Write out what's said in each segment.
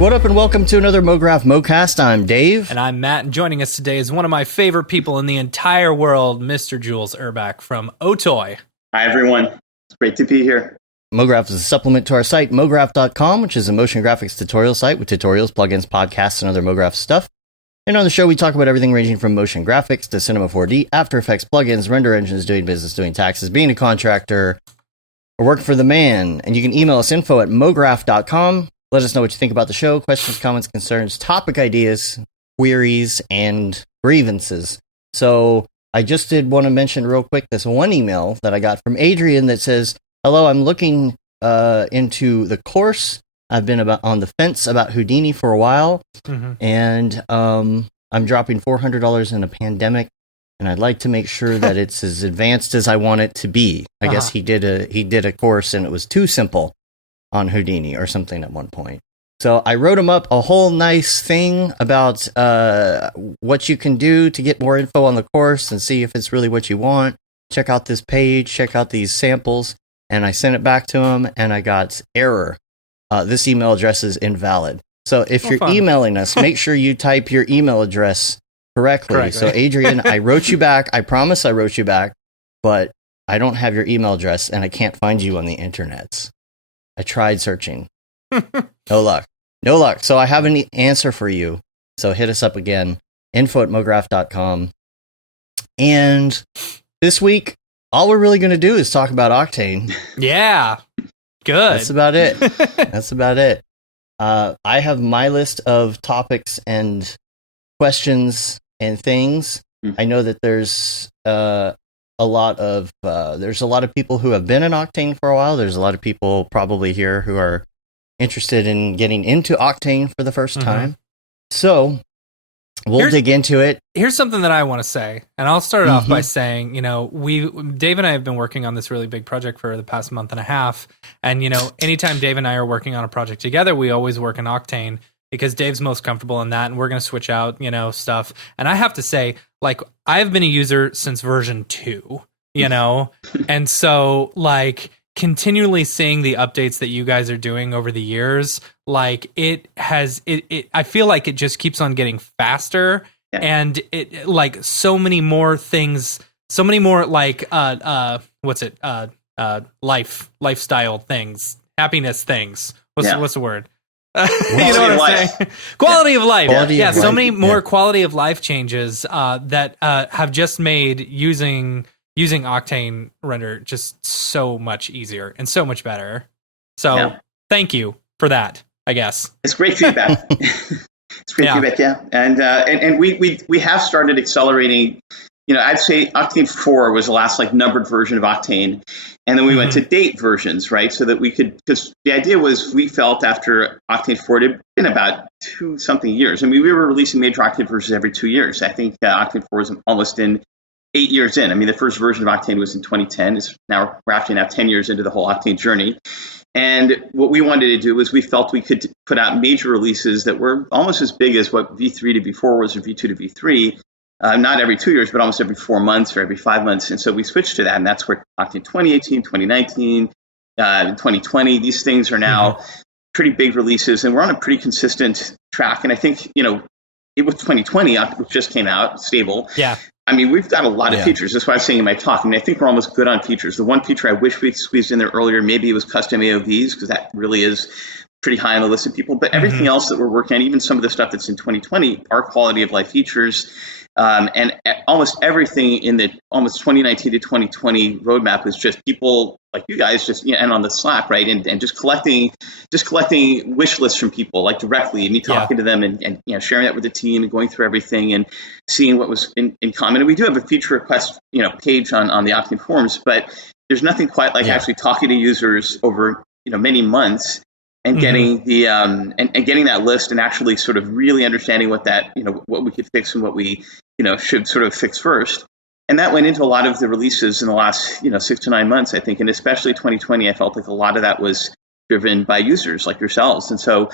What up and welcome to another Mograph Mocast. I'm Dave. And I'm Matt, and joining us today is one of my favorite people in the entire world, Mr. Jules Urbach from Otoy. Hi, everyone. It's great to be here. Mograph is a supplement to our site, mograph.com, which is a motion graphics tutorial site with tutorials, plugins, podcasts, and other Mograph stuff. And on the show, we talk about everything ranging from motion graphics to Cinema 4D, After Effects, plugins, render engines, doing business, doing taxes, being a contractor, or working for the man. And you can email us info at mograph.com. Let us know what you think about the show, questions, comments, concerns, topic ideas, queries, and grievances. So I just did want to mention real quick this one email that I got from Adrian that says, hello, I'm looking into the course. I've been on the fence about Houdini for a while, and I'm dropping $400 in a pandemic, and I'd like to make sure that it's as advanced as I want it to be. I guess he did a course, and it was too simple on Houdini or something at one point. So I wrote him up a whole nice thing about what you can do to get more info on the course and see if it's really what you want. Check out this page, check out these samples, and I sent it back to him, and I got error. This email address is invalid. So if you're emailing us, make sure you type your email address correctly. So Adrian, I wrote you back. I promise I wrote you back, but I don't have your email address, and I can't find you on the internet. I tried searching. No luck. No luck. So I have an answer for you. So hit us up again. info@mograph.com. And this week, all we're really going to do is talk about Octane. Yeah. Good. That's about it. That's about it. I have my list of topics and questions and things. I know that there's a lot of people who have been in Octane for a while. There's a lot of people probably here who are interested in getting into Octane for the first time. So we'll dig into it. Here's something that I want to say, and I'll start it off by saying, Dave and I have been working on this really big project for the past month and a half. And, anytime Dave and I are working on a project together, we always work in Octane because Dave's most comfortable in that, and we're going to switch out, stuff. And I have to say, I've been a user since version 2, and so, continually seeing the updates that you guys are doing over the years, I feel like it just keeps on getting faster, and it so many more things, so many more lifestyle things, happiness things. What's the word? You know what I'm saying? Quality of life. So many more quality of life changes that have just made using Octane render just so much easier and so much better. So thank you for that, I guess. It's great feedback. It's great feedback, and we have started accelerating. I'd say Octane 4 was the last numbered version of Octane, and then we went to date versions, right? So that we could, because the idea was we felt after Octane 4, it had been about 2-something years. I mean, we were releasing major Octane versions every 2 years. I think Octane 4 is almost in 8 years in. I mean, the first version of Octane was in 2010. Now we're actually now 10 years into the whole Octane journey. And what we wanted to do was we felt we could put out major releases that were almost as big as what V3 to V4 was or V2 to V3. Not every 2 years, but almost every 4 months or every 5 months. And so we switched to that. And that's where Octane 2018, 2019, 2020, these things are now pretty big releases. And we're on a pretty consistent track. And I think, it was 2020, which just came out, stable. Yeah. I mean, we've got a lot of features. That's what I was saying in my talk. I mean, I think we're almost good on features. The one feature I wish we'd squeezed in there earlier, maybe it was custom AOVs, because that really is pretty high on the list of people. But everything else that we're working on, even some of the stuff that's in 2020, are quality of life features. And almost everything in the almost 2019 to 2020 roadmap was just people like you guys just and on the Slack, right? And just collecting wish lists from people directly, and me talking to them and sharing that with the team and going through everything and seeing what was in common. And we do have a feature request page on the Octane forums, but there's nothing quite like actually talking to users over many months and getting the and getting that list and actually sort of really understanding what that what we could fix and what we should sort of fix first. And that went into a lot of the releases in the last 6 to 9 months, I think, and especially 2020. I felt like a lot of that was driven by users like yourselves. And so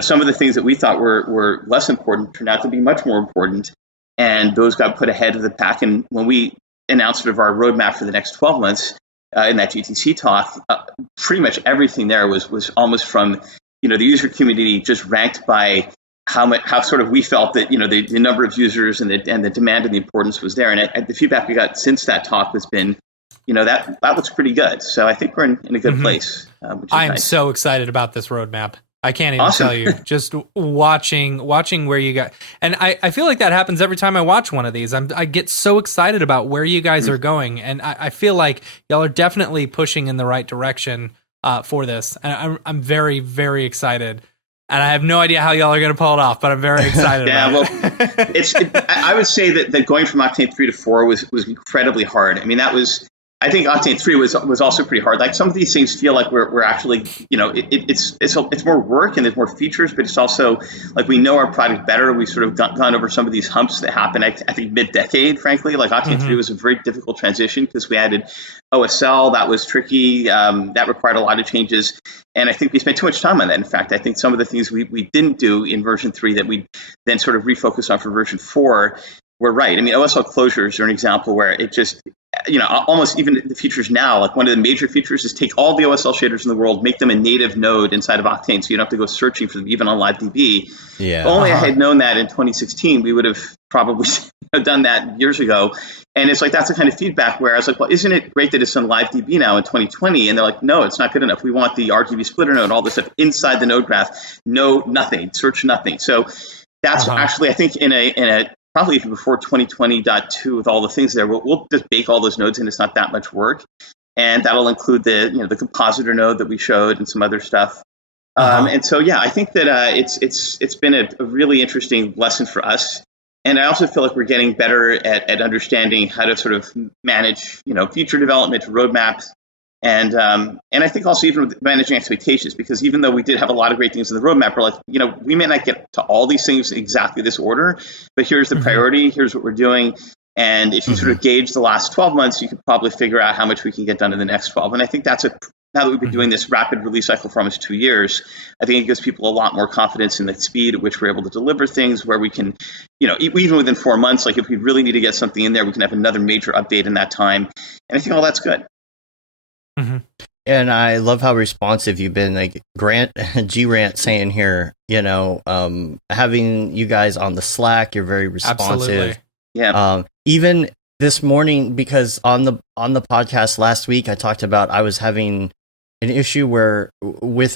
some of the things that we thought were less important turned out to be much more important, and those got put ahead of the pack. And when we announced sort of our roadmap for the next 12 months in that GTC talk, pretty much everything there was almost from the user community just ranked by how sort of we felt that, the number of users and the demand and the importance was there. And the feedback we got since that talk has been, that looks pretty good. So I think we're in a good place. Which is I'm nice. so excited about this roadmap. I can't even Awesome. tell you. Just watching where you got, and I feel like that happens every time I watch one of these. I get so excited about where you guys are going, and I feel like y'all are definitely pushing in the right direction for this. And I'm very, very excited. And I have no idea how y'all are going to pull it off, but I'm very excited. About it. I would say that going from Octane 3 to 4 was incredibly hard. I mean, I think Octane 3 was also pretty hard. Like, some of these things feel like we're actually, it's more work and there's more features, but it's also like we know our product better. We've sort of gone over some of these humps that happened, I think, mid-decade, frankly. Like, Octane 3 was a very difficult transition because we added OSL. That was tricky. That required a lot of changes. And I think we spent too much time on that. In fact, I think some of the things we didn't do in version 3 that we then sort of refocused on for version 4 were right. I mean, OSL closures are an example where it just, almost even the features now, like one of the major features is take all the OSL shaders in the world, make them a native node inside of Octane, so you don't have to go searching for them even on LiveDB. Yeah. If only I had known that in 2016, we would have probably done that years ago. And it's like, that's the kind of feedback where I was like, well, isn't it great that it's on LiveDB now in 2020? And they're like, no, it's not good enough. We want the RGB splitter node, all this stuff inside the node graph. No, nothing, search nothing. So that's actually, I think, in a probably even before 2020.2 with all the things there, we'll just bake all those nodes in. It's not that much work. And that'll include the compositor node that we showed and some other stuff. And so, yeah, I think that it's been a really interesting lesson for us. And I also feel like we're getting better at understanding how to sort of manage, feature development, roadmaps, and I think also even with managing expectations, because even though we did have a lot of great things in the roadmap, we're like, we may not get to all these things in exactly this order, but here's the priority, here's what we're doing. And if you sort of gauge the last 12 months, you could probably figure out how much we can get done in the next 12. And I think now that we've been doing this rapid release cycle for almost 2 years, I think it gives people a lot more confidence in the speed at which we're able to deliver things, where we can, even within 4 months, like if we really need to get something in there, we can have another major update in that time. And I think all that's good. And I love how responsive you've been. Like Grant saying here, having you guys on the Slack, you're very responsive. Absolutely. Yeah. Even this morning, because on the podcast last week, I talked about I was having an issue with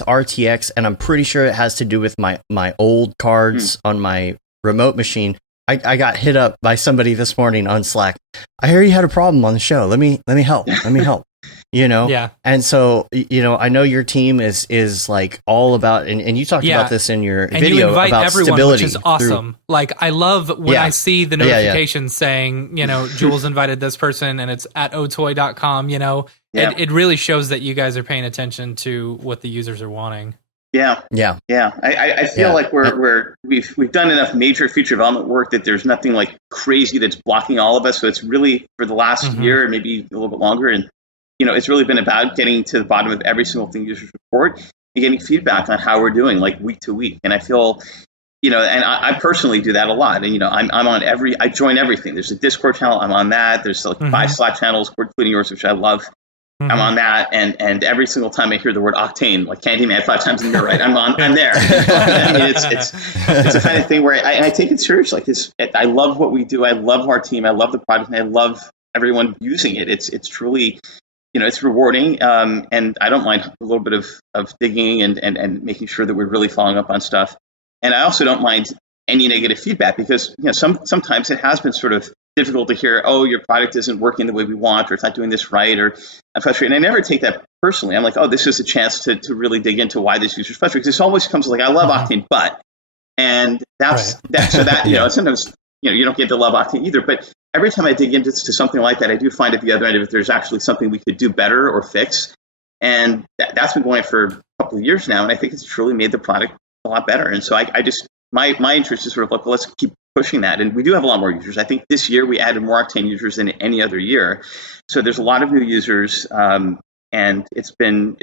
RTX, and I'm pretty sure it has to do with my old cards on my remote machine. I got hit up by somebody this morning on Slack. I hear you had a problem on the show. Let me help. Let me help. Yeah. And so, I know your team is like all about, and you talked about this in your video, you invite about everyone, stability, which is awesome. Like, I love when I see the notifications saying, Jules invited this person and it's at otoy.com, it really shows that you guys are paying attention to what the users are wanting. Yeah. I feel like we've done enough major feature development work that there's nothing like crazy that's blocking all of us. So it's really, for the last year, maybe a little bit longer, and it's really been about getting to the bottom of every single thing users report and getting feedback on how we're doing, like week to week. And I feel, and I personally do that a lot. And I'm on I join everything. There's a Discord channel, I'm on that. There's like 5 Slack channels, including yours, which I love. I'm on that, and every single time I hear the word Octane, like Candyman 5 times in the right, I'm there. I mean, it's the kind of thing where I take it serious. Like I love what we do. I love our team. I love the product, and I love everyone using it. It's truly, it's rewarding, and I don't mind a little bit of digging and making sure that we're really following up on stuff. And I also don't mind any negative feedback, because sometimes it has been sort of difficult to hear, oh, your product isn't working the way we want, or it's not doing this right, or I'm frustrated. And I never take that personally. I'm like, oh, this is a chance to really dig into why this user's frustrated. Because this always comes like, I love Octane, but, and that's that. So that, sometimes, you don't get to love Octane either. But every time I dig into something like that, I do find at the other end of it, there's actually something we could do better or fix. And that's been going for a couple of years now. And I think it's truly made the product a lot better. And so I just, my interest is sort of like, well, let's keep pushing that. And we do have a lot more users. I think this year we added more Octane users than any other year. So there's a lot of new users. And it's been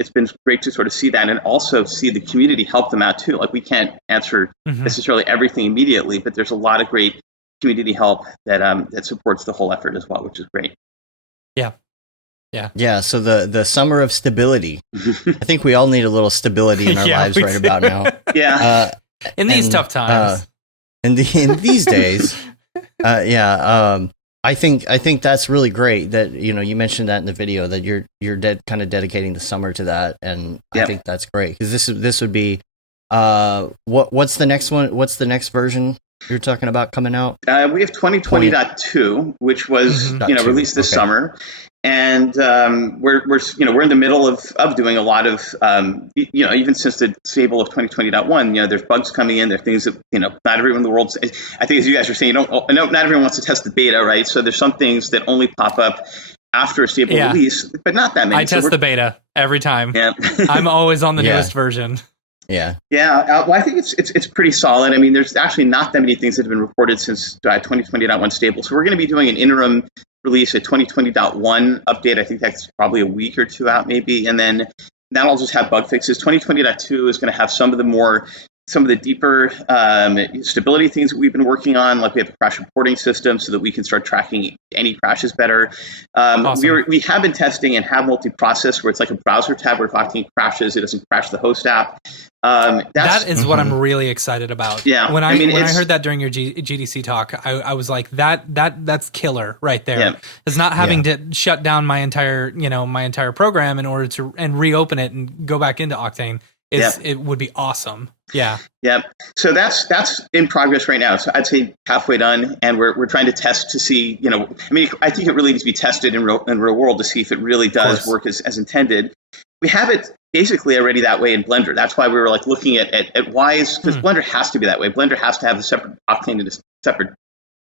great to sort of see that, and also see the community help them out too. Like, we can't answer necessarily everything immediately, but there's a lot of great community help that supports the whole effort as well, which is great. Yeah. Yeah, so the summer of stability. I think we all need a little stability in our lives right about now. Yeah. In these tough times. In these days. I think that's really great that, you mentioned that in the video, that you're kind of dedicating the summer to that, and I think that's great, because this would be what's the next one? What's the next version you're talking about coming out? We have 2020.2, which was released this summer. And we're in the middle of doing a lot of even since the stable of 2020.1, there's bugs coming in, there's things that not everyone in the world. I think, as you guys are saying, not everyone wants to test the beta, right? So there's some things that only pop up after a stable release, but not that many. I test the beta every time. Yeah. I'm always on the newest version. Yeah. Well, I think it's pretty solid. I mean, there's actually not that many things that have been reported since 2020.1 stable. So we're going to be doing an interim release, a 2020.1 update. I think that's probably a week or two out, maybe. And then that'll just have bug fixes. 2020.2 is going to have some of the deeper stability things that we've been working on, like we have a crash reporting system so that we can start tracking any crashes better. Awesome. We have been testing and have multi-process, where it's like a browser tab where if Octane crashes, it doesn't crash the host app. That is what I'm really excited about. Yeah. When I heard that during your GDC talk, I was like, that's killer right there. Yeah. It's not having to shut down my entire program in order to and reopen it and go back into Octane. It would be awesome. Yeah. Yeah. So that's in progress right now. So I'd say halfway done, and we're trying to test to see, I think it really needs to be tested in real world to see if it really does work as intended. We have it basically already that way in Blender. That's why we were like looking at why is, because Blender has to be that way. Blender has to have a separate Octane and a separate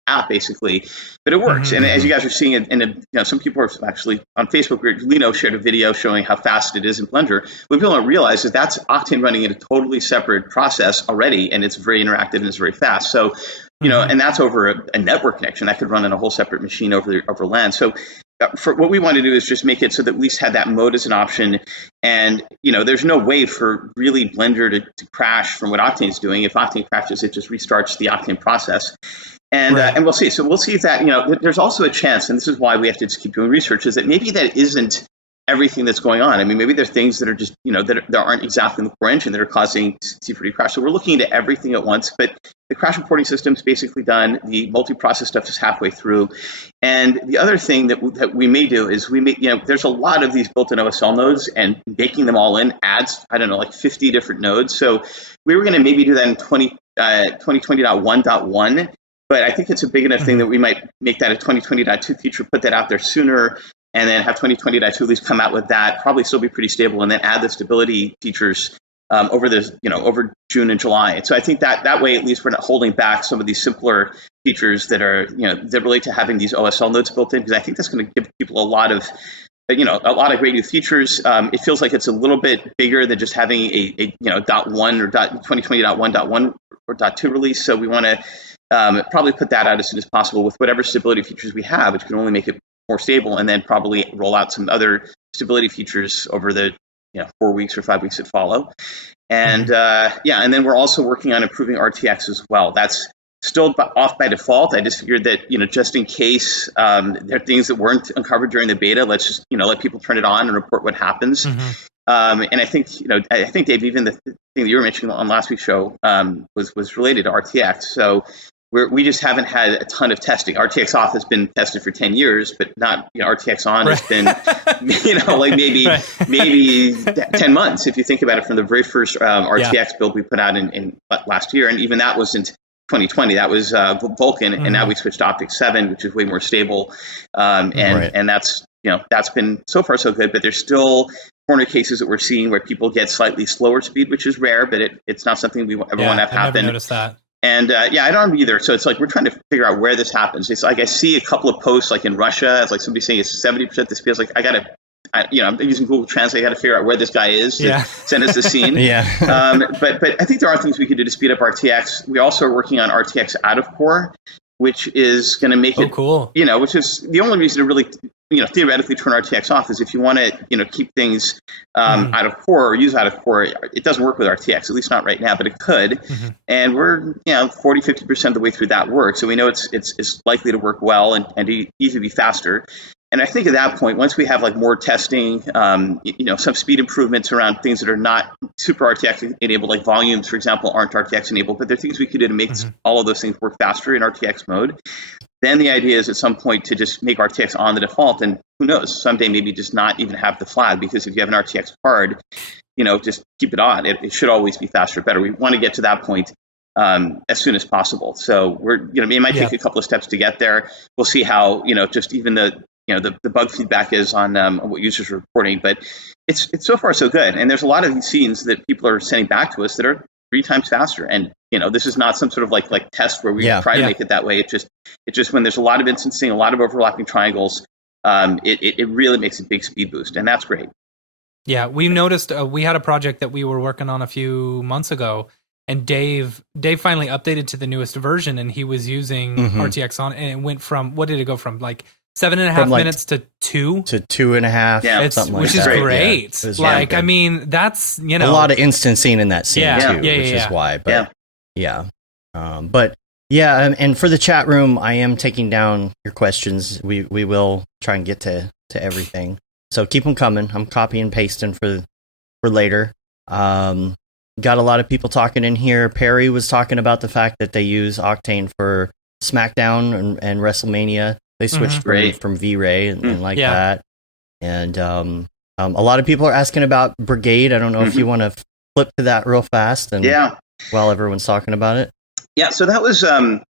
app, basically, but it works. And as you guys are seeing it, and some people are actually on Facebook, Lino shared a video showing how fast it is in Blender. What people don't realize is that's Octane running in a totally separate process already, and it's very interactive and it's very fast. So, and that's over a network connection that could run on a whole separate machine over LAN. So for what we want to do is just make it so that we at least have that mode as an option. And, there's no way for really Blender to crash from what Octane's doing. If Octane crashes, it just restarts the Octane process. And and we'll see. So we'll see if that, there's also a chance, and this is why we have to just keep doing research, is that maybe that isn't everything that's going on. I mean, maybe there's things that are just, that aren't exactly in the core engine that are causing C4D crash. So we're looking into everything at once, but the crash reporting system is basically done. The multi-process stuff is halfway through. And the other thing that we may do is there's a lot of these built-in OSL nodes, and baking them all in adds, like 50 different nodes. So we were going to maybe do that in 2020.1.1. But I think it's a big enough thing that we might make that a 2020.2 feature, put that out there sooner, and then have 2020.2 at least come out with that, probably still be pretty stable, and then add the stability features over June and July. And so I think that way, at least we're not holding back some of these simpler features that are, that relate to having these OSL nodes built in, because I think that's going to give people a lot of great new features. It feels like it's a little bit bigger than just having a .1 or 2020.1.1 or .2 release. So we want to probably put that out as soon as possible with whatever stability features we have, which can only make it more stable, and then probably roll out some other stability features over the 4 weeks or 5 weeks that follow. And and then we're also working on improving RTX as well. That's still off by default. I just figured that just in case there are things that weren't uncovered during the beta, let's just let people turn it on and report what happens. And I think Dave, even the thing that you were mentioning on last week's show was related to RTX. So we just haven't had a ton of testing. RTX off has been tested for 10 years, but not RTX on has been maybe 10 months if you think about it, from the very first RTX build we put out in last year, and even that wasn't 2020. That was Vulkan, and now we switched to Optic 7, which is way more stable, and that's been so far so good. But there's still corner cases that we're seeing where people get slightly slower speed, which is rare, but it's not something we ever want to have happen. I never noticed that. And I don't either. So it's like we're trying to figure out where this happens. It's like I see a couple of posts like in Russia, it's like somebody saying it's 70%. This feels like I'm using Google Translate. I got to figure out where this guy is to send us the scene. But I think there are things we could do to speed up RTX. We also are working on RTX out of core, which is going to make it cool. Which is the only reason to really theoretically turn RTX off is if you want to keep things out of core or use out of core. It doesn't work with RTX, at least not right now, but it could. And we're 40-50% of the way through that work, so we know it's likely to work well and easy to be faster. And I think at that point, once we have like more testing, some speed improvements around things that are not super RTX enabled, like volumes, for example, aren't RTX enabled, but there are things we could do to make all of those things work faster in RTX mode. Then the idea is at some point to just make RTX on the default, and who knows, someday maybe just not even have the flag, because if you have an RTX card, just keep it on. It should always be faster, better. We want to get to that point as soon as possible. So it might take a couple of steps to get there. We'll see how, just even the bug feedback is on what users are reporting, but it's so far so good. And there's a lot of these scenes that people are sending back to us that are 3 times faster. And this is not some sort of like test where we try to make it that way. It just when there's a lot of instancing, a lot of overlapping triangles, it really makes a big speed boost, and that's great. Yeah, we noticed we had a project that we were working on a few months ago, and Dave finally updated to the newest version, and he was using RTX on, and it went from, what did it go from, like 7.5 minutes to 2 to 2.5, something like which that. is great. Yeah. I mean, that's a lot of instancing in that scene too, which is why. But and for the chat room, I am taking down your questions. We will try and get to everything, so keep them coming. I'm copying and pasting for later. Got a lot of people talking in here. Perry was talking about the fact that they use Octane for SmackDown and WrestleMania. They switched from V-Ray and that. And a lot of people are asking about Brigade. I don't know if you want to flip to that real fast and while everyone's talking about it. Yeah, so that was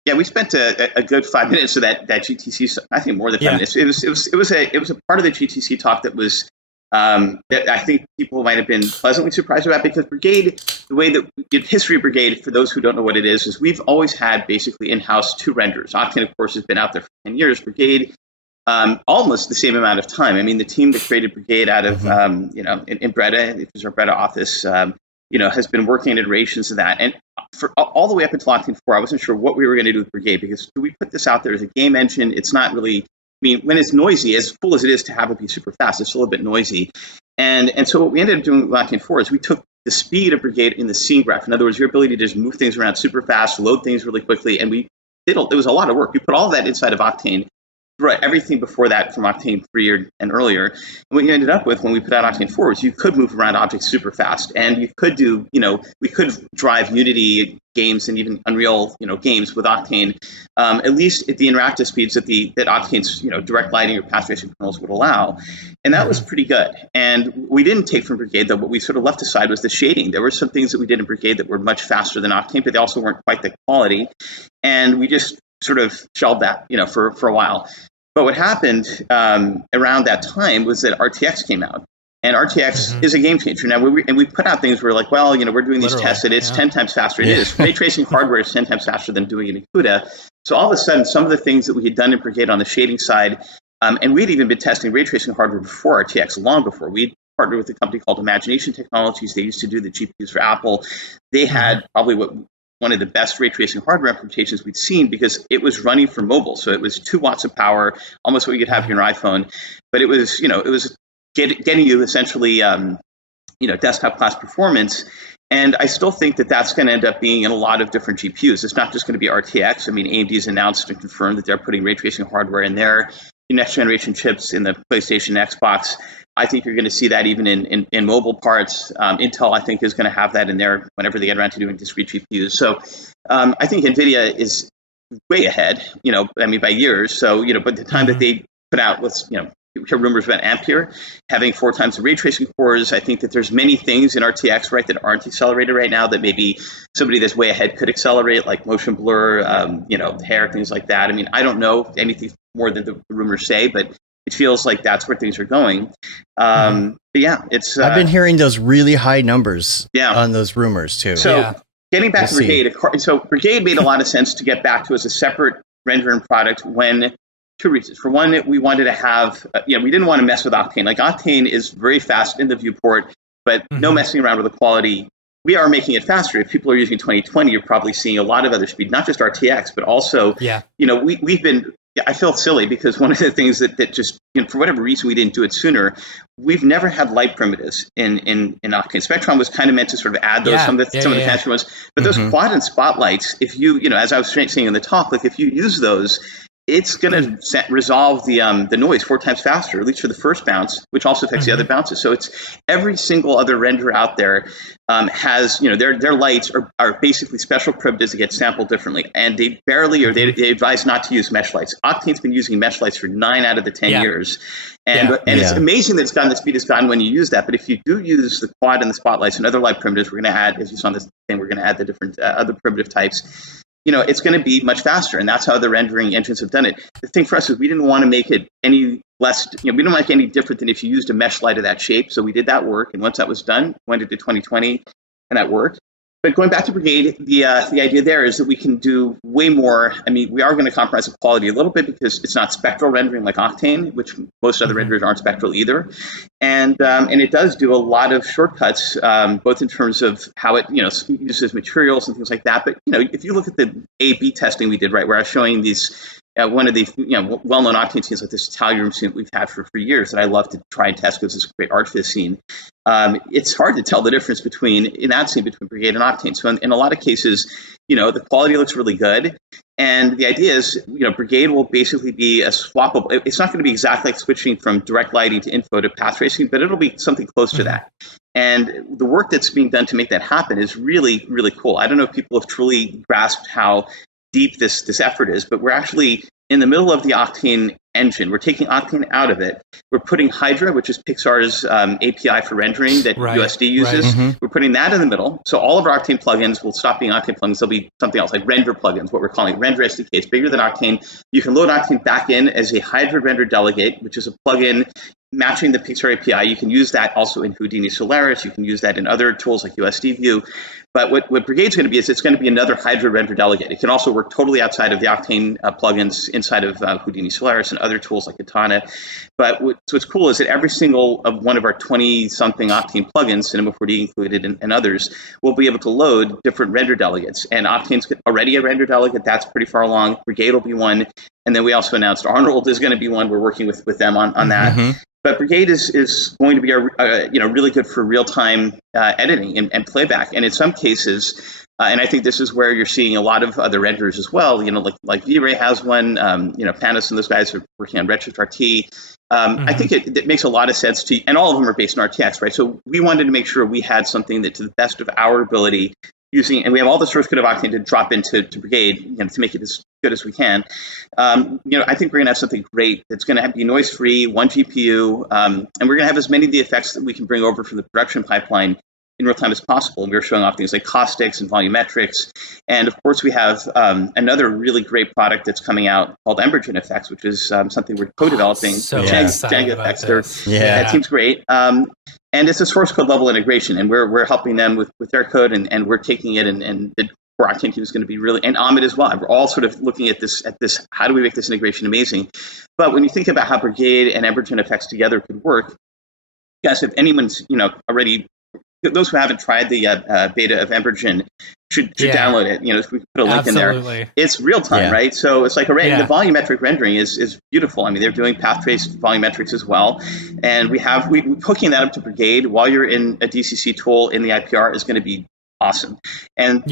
we spent a good 5 minutes of that GTC. I think more than 5 minutes. It was a part of the GTC talk that was that I think people might have been pleasantly surprised about, because Brigade, the way that history of Brigade, for those who don't know what it is we've always had basically in-house 2 renders. Octane, of course, has been out there for 10 years. Brigade, almost the same amount of time. I mean, the team that created Brigade out of in Breda, it was our Breda office, has been working in iterations of that. And for all the way up until Octane 4, I wasn't sure what we were going to do with Brigade, because we put this out there as a game engine. It's not really, when it's noisy, as full as it is to have it be super fast, it's still a bit noisy. And so what we ended up doing with Octane 4 is we took the speed of Brigade in the scene graph. In other words, your ability to just move things around super fast, load things really quickly, and it was a lot of work. We put all of that inside of Octane, everything before that from Octane 3 and earlier. And what you ended up with when we put out Octane 4 is you could move around objects super fast, and you could do, we could drive Unity games and even Unreal, games with Octane, at least at the interactive speeds that Octane's, direct lighting or path tracing kernels would allow. And that was pretty good. And we didn't take from Brigade, though. What we sort of left aside was the shading. There were some things that we did in Brigade that were much faster than Octane, but they also weren't quite the quality. And we just sort of shelved that, for a while. But what happened around that time was that RTX came out, and RTX is a game changer. Now, we put out things where we're like, well, we're doing these tests, and it's 10 times faster. It is. Ray tracing hardware is 10 times faster than doing it in CUDA. So all of a sudden, some of the things that we had done in Brigade on the shading side, and we'd even been testing ray tracing hardware before RTX, long before. We'd partnered with a company called Imagination Technologies. They used to do the GPUs for Apple. They had probably one of the best ray tracing hardware implementations we'd seen, because it was running for mobile. So it was 2 watts of power, almost what you could have in your iPhone. But it was, getting you essentially, desktop class performance. And I still think that that's going to end up being in a lot of different GPUs. It's not just going to be RTX. I mean, AMD's announced and confirmed that they're putting ray tracing hardware in their next generation chips in the PlayStation, Xbox. I think you're going to see that even in mobile parts. Intel, I think, is going to have that in there whenever they get around to doing discrete GPUs. So I think NVIDIA is way ahead, by years. So, but the time that they put out, you hear rumors about Ampere having 4 times the ray tracing cores. I think that there's many things in RTX, right, that aren't accelerated right now that maybe somebody that's way ahead could accelerate, like motion blur, hair, things like that. I mean, I don't know anything more than the rumors say, but it feels like that's where things are going. But yeah, it's. I've been hearing those really high numbers on those rumors too. So getting back to Brigade, so Brigade made a lot of sense to get back to as a separate rendering product when 2 reasons. For one, we wanted to have, we didn't want to mess with Octane. Like, Octane is very fast in the viewport, but no messing around with the quality. We are making it faster. If people are using 2020, you're probably seeing a lot of other speed, not just RTX, but also, we've been. I feel silly because one of the things that just, for whatever reason, we didn't do it sooner. We've never had light primitives in Octane. Spectron was kind of meant to sort of add those, some of the fancy ones. But those quad and spotlights, if you, as I was saying in the talk, like if you use those, it's going to resolve the noise 4 times faster, at least for the first bounce, which also affects the other bounces. So it's every single other renderer out there has, their lights are basically special primitives that get sampled differently, and they barely, or they advise not to use mesh lights. Octane's been using mesh lights for 9 out of the 10 years, and it's amazing that the speed has gotten when you use that. But if you do use the quad and the spotlights and other light primitives, we're going to add, as you saw in this thing, we're going to add the different other primitive types. It's going to be much faster, and that's how the rendering engines have done it. The thing for us is we didn't want to make it any less, we didn't make it any different than if you used a mesh light of that shape. So we did that work, and once that was done, went into 2020, and that worked. But going back to Brigade, the idea there is that we can do way more. I mean, we are going to compromise the quality a little bit because it's not spectral rendering like Octane, which most other renderers aren't spectral either. And it does do a lot of shortcuts, both in terms of how it uses materials and things like that. But if you look at the A/B testing we did, right, where I was showing these. One of the well-known Octane scenes, like this Italian room scene that we've had for years that I love to try and test because it's a great art fizz scene. It's hard to tell the difference in that scene between Brigade and Octane. So in a lot of cases, the quality looks really good. And the idea is, Brigade will basically be a swappable. It's not going to be exactly like switching from direct lighting to info to path tracing, but it'll be something close to that. And the work that's being done to make that happen is really, really cool. I don't know if people have truly grasped how deep this effort is, but we're actually in the middle of the Octane engine. We're taking Octane out of it. We're putting Hydra, which is Pixar's API for rendering that USD uses. We're putting that in the middle. So all of our Octane plugins will stop being Octane plugins. They'll be something else like render plugins, what we're calling render SDK. It's bigger than Octane. You can load Octane back in as a Hydra render delegate, which is a plugin matching the Pixar API. You can use that also in Houdini Solaris. You can use that in other tools like USD View. But what Brigade's going to be is it's going to be another Hydra render delegate. It can also work totally outside of the Octane plugins inside of Houdini Solaris and other tools like Katana. But what's cool is that every single of one of our 20-something Octane plugins, Cinema 4D included and others, will be able to load different render delegates. And Octane's already a render delegate. That's pretty far along. Brigade will be one. And then we also announced Arnold is going to be one. We're working with them on that. But Brigade is going to be really good for real-time editing and playback. And in some cases, and I think this is where you're seeing a lot of other renderers as well, like V-Ray has one, Panos and those guys are working on Redshift RT. I think it makes a lot of sense and all of them are based on RTX, right? So we wanted to make sure we had something that to the best of our ability and we have all the source code of Octane to drop into Brigade, to make it as good as we can. I think we're going to have something great that's going to be noise-free, one GPU, and we're going to have as many of the effects that we can bring over from the production pipeline in real time as possible. And we're showing off things like caustics and volumetrics. And of course, we have another really great product that's coming out called Embergen Effects, which is something we're co-developing. So Django Effects. That team's great. And it's a source code level integration, and we're helping them with their code, and we're taking it, and the core Octane team is going to be really, and Ahmed as well. We're all sort of looking at this. How do we make this integration amazing? But when you think about how Brigade and Embergen Effects together could work, guys, if anyone's already, those who haven't tried the beta of Embergen should download it. If we put a link in there, it's real time, right? So it's like the volumetric rendering is beautiful. I mean, they're doing path trace volumetrics as well, and we're hooking that up to Brigade while you're in a DCC tool in the IPR is going to be awesome. And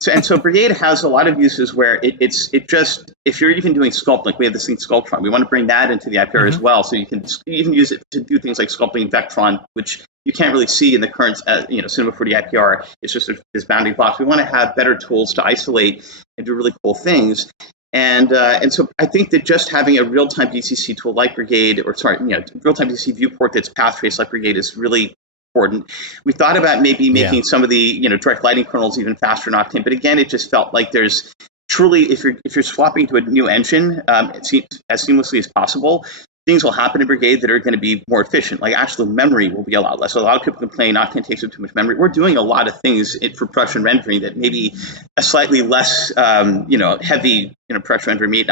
so Brigade has a lot of uses where it just, if you're even doing sculpt, like we have this thing Sculptron, we want to bring that into the IPR as well, so you can even use it to do things like sculpting Vectron, which you can't really see in the current Cinema 4D IPR. It's just this bounding box. We want to have better tools to isolate and do really cool things. And so I think that just having a real-time DCC tool like Brigade, real-time DCC viewport that's path traced like Brigade is really important. We thought about maybe making some of the direct lighting kernels even faster in Octane, but again, it just felt like there's truly, if you're swapping to a new engine as seamlessly as possible, things will happen in Brigade that are going to be more efficient. Like actually memory will be a lot less. So a lot of people complain Octane takes up too much memory. We're doing a lot of things for production rendering that maybe a slightly less heavy production rendering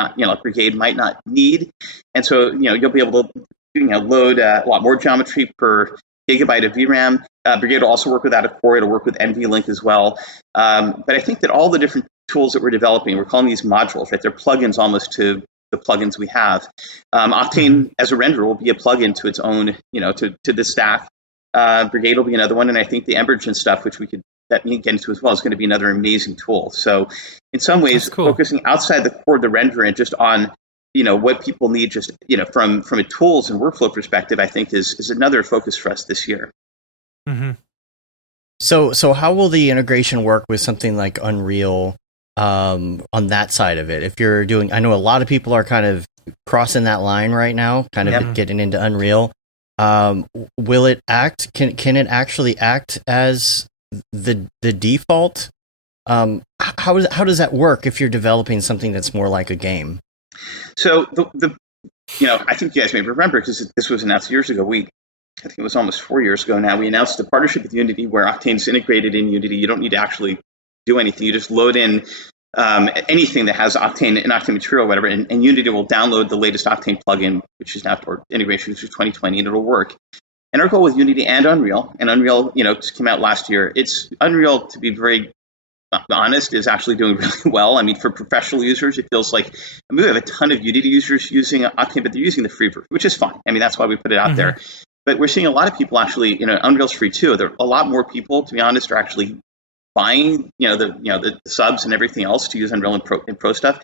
Brigade might not need. And so you'll be able to load a lot more geometry per gigabyte of VRAM. Brigade will also work without a core. It'll work with NVLink as well. But I think that all the different tools that we're developing, we're calling these modules, right? They're plugins almost to the plugins we have. Octane as a renderer will be a plugin to its own, to the stack. Brigade will be another one, and I think the Embergen stuff, which we could get into as well, is going to be another amazing tool. So in some ways, focusing outside the core of the renderer and just on what people need just, from a tools and workflow perspective, I think is another focus for us this year. Mm-hmm. So how will the integration work with something like Unreal on that side of it? If you're doing, I know a lot of people are kind of crossing that line right now, kind of getting into Unreal. Will it act? Can it actually act as the default? How does that work if you're developing something that's more like a game? So I think you guys may remember, because this was announced years ago. I think it was almost 4 years ago now. We announced a partnership with Unity where Octane's integrated in Unity. You don't need to actually do anything. You just load in anything that has Octane and Octane material, whatever, and Unity will download the latest Octane plugin, which is now for integration through 2020, and it'll work. And our goal with Unity and Unreal just came out last year. It's Unreal, to be very honest, is actually doing really well. I mean, for professional users, it feels like, we have a ton of Unity users using Octane, but they're using the free version, which is fine. I mean, that's why we put it out there. But we're seeing a lot of people actually, Unreal's free too. There are a lot more people, to be honest, are actually buying, the subs and everything else to use Unreal and Pro stuff.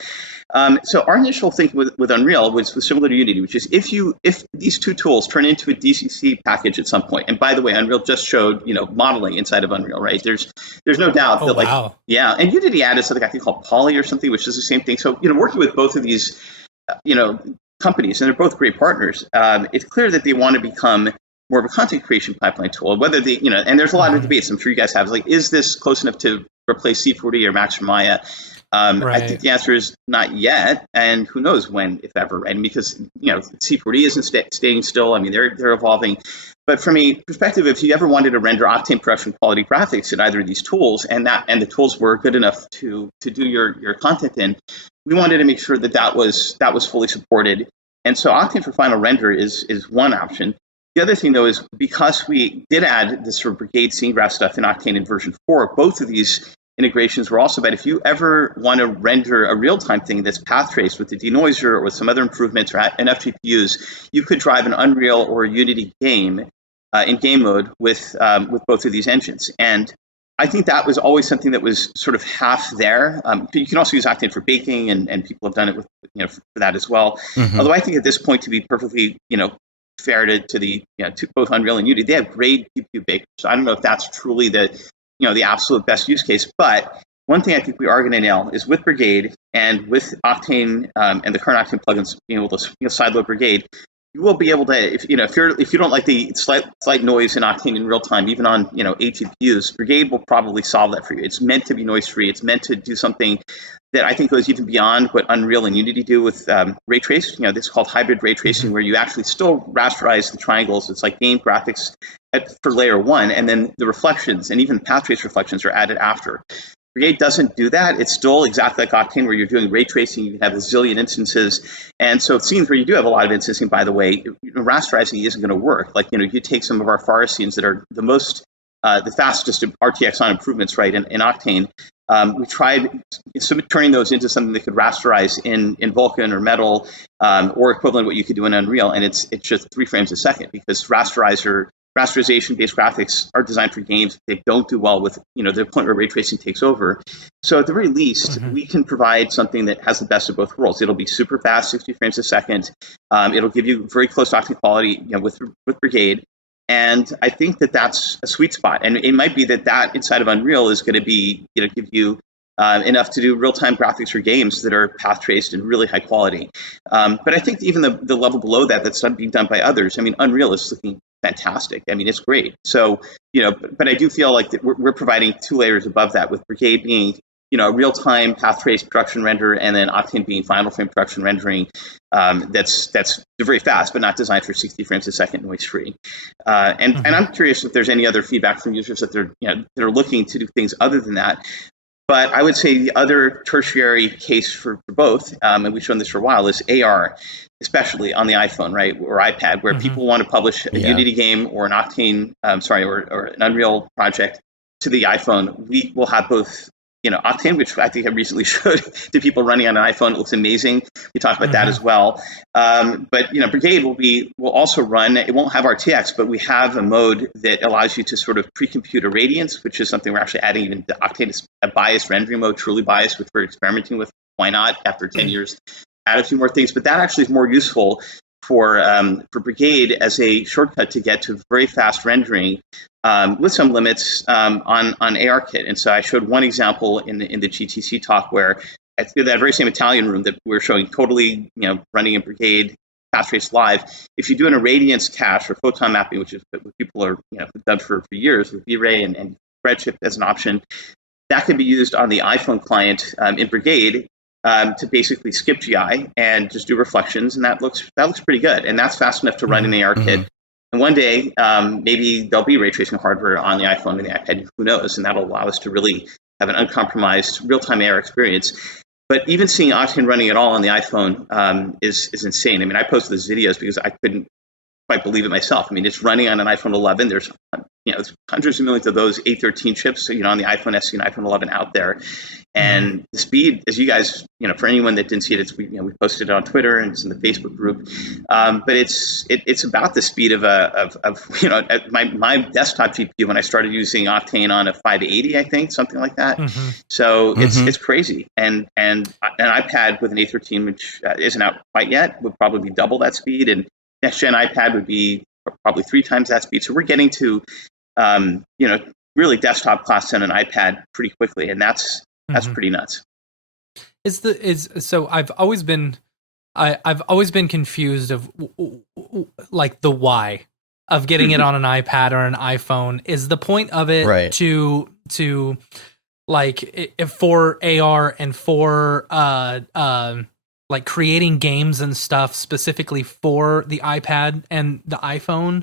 So our initial thinking with Unreal was similar to Unity, which is if these two tools turn into a DCC package at some point, and by the way, Unreal just showed, modeling inside of Unreal, right? There's no doubt that and Unity added something I think called Poly or something, which is the same thing. So, working with both of these, companies, and they're both great partners, it's clear that they want to become more of a content creation pipeline tool, whether they, and there's a lot of debates I'm sure you guys have, like, is this close enough to replace C40 or Max or Maya? I think the answer is not yet, and who knows when, if ever, right? Because, C40 isn't staying still. I mean, they're evolving. But from a perspective, if you ever wanted to render Octane production quality graphics in either of these tools, and the tools were good enough to do your content in, we wanted to make sure that was fully supported. And so Octane for final render is one option. The other thing, though, is because we did add this sort of Brigade scene graph stuff in Octane in version 4, both of these integrations were also bad. If you ever want to render a real-time thing that's path traced with the denoiser or with some other improvements or enough GPUs, you could drive an Unreal or a Unity game in game mode with both of these engines. And I think that was always something that was sort of half there. You can also use Octane for baking, and people have done it with for that as well. Although I think at this point, to be perfectly fair to both Unreal and Unity, they have great GPU bakers. So I don't know if that's truly the absolute best use case. But one thing I think we are going to nail is with Brigade and with Octane and the current Octane plugins being able to sideload Brigade, you will be able to, if you don't like the slight noise in Octane in real time, even on 8 GPUs, Brigade will probably solve that for you. It's meant to be noise free. It's meant to do something that I think goes even beyond what Unreal and Unity do with ray trace. This is called hybrid ray tracing, where you actually still rasterize the triangles. It's like game graphics for layer 1, and then the reflections and even path trace reflections are added after. Brigade doesn't do that. It's still exactly like Octane, where you're doing ray tracing. You can have a zillion instances. And so scenes where you do have a lot of instancing, by the way, rasterizing isn't going to work. Like, you take some of our forest scenes that are the fastest RTX on improvements, right, in Octane. We tried turning those into something that could rasterize in Vulkan or Metal, or equivalent to what you could do in Unreal, and it's just 3 frames a second, because rasterization-based graphics are designed for games. They don't do well with the point where ray tracing takes over. So at the very least, we can provide something that has the best of both worlds. It'll be super fast, 60 frames a second. It'll give you very close to Octane quality, with Brigade. And I think that that's a sweet spot. And it might be that inside of Unreal is going to be, give you enough to do real-time graphics for games that are path traced and really high quality. But I think even the level below that's being done by others. I mean, Unreal is looking fantastic. I mean, it's great. So, but I do feel like that we're providing 2 layers above that, with Brigade being, a real-time path trace production render, and then Octane being final frame production rendering. That's very fast, but not designed for 60 frames a second, noise free. And I'm curious if there's any other feedback from users that they're looking to do things other than that. But I would say the other tertiary case for both, and we've shown this for a while, is AR, especially on the iPhone, right, or iPad, where people want to publish a Unity game or an Octane, or an Unreal project to the iPhone. We will have both, Octane, which I think I recently showed to people running on an iPhone. It looks amazing. We talked about that as well. But Brigade will also run. It won't have RTX, but we have a mode that allows you to sort of pre-compute irradiance, which is something we're actually adding even to Octane, a biased rendering mode, truly biased, which we're experimenting with. Why not? After 10 years add a few more things, but that actually is more useful for Brigade as a shortcut to get to very fast rendering with some limits on ARKit. And so I showed one example in the GTC talk where at that very same Italian room that we were showing totally, running in Brigade fast trace live. If you do an irradiance cache or photon mapping, which is what people are done for years with V-Ray and Redshift as an option, that can be used on the iPhone client in Brigade to basically skip GI and just do reflections, and that looks pretty good, and that's fast enough to run in ARKit. And one day, maybe there'll be ray tracing hardware on the iPhone and the iPad, who knows, and that'll allow us to really have an uncompromised real-time AR experience. But even seeing Octane running at all on the iPhone is insane. I mean, I posted those videos because I couldn't quite believe it myself. I mean, it's running on an iPhone 11. There's hundreds of millions of those A13 chips, on the iPhone SE and iPhone 11 out there. And the speed, as you guys, for anyone that didn't see it, we posted it on Twitter and it's in the Facebook group. But it's about the speed of my desktop GPU when I started using Octane on a 580, I think, something like that. So it's crazy. And an iPad with an A13, which isn't out quite yet, would probably double that speed. And next gen iPad would be probably 3 times that speed. So we're getting to, really desktop class on an iPad pretty quickly, and that's pretty nuts. So I've always been confused of like the why of getting it on an iPad or an iPhone. Is the point of it to like for AR and for like creating games and stuff specifically for the iPad and the iPhone?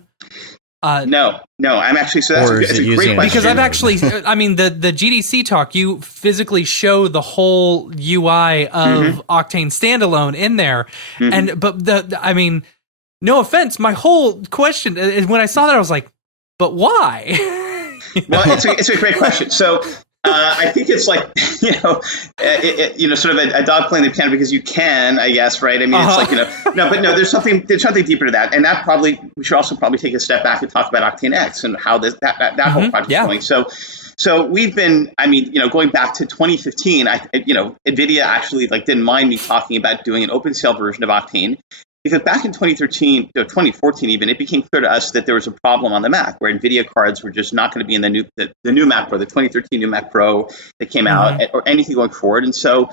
No, I'm actually, so that's a great question. Because I've actually, I mean, the GDC talk, you physically show the whole UI of Octane standalone in there. But I mean, no offense, my whole question is when I saw that, I was like, but why? Well, it's a great question. So, I think it's like, sort of a dog playing the piano because you can, I guess, right? I mean, it's like, there's something deeper to that. And that we should also probably take a step back and talk about Octane X and how that whole project is going. So we've been, going back to 2015, NVIDIA actually didn't mind me talking about doing an open sale version of Octane. Because back in 2014 even, it became clear to us that there was a problem on the Mac where NVIDIA cards were just not going to be in the new Mac Pro, the 2013 new Mac Pro that came out, or anything going forward. And so,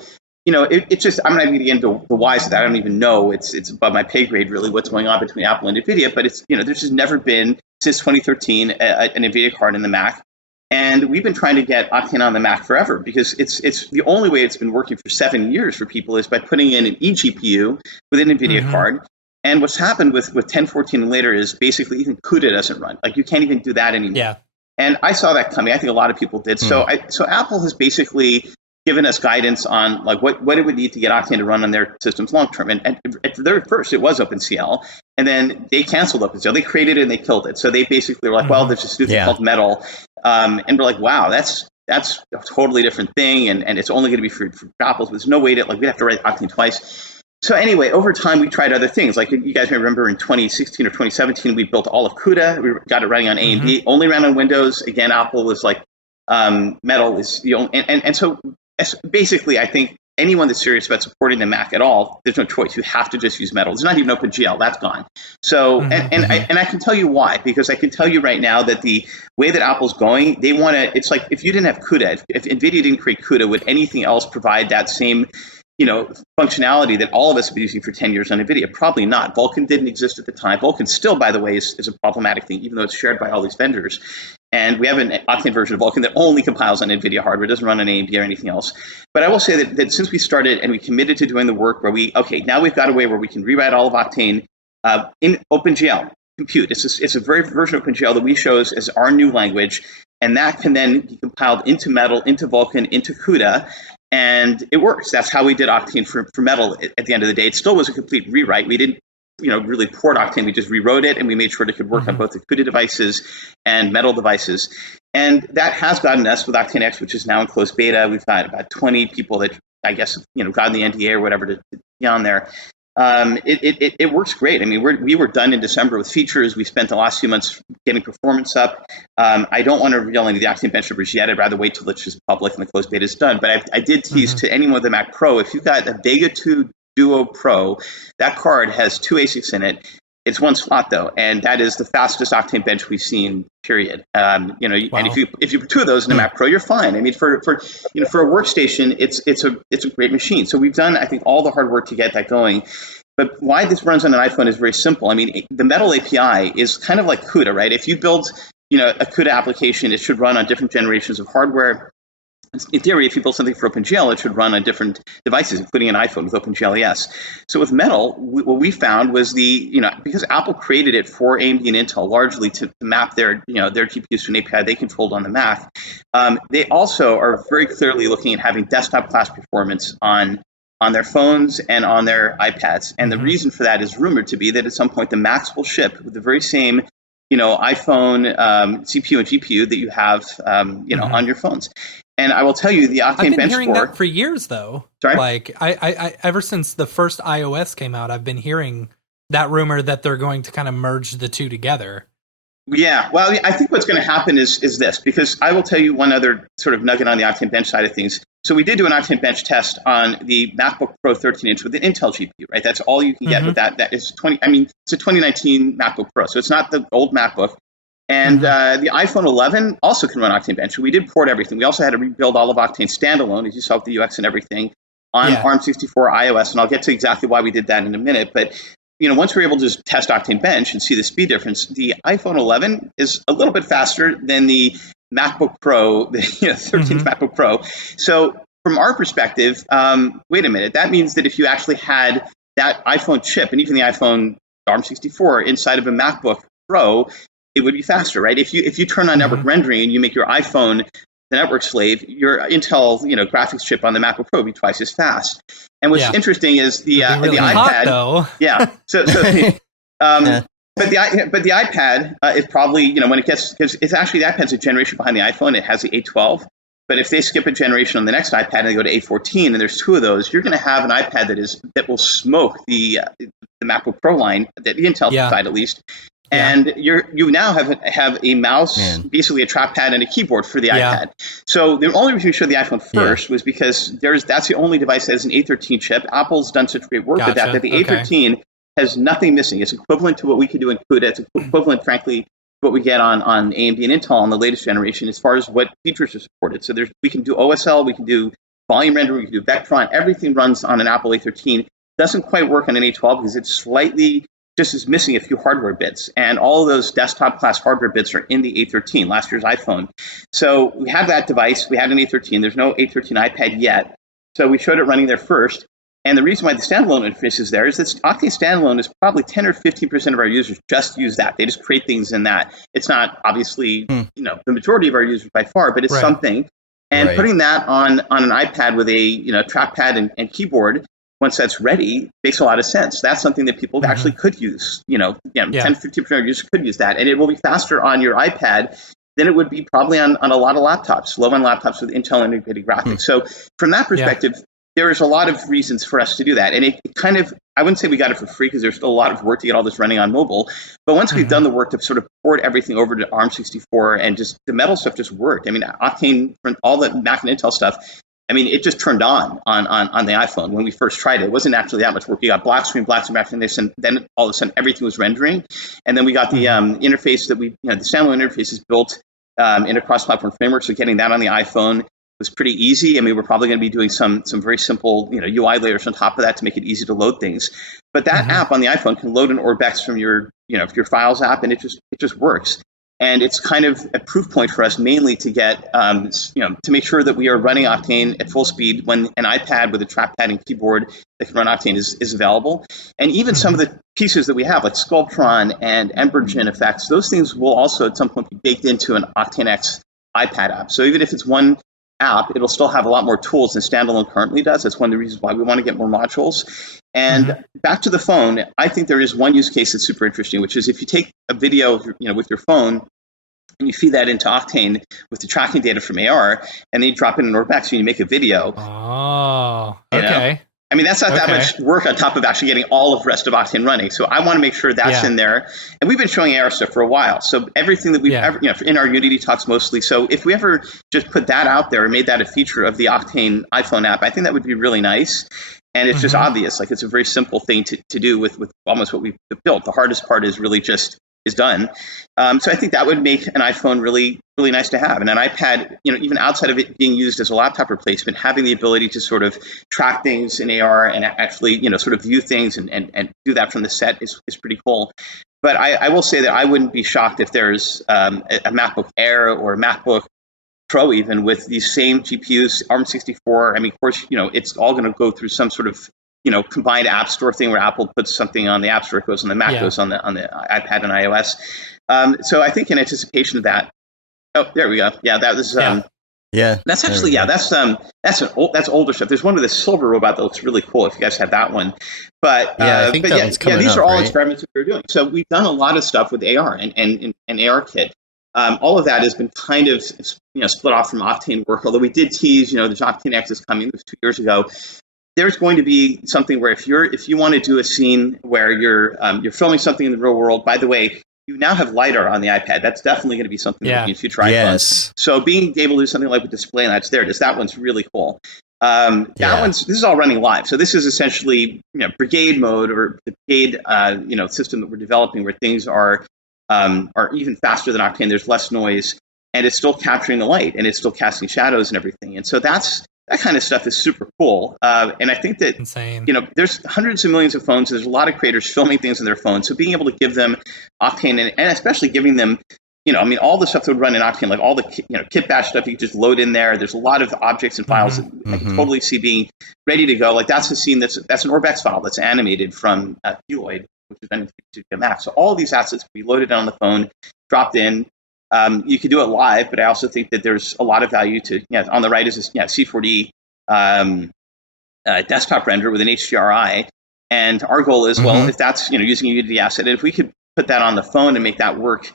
it's just, I'm not even going to get into the whys of that. I don't even know. It's above my pay grade, really, what's going on between Apple and NVIDIA. But it's, there's just never been, since 2013, an NVIDIA card in the Mac. And we've been trying to get Octane on the Mac forever because it's the only way it's been working for 7 years for people is by putting in an eGPU with an NVIDIA card. And what's happened with 1014 and later is basically even CUDA doesn't run. Like you can't even do that anymore. Yeah. And I saw that coming. I think a lot of people did. So Apple has basically given us guidance on what it would need to get Octane to run on their systems long term. And at the very first, it was OpenCL, and then they canceled OpenCL. They created it and they killed it. So they basically were like, well, there's this new thing called Metal, and we're like, wow, that's a totally different thing, and it's only going to be for Apples. There's no way to we'd have to write Octane twice. So anyway, over time, we tried other things. Like you guys may remember in 2016 or 2017, we built all of CUDA. We got it running on AMD, only ran on Windows. Again, Apple was like, Metal is the only, and so basically, I think anyone that's serious about supporting the Mac at all, there's no choice. You have to just use Metal. There's not even OpenGL. That's gone. So, I can tell you why, because I can tell you right now that the way that Apple's going, they want to, it's like if you didn't have CUDA, if NVIDIA didn't create CUDA, would anything else provide that same functionality that all of us have been using for 10 years on NVIDIA? Probably not. Vulkan didn't exist at the time. Vulkan still, by the way, is a problematic thing, even though it's shared by all these vendors. And we have an Octane version of Vulkan that only compiles on NVIDIA hardware, doesn't run on AMD or anything else. But I will say that since we started and we committed to doing the work where now we've got a way where we can rewrite all of Octane in OpenGL, compute. It's a very version of OpenGL that we show as our new language, and that can then be compiled into Metal, into Vulkan, into CUDA, and it works. That's how we did Octane for Metal at the end of the day. It still was a complete rewrite. We didn't really port Octane. We just rewrote it, and we made sure it could work on both the CUDA devices and Metal devices. And that has gotten us with Octane X, which is now in closed beta. We've got about 20 people that I guess got the NDA or whatever to be on there. It works great. I mean, we were done in December with features. We spent the last few months getting performance up. I don't want to reveal any of the Octane bench numbers yet. I'd rather wait till it's just public and the closed beta is done. But I did tease to anyone with a Mac Pro, if you've got a Vega 2 Duo Pro. That card has 2 ASICs in it. It's one slot though, and that is the fastest Octane bench we've seen. Period. And if you put 2 of those in a Mac Pro, you're fine. I mean, for a workstation, it's a great machine. So we've done, I think, all the hard work to get that going. But why this runs on an iPhone is very simple. I mean, the Metal API is kind of like CUDA, right? If you build, a CUDA application, it should run on different generations of hardware. In theory, if you build something for OpenGL, it should run on different devices, including an iPhone with OpenGL ES. So with Metal, what we found was because Apple created it for AMD and Intel largely to map their GPUs to an API they controlled on the Mac. They also are very clearly looking at having desktop class performance on their phones and on their iPads. And the reason for that is rumored to be that at some point the Macs will ship with the very same iPhone CPU and GPU that you have on your phones. And I will tell you, the Octane I've been bench hearing score, that for years, though. Sorry? Like, I ever since the first iOS came out, I've been hearing that rumor that they're going to kind of merge the two together. Yeah, well, I think what's going to happen is this, because I will tell you one other sort of nugget on the Octane bench side of things. So we did do an Octane bench test on the MacBook Pro 13-inch with an Intel GPU, right? That's all you can get with that. That is it's a 2019 MacBook Pro, so it's not the old MacBook. And the iPhone 11 also can run Octane bench. We did port everything. We also had to rebuild all of Octane standalone, as you saw with the UX and everything, on ARM64 iOS. And I'll get to exactly why we did that in a minute. But once we're able to just test Octane bench and see the speed difference, the iPhone 11 is a little bit faster than the MacBook Pro, the 13th MacBook Pro. So from our perspective, wait a minute, that means that if you actually had that iPhone chip and even the iPhone ARM64 inside of a MacBook Pro, it would be faster, right? If you turn on network rendering and you make your iPhone the network slave, your Intel graphics chip on the MacBook Pro would be twice as fast. And what's interesting is the really iPad. Hot, though. Yeah. So but the iPad is probably when it gets, because it's actually the iPad's a generation behind the iPhone. It has the A12. But if they skip a generation on the next iPad and they go to A14, and there's 2 of those, you're going to have an iPad that will smoke the MacBook Pro line, the Intel side at least. And you now have a mouse, basically a trackpad and a keyboard for the iPad. So the only reason we showed the iPhone first was because that's the only device that has an A13 chip. Apple's done such great work with that the A13 has nothing missing. It's equivalent to what we could do in CUDA. It's equivalent, frankly, to what we get on AMD and Intel on the latest generation as far as what features are supported. So we can do OSL, we can do volume rendering, we can do Vectron. Everything runs on an Apple A13. Doesn't quite work on an A12 because it's slightly just is missing a few hardware bits, and all of those desktop class hardware bits are in the A13, last year's iPhone. So we have that device, we had an A13, there's no A13 iPad yet, so we showed it running there first. And the reason why the standalone interface is there is that Octane standalone is probably 10 or 15% of our users just use that. They just create things in that. It's not obviously the majority of our users by far, but it's something. And putting that on an iPad with a trackpad and keyboard, once that's ready, makes a lot of sense. That's something that people actually could use. 10-15% of users could use that. And it will be faster on your iPad than it would be probably on a lot of laptops, low-end laptops with Intel integrated graphics. So from that perspective, there is a lot of reasons for us to do that. And it kind of, I wouldn't say we got it for free because there's still a lot of work to get all this running on mobile. But once we've done the work to sort of port everything over to ARM64 and just the Metal stuff just worked. I mean, Octane, all the Mac and Intel stuff, it just turned on the iPhone when we first tried it. It wasn't actually that much work. You got black screen, and then all of a sudden everything was rendering. And then we got the interface that the standalone interface is built in a cross-platform framework. So getting that on the iPhone was pretty easy. We're probably going to be doing some very simple UI layers on top of that to make it easy to load things. But that app on the iPhone can load an Orbex from your Files app, and it just works. And it's kind of a proof point for us mainly to get, to make sure that we are running Octane at full speed when an iPad with a trackpad and keyboard that can run Octane is available. And even some of the pieces that we have, like Sculptron and Embergen effects, those things will also at some point be baked into an Octane X iPad app. So even if it's one app, it'll still have a lot more tools than standalone currently does. That's one of the reasons why we want to get more modules. And back to the phone, I think there is one use case that's super interesting, which is if you take a video, with your phone and you feed that into Octane with the tracking data from AR, and then you drop in an Orbex and you make a video. Oh, okay. That's not that much work on top of actually getting all of the rest of Octane running. So I want to make sure that's in there. And we've been showing AR stuff for a while. So everything that we've ever, in our Unity talks mostly. So if we ever just put that out there and made that a feature of the Octane iPhone app, I think that would be really nice. And it's just obvious, like it's a very simple thing to do with almost what we've built. The hardest part is really just is done. So I think that would make an iPhone really, really nice to have. And an iPad, even outside of it being used as a laptop replacement, having the ability to sort of track things in AR and actually, sort of view things and do that from the set is pretty cool. But I will say that I wouldn't be shocked if there's a MacBook Air or a MacBook Pro even with these same GPUs, ARM64. I mean, of course, it's all going to go through some sort of, combined app store thing where Apple puts something on the App Store, it goes on the Mac, goes on the iPad and iOS. So I think in anticipation of that, there we go. Yeah, that was that's actually that's older stuff. There's one with a silver robot that looks really cool. If you guys have that one, but I think that one's coming these up, are all right? experiments that we're doing. So we've done a lot of stuff with AR and ARKit. All of that has been kind of split off from Octane work. Although we did tease, there's Octane X is coming. It was 2 years ago. There's going to be something where if you want to do a scene where you're filming something in the real world. By the way, you now have LiDAR on the iPad. That's definitely going to be something that in future iPhones. Yes. So being able to do something like with display lights, there it is. That one's really cool. This is all running live. So this is essentially Brigade mode or the Brigade system that we're developing where things are even faster than Octane. There's less noise and it's still capturing the light and it's still casting shadows and everything. And so that kind of stuff is super cool. And I think that, insane. There's hundreds of millions of phones. There's a lot of creators filming things on their phones. So being able to give them Octane and especially giving them, all the stuff that would run in Octane, like all the, kit bash stuff you can just load in there. There's a lot of objects and files that I can totally see being ready to go. Like that's a scene that's an Orbex file that's animated from Fuloid, which is then to Mac. So all of these assets can be loaded on the phone, dropped in. You could do it live, but I also think that there's a lot of value to, on the right is this C4D desktop render with an HDRI. And our goal is, well, if that's, using a Unity asset, if we could put that on the phone and make that work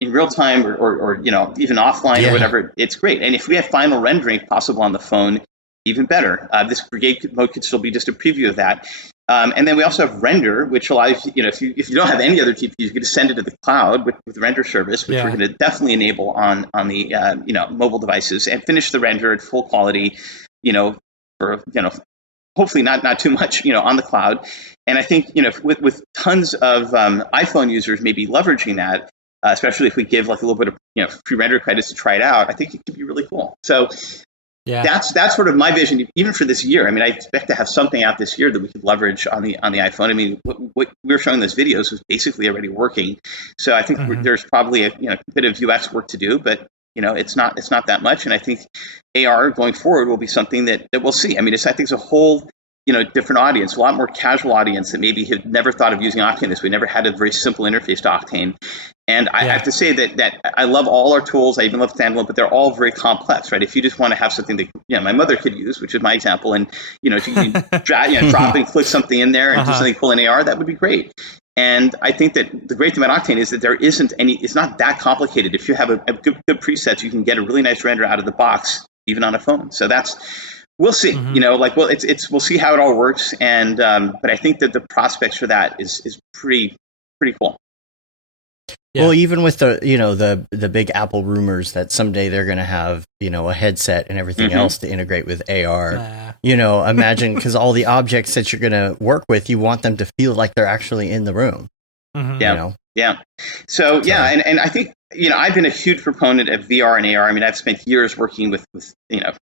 in real time or even offline or whatever, it's great. And if we have final rendering possible on the phone, even better. This Brigade mode could still be just a preview of that. And then we also have render, which allows, if you don't have any other GPUs, you can just send it to the cloud with render service, which we're going to definitely enable on the mobile devices and finish the render at full quality, for hopefully not too much, on the cloud. And I think with tons of iPhone users maybe leveraging that, especially if we give like a little bit of free render credits to try it out, I think it could be really cool. So. Yeah, that's sort of my vision, even for this year. I mean, I expect to have something out this year that we could leverage on the iPhone. I mean, what we were showing those videos was basically already working. So I think there's probably a bit of UX work to do, but it's not that much. And I think AR going forward will be something that we'll see. I mean, I think it's a whole different audience, a lot more casual audience that maybe had never thought of using Octane this way. Never had a very simple interface to Octane. And I have to say that I love all our tools. I even love standalone, but they're all very complex, right? If you just want to have something that my mother could use, which is my example, and you can drop and click something in there and do something cool in AR, that would be great. And I think that the great thing about Octane is that there isn't any. It's not that complicated. If you have a good presets, you can get a really nice render out of the box, even on a phone. So we'll see. We'll see how it all works. And but I think that the prospects for that is pretty cool. Yeah. Well, even with the big Apple rumors that someday they're going to have, a headset and everything else to integrate with AR, imagine, because all the objects that you're going to work with, you want them to feel like they're actually in the room. Yeah. So, and I think, I've been a huge proponent of VR and AR. I mean, I've spent years working with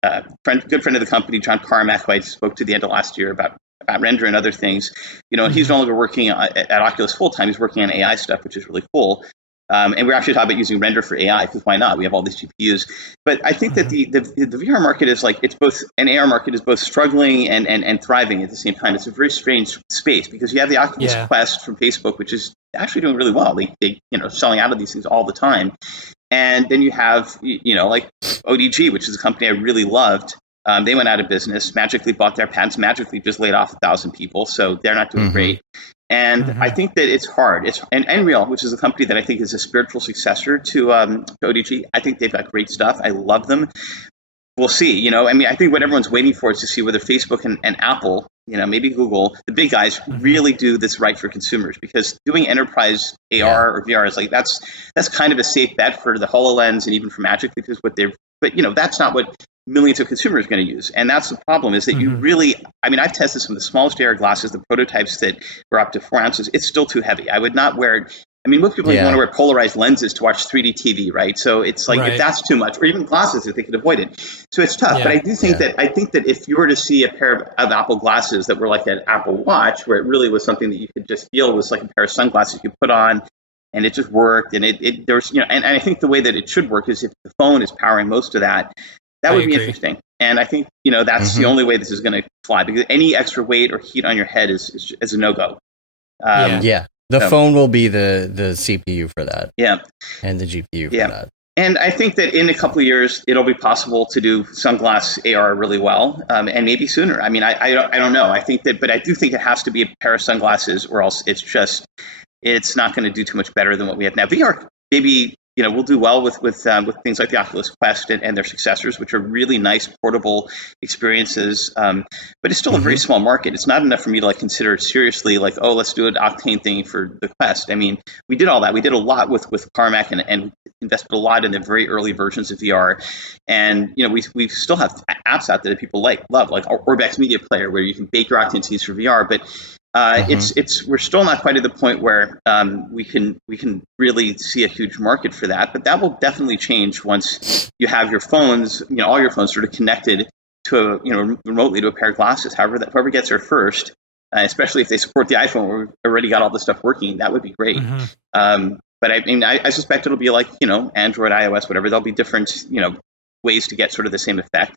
a good friend of the company, John Carmack, who I spoke to the end of last year about render and other things, and he's no longer working at Oculus full time. He's working on AI stuff, which is really cool. And we're actually talking about using render for AI because why not? We have all these GPUs. But I think that the VR market is like, it's both, an AR market is both struggling and thriving at the same time. It's a very strange space because you have the Oculus Quest from Facebook, which is actually doing really well. They selling out of these things all the time. And then you have, like ODG, which is a company I really loved. They went out of business, magically bought their patents, magically just laid off 1,000 people. So they're not doing great. And I think that it's hard. And Unreal, which is a company that I think is a spiritual successor to ODG, I think they've got great stuff. I love them. We'll see. I think what everyone's waiting for is to see whether Facebook and Apple, maybe Google, the big guys, really do this right for consumers. Because doing enterprise AR or VR is like that's kind of a safe bet for the HoloLens and even for Magic, because what they're. But that's not what millions of consumers are going to use. And that's the problem, is that you really, I mean, I've tested some of the smallest AR glasses, the prototypes that were up to 4 ounces. It's still too heavy. I would not wear it. I mean, most people want to wear polarized lenses to watch 3D TV, right? So it's like, if that's too much, or even glasses if they could avoid it. So it's tough. But I do think I think that if you were to see a pair of Apple glasses that were like an Apple Watch, where it really was something that you could just feel was like a pair of sunglasses you put on, and it just worked, and there was, you know, and I think the way that it should work is if the phone is powering most of that, that would be interesting. And I think, you know, that's the only way this is going to fly, because any extra weight or heat on your head is a no-go. The phone will be the CPU for that. Yeah. And the GPU for that. And I think that in a couple of years, it'll be possible to do sunglass AR really well, and maybe sooner. I mean, I don't know. I think that, but I do think it has to be a pair of sunglasses, or else it's not going to do too much better than what we have now. VR, maybe, you know, we'll do well with things like the Oculus Quest and their successors, which are really nice portable experiences. But it's still a very small market. It's not enough for me to like consider it seriously, like, oh, let's do an Octane thing for the Quest. I mean, we did all that. We did a lot with Carmack and invested a lot in the very early versions of VR. And, you know, we still have apps out there that people love, like Orbex Media Player, where you can bake your Octane seeds for VR. But we're still not quite at the point where we can really see a huge market for that, but that will definitely change once you have your phones, you know, all your phones sort of connected to remotely to a pair of glasses. Whoever gets there first, especially if they support the iPhone, where we've already got all this stuff working, that would be great. But I mean, I suspect it'll be like, you know, Android, iOS, whatever. There'll be different, you know, ways to get sort of the same effect.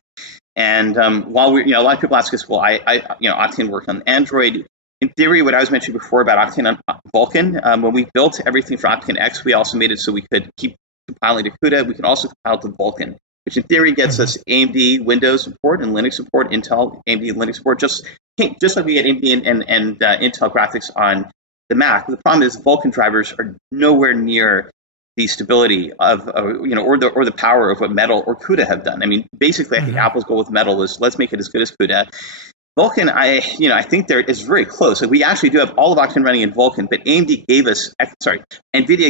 And while we, you know, a lot of people ask us, well, Octane worked on Android. In theory, what I was mentioning before about Octane on Vulkan, when we built everything for Octane X, we also made it so we could keep compiling to CUDA. We can also compile to Vulkan, which in theory gets us AMD Windows support and Linux support, Intel AMD Linux support, just like we get AMD and Intel graphics on the Mac. The problem is Vulkan drivers are nowhere near the stability of or the power of what Metal or CUDA have done. I mean, basically, I think Apple's goal with Metal was let's make it as good as CUDA. Vulkan, I think there is very close. We actually do have all of Octane running in Vulkan, but NVIDIA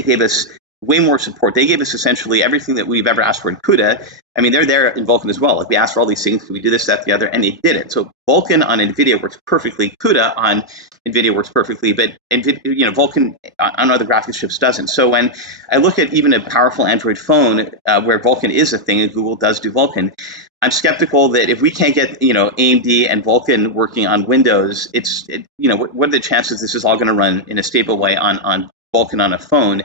gave us way more support. They gave us essentially everything that we've ever asked for in CUDA. I mean, they're there in Vulkan as well. Like, we asked for all these things, can we do this, that, the other, and they did it. So Vulkan on NVIDIA works perfectly. CUDA on NVIDIA works perfectly, but Vulkan on other graphics chips doesn't. So when I look at even a powerful Android phone where Vulkan is a thing, and Google does do Vulkan, I'm skeptical that if we can't get AMD and Vulkan working on Windows, what are the chances this is all going to run in a stable way on Vulkan on a phone?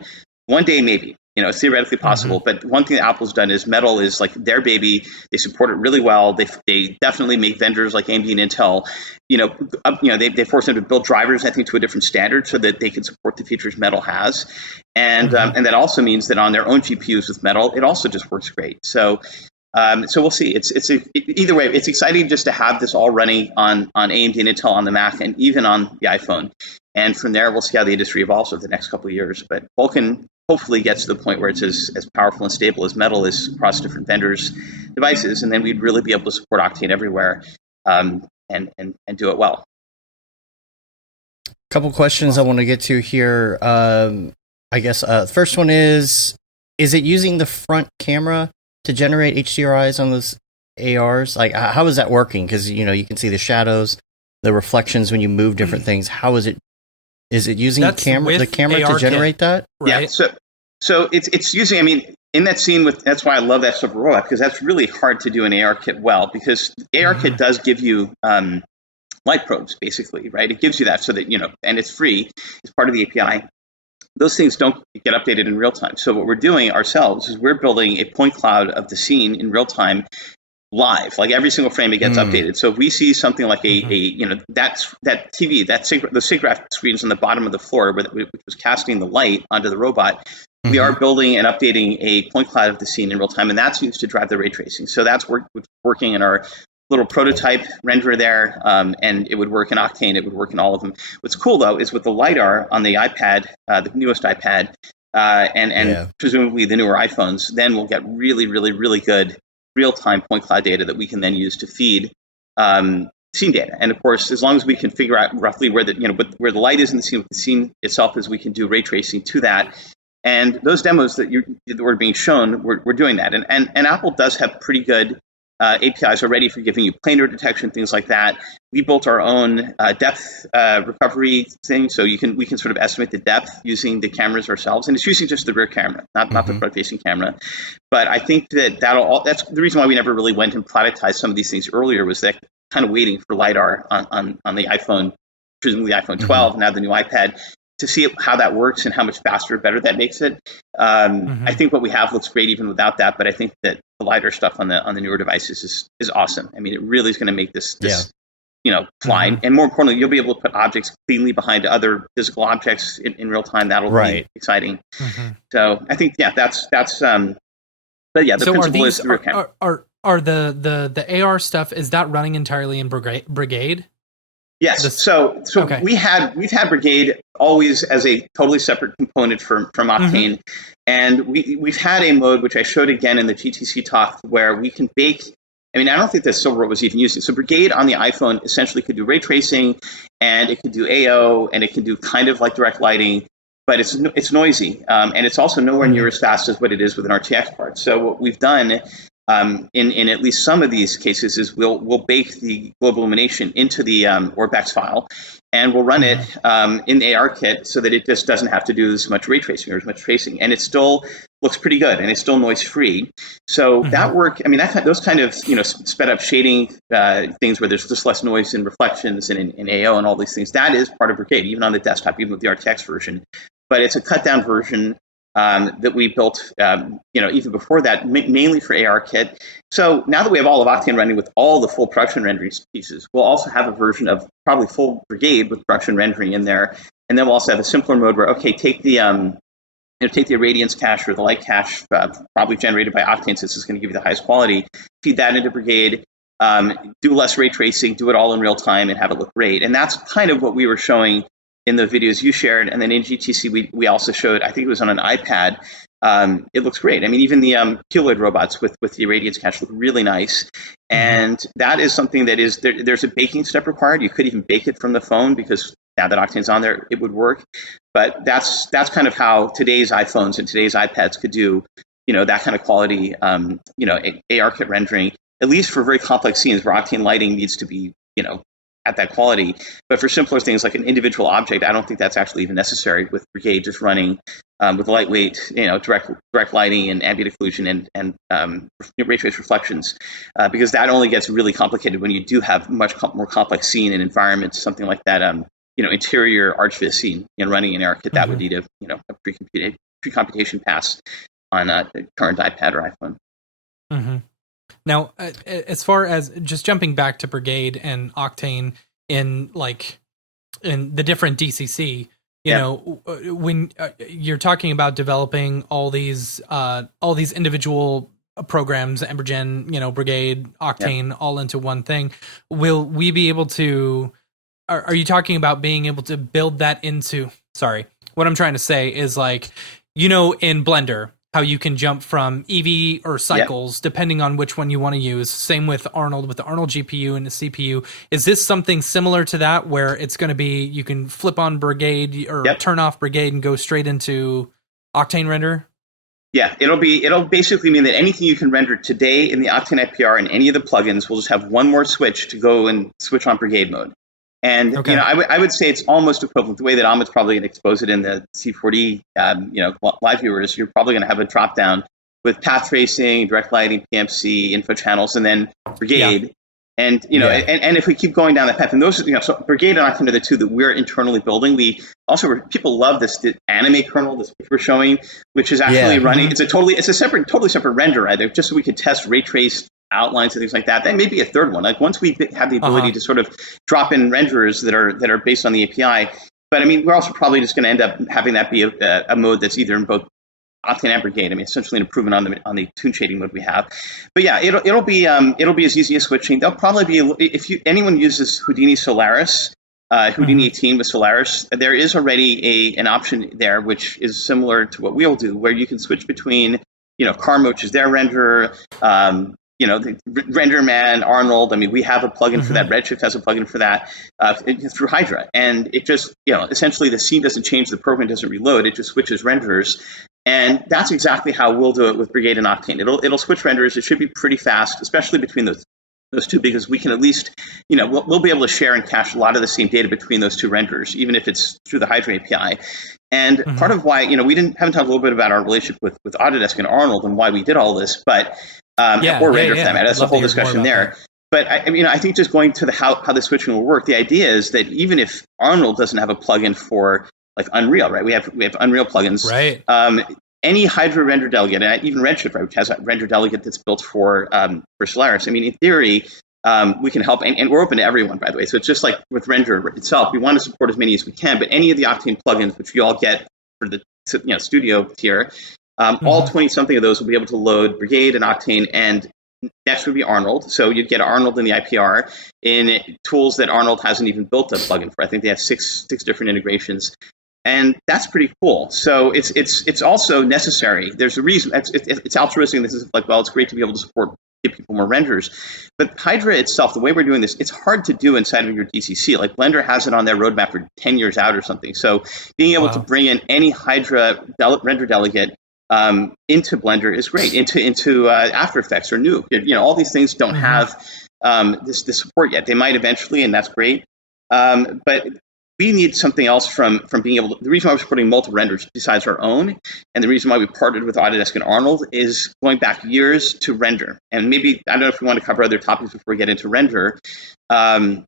One day, maybe. It's theoretically possible. But one thing that Apple's done is Metal is like their baby. They support it really well. They definitely make vendors like AMD and Intel, they force them to build drivers, I think, to a different standard so that they can support the features Metal has. And that also means that on their own GPUs with Metal, it also just works great. So we'll see. Either way, it's exciting just to have this all running on AMD and Intel on the Mac and even on the iPhone. And from there, we'll see how the industry evolves over the next couple of years. But Vulkan hopefully gets to the point where it's as powerful and stable as Metal is across different vendors' devices, and then we'd really be able to support Octane everywhere and do it well. A couple questions I want to get to here. I guess the first one is it using the front camera to generate HDRIs on those ARs? Like, how is that working? Because, you can see the shadows, the reflections when you move different things. How is it? Is it using the camera to generate that? Right? Yeah. So it's using, in that scene that's why I love that stuff rollout, because that's really hard to do an AR kit well, because the AR kit does give you light probes, basically, right? It gives you that so that, and it's free. It's part of the API. Those things don't get updated in real time. So what we're doing ourselves is we're building a point cloud of the scene in real time, live. Like, every single frame it gets updated. So if we see something like that TV, the SIGGRAPH screens on the bottom of the floor, which was casting the light onto the robot, we are building and updating a point cloud of the scene in real time, and that's used to drive the ray tracing. So that's working in our little prototype renderer there, and it would work in Octane. It would work in all of them. What's cool, though, is with the LiDAR on the iPad, the newest iPad, and presumably the newer iPhones, then we'll get really, really, really good real-time point cloud data that we can then use to feed scene data. And of course, as long as we can figure out roughly where the light is in the scene, with the scene itself, is we can do ray tracing to that. And those demos that were being shown, we're doing that. And Apple does have pretty good APIs already for giving you planar detection, things like that. We built our own depth recovery thing, so we can sort of estimate the depth using the cameras ourselves, and it's using just the rear camera, not the front-facing camera. But I think that's the reason why we never really went and productized some of these things earlier, was that kind of waiting for LiDAR on the iPhone, presumably the iPhone 12, now the new iPad, to see how that works and how much faster or better that makes it. I think what we have looks great even without that, but I think that the LiDAR stuff on the newer devices is awesome. I mean, it really is going to make this fly. And more importantly, you'll be able to put objects cleanly behind other physical objects in real time. That'll be exciting. So I think, that's but yeah, the so principle are is these, rear camera. Are the AR stuff, is that running entirely in Brigade? Yes. So okay. We've had Brigade always as a totally separate component from Octane, and we've had a mode which I showed again in the GTC talk where we can bake. I mean, I don't think that Silverbolt was even using. So Brigade on the iPhone essentially could do ray tracing, and it could do AO, and it can do kind of like direct lighting, but it's noisy, and it's also nowhere near as fast as what it is with an RTX part. So what we've done in at least some of these cases is we'll bake the global illumination into the Orbex file, and we'll run it in the AR kit so that it just doesn't have to do as much ray tracing or as much tracing, and it still looks pretty good, and it's still noise free. So that work, I mean, those kind of sped up shading things where there's just less noise and reflections and in AO and all these things, that is part of Brigade, even on the desktop, even with the RTX version. But it's a cut down version that we built, even before that, mainly for ARKit. So now that we have all of Octane running with all the full production rendering pieces, we'll also have a version of probably full Brigade with production rendering in there, and then we'll also have a simpler mode where take the irradiance cache or the light cache, probably generated by Octane, since it's going to give you the highest quality, feed that into Brigade, do less ray tracing, do it all in real time, and have it look great. And that's kind of what we were showing in the videos you shared, and then in GTC we also showed, I think it was on an iPad, it looks great. I mean, even the keloid robots with the irradiance cache look really nice, and that is something that is, there's a baking step required. You could even bake it from the phone, because now that Octane's on there, it would work, but that's kind of how today's iPhones and today's iPads could do, that kind of quality, ARKit rendering, at least for very complex scenes where Octane lighting needs to be, at that quality. But for simpler things like an individual object, I don't think that's actually even necessary with Brigade just running with lightweight, direct lighting and ambient occlusion and ray trace reflections, because that only gets really complicated when you do have much more complex scene and environments, something like that, interior archviz scene, running in ARKit, that would need a pre-computation pass on a current iPad or iPhone. Now, as far as just jumping back to Brigade and Octane in the different DCC, when you're talking about developing all these individual programs, Embergen, Brigade, Octane, all into one thing, will we be able to? Are you talking about being able to build that into? Sorry, what I'm trying to say is in Blender, how you can jump from EV or cycles depending on which one you want to use. Same with Arnold, with the Arnold GPU and the CPU. Is this something similar to that, where it's going to be, you can flip on Brigade or turn off Brigade and go straight into Octane render? Yeah, it'll basically mean that anything you can render today in the Octane IPR and any of the plugins will just have one more switch to go and switch on Brigade mode. And I would say it's almost equivalent. The way that Ahmed's probably going to expose it in the C4D, live viewers, you're probably going to have a drop down with path tracing, direct lighting, PMC, info channels, and then Brigade. And and if we keep going down that path, and those, so Brigade and Octane are the two that we're internally building. We also, people love the anime kernel, this which we're showing, which is actually running. It's a totally separate render, either, just so we could test ray trace outlines and things like that. That may be a third one. Like once we have the ability to sort of drop in renderers that are based on the API. But I mean, we're also probably just going to end up having that be a mode that's either in both Octane and Brigade. I mean, essentially an improvement on the tune shading mode we have. But yeah, it'll be as easy as switching. There'll probably be, if anyone uses Houdini Solaris, Houdini 18 with Solaris, there is already an option there which is similar to what we'll do, where you can switch between Karma, which is their renderer, the RenderMan, Arnold. I mean, we have a plugin for that. Redshift has a plugin for that through Hydra. And it just, essentially the scene doesn't change, the program doesn't reload, it just switches renderers. And that's exactly how we'll do it with Brigade and Octane. It'll switch renders. It should be pretty fast, especially between those two, because we can at least, we'll be able to share and cache a lot of the same data between those two renders, even if it's through the Hydra API. And part of why, we haven't talked a little bit about our relationship with Autodesk and Arnold and why we did all this, but or Render for them. That's a whole discussion there. But I think just going to how the switching will work, the idea is that even if Arnold doesn't have a plugin for like Unreal, right? We have Unreal plugins. Right. Any Hydra render delegate, and even Redshift, right, which has a render delegate that's built for Solaris. In theory, we can help, and we're open to everyone, by the way. So it's just like with Render itself, we want to support as many as we can. But any of the Octane plugins, which you all get for the studio tier, all 20-something of those will be able to load Brigade and Octane, and next would be Arnold. So you'd get Arnold in the IPR in tools that Arnold hasn't even built a plugin for. I think they have six different integrations. And that's pretty cool. So it's also necessary. There's a reason. It's altruistic. This is like, well, it's great to be able to give people more renders. But Hydra itself, the way we're doing this, it's hard to do inside of your DCC. Like Blender has it on their roadmap for 10 years out or something. So being able to bring in any Hydra render delegate into Blender is great. Into After Effects or Nuke. All these things don't have this support yet. They might eventually, and that's great. But we need something else from being able to. The reason why we're supporting multiple renders besides our own, and the reason why we partnered with Autodesk and Arnold, is going back years to Render. And maybe, I don't know if we want to cover other topics before we get into Render. But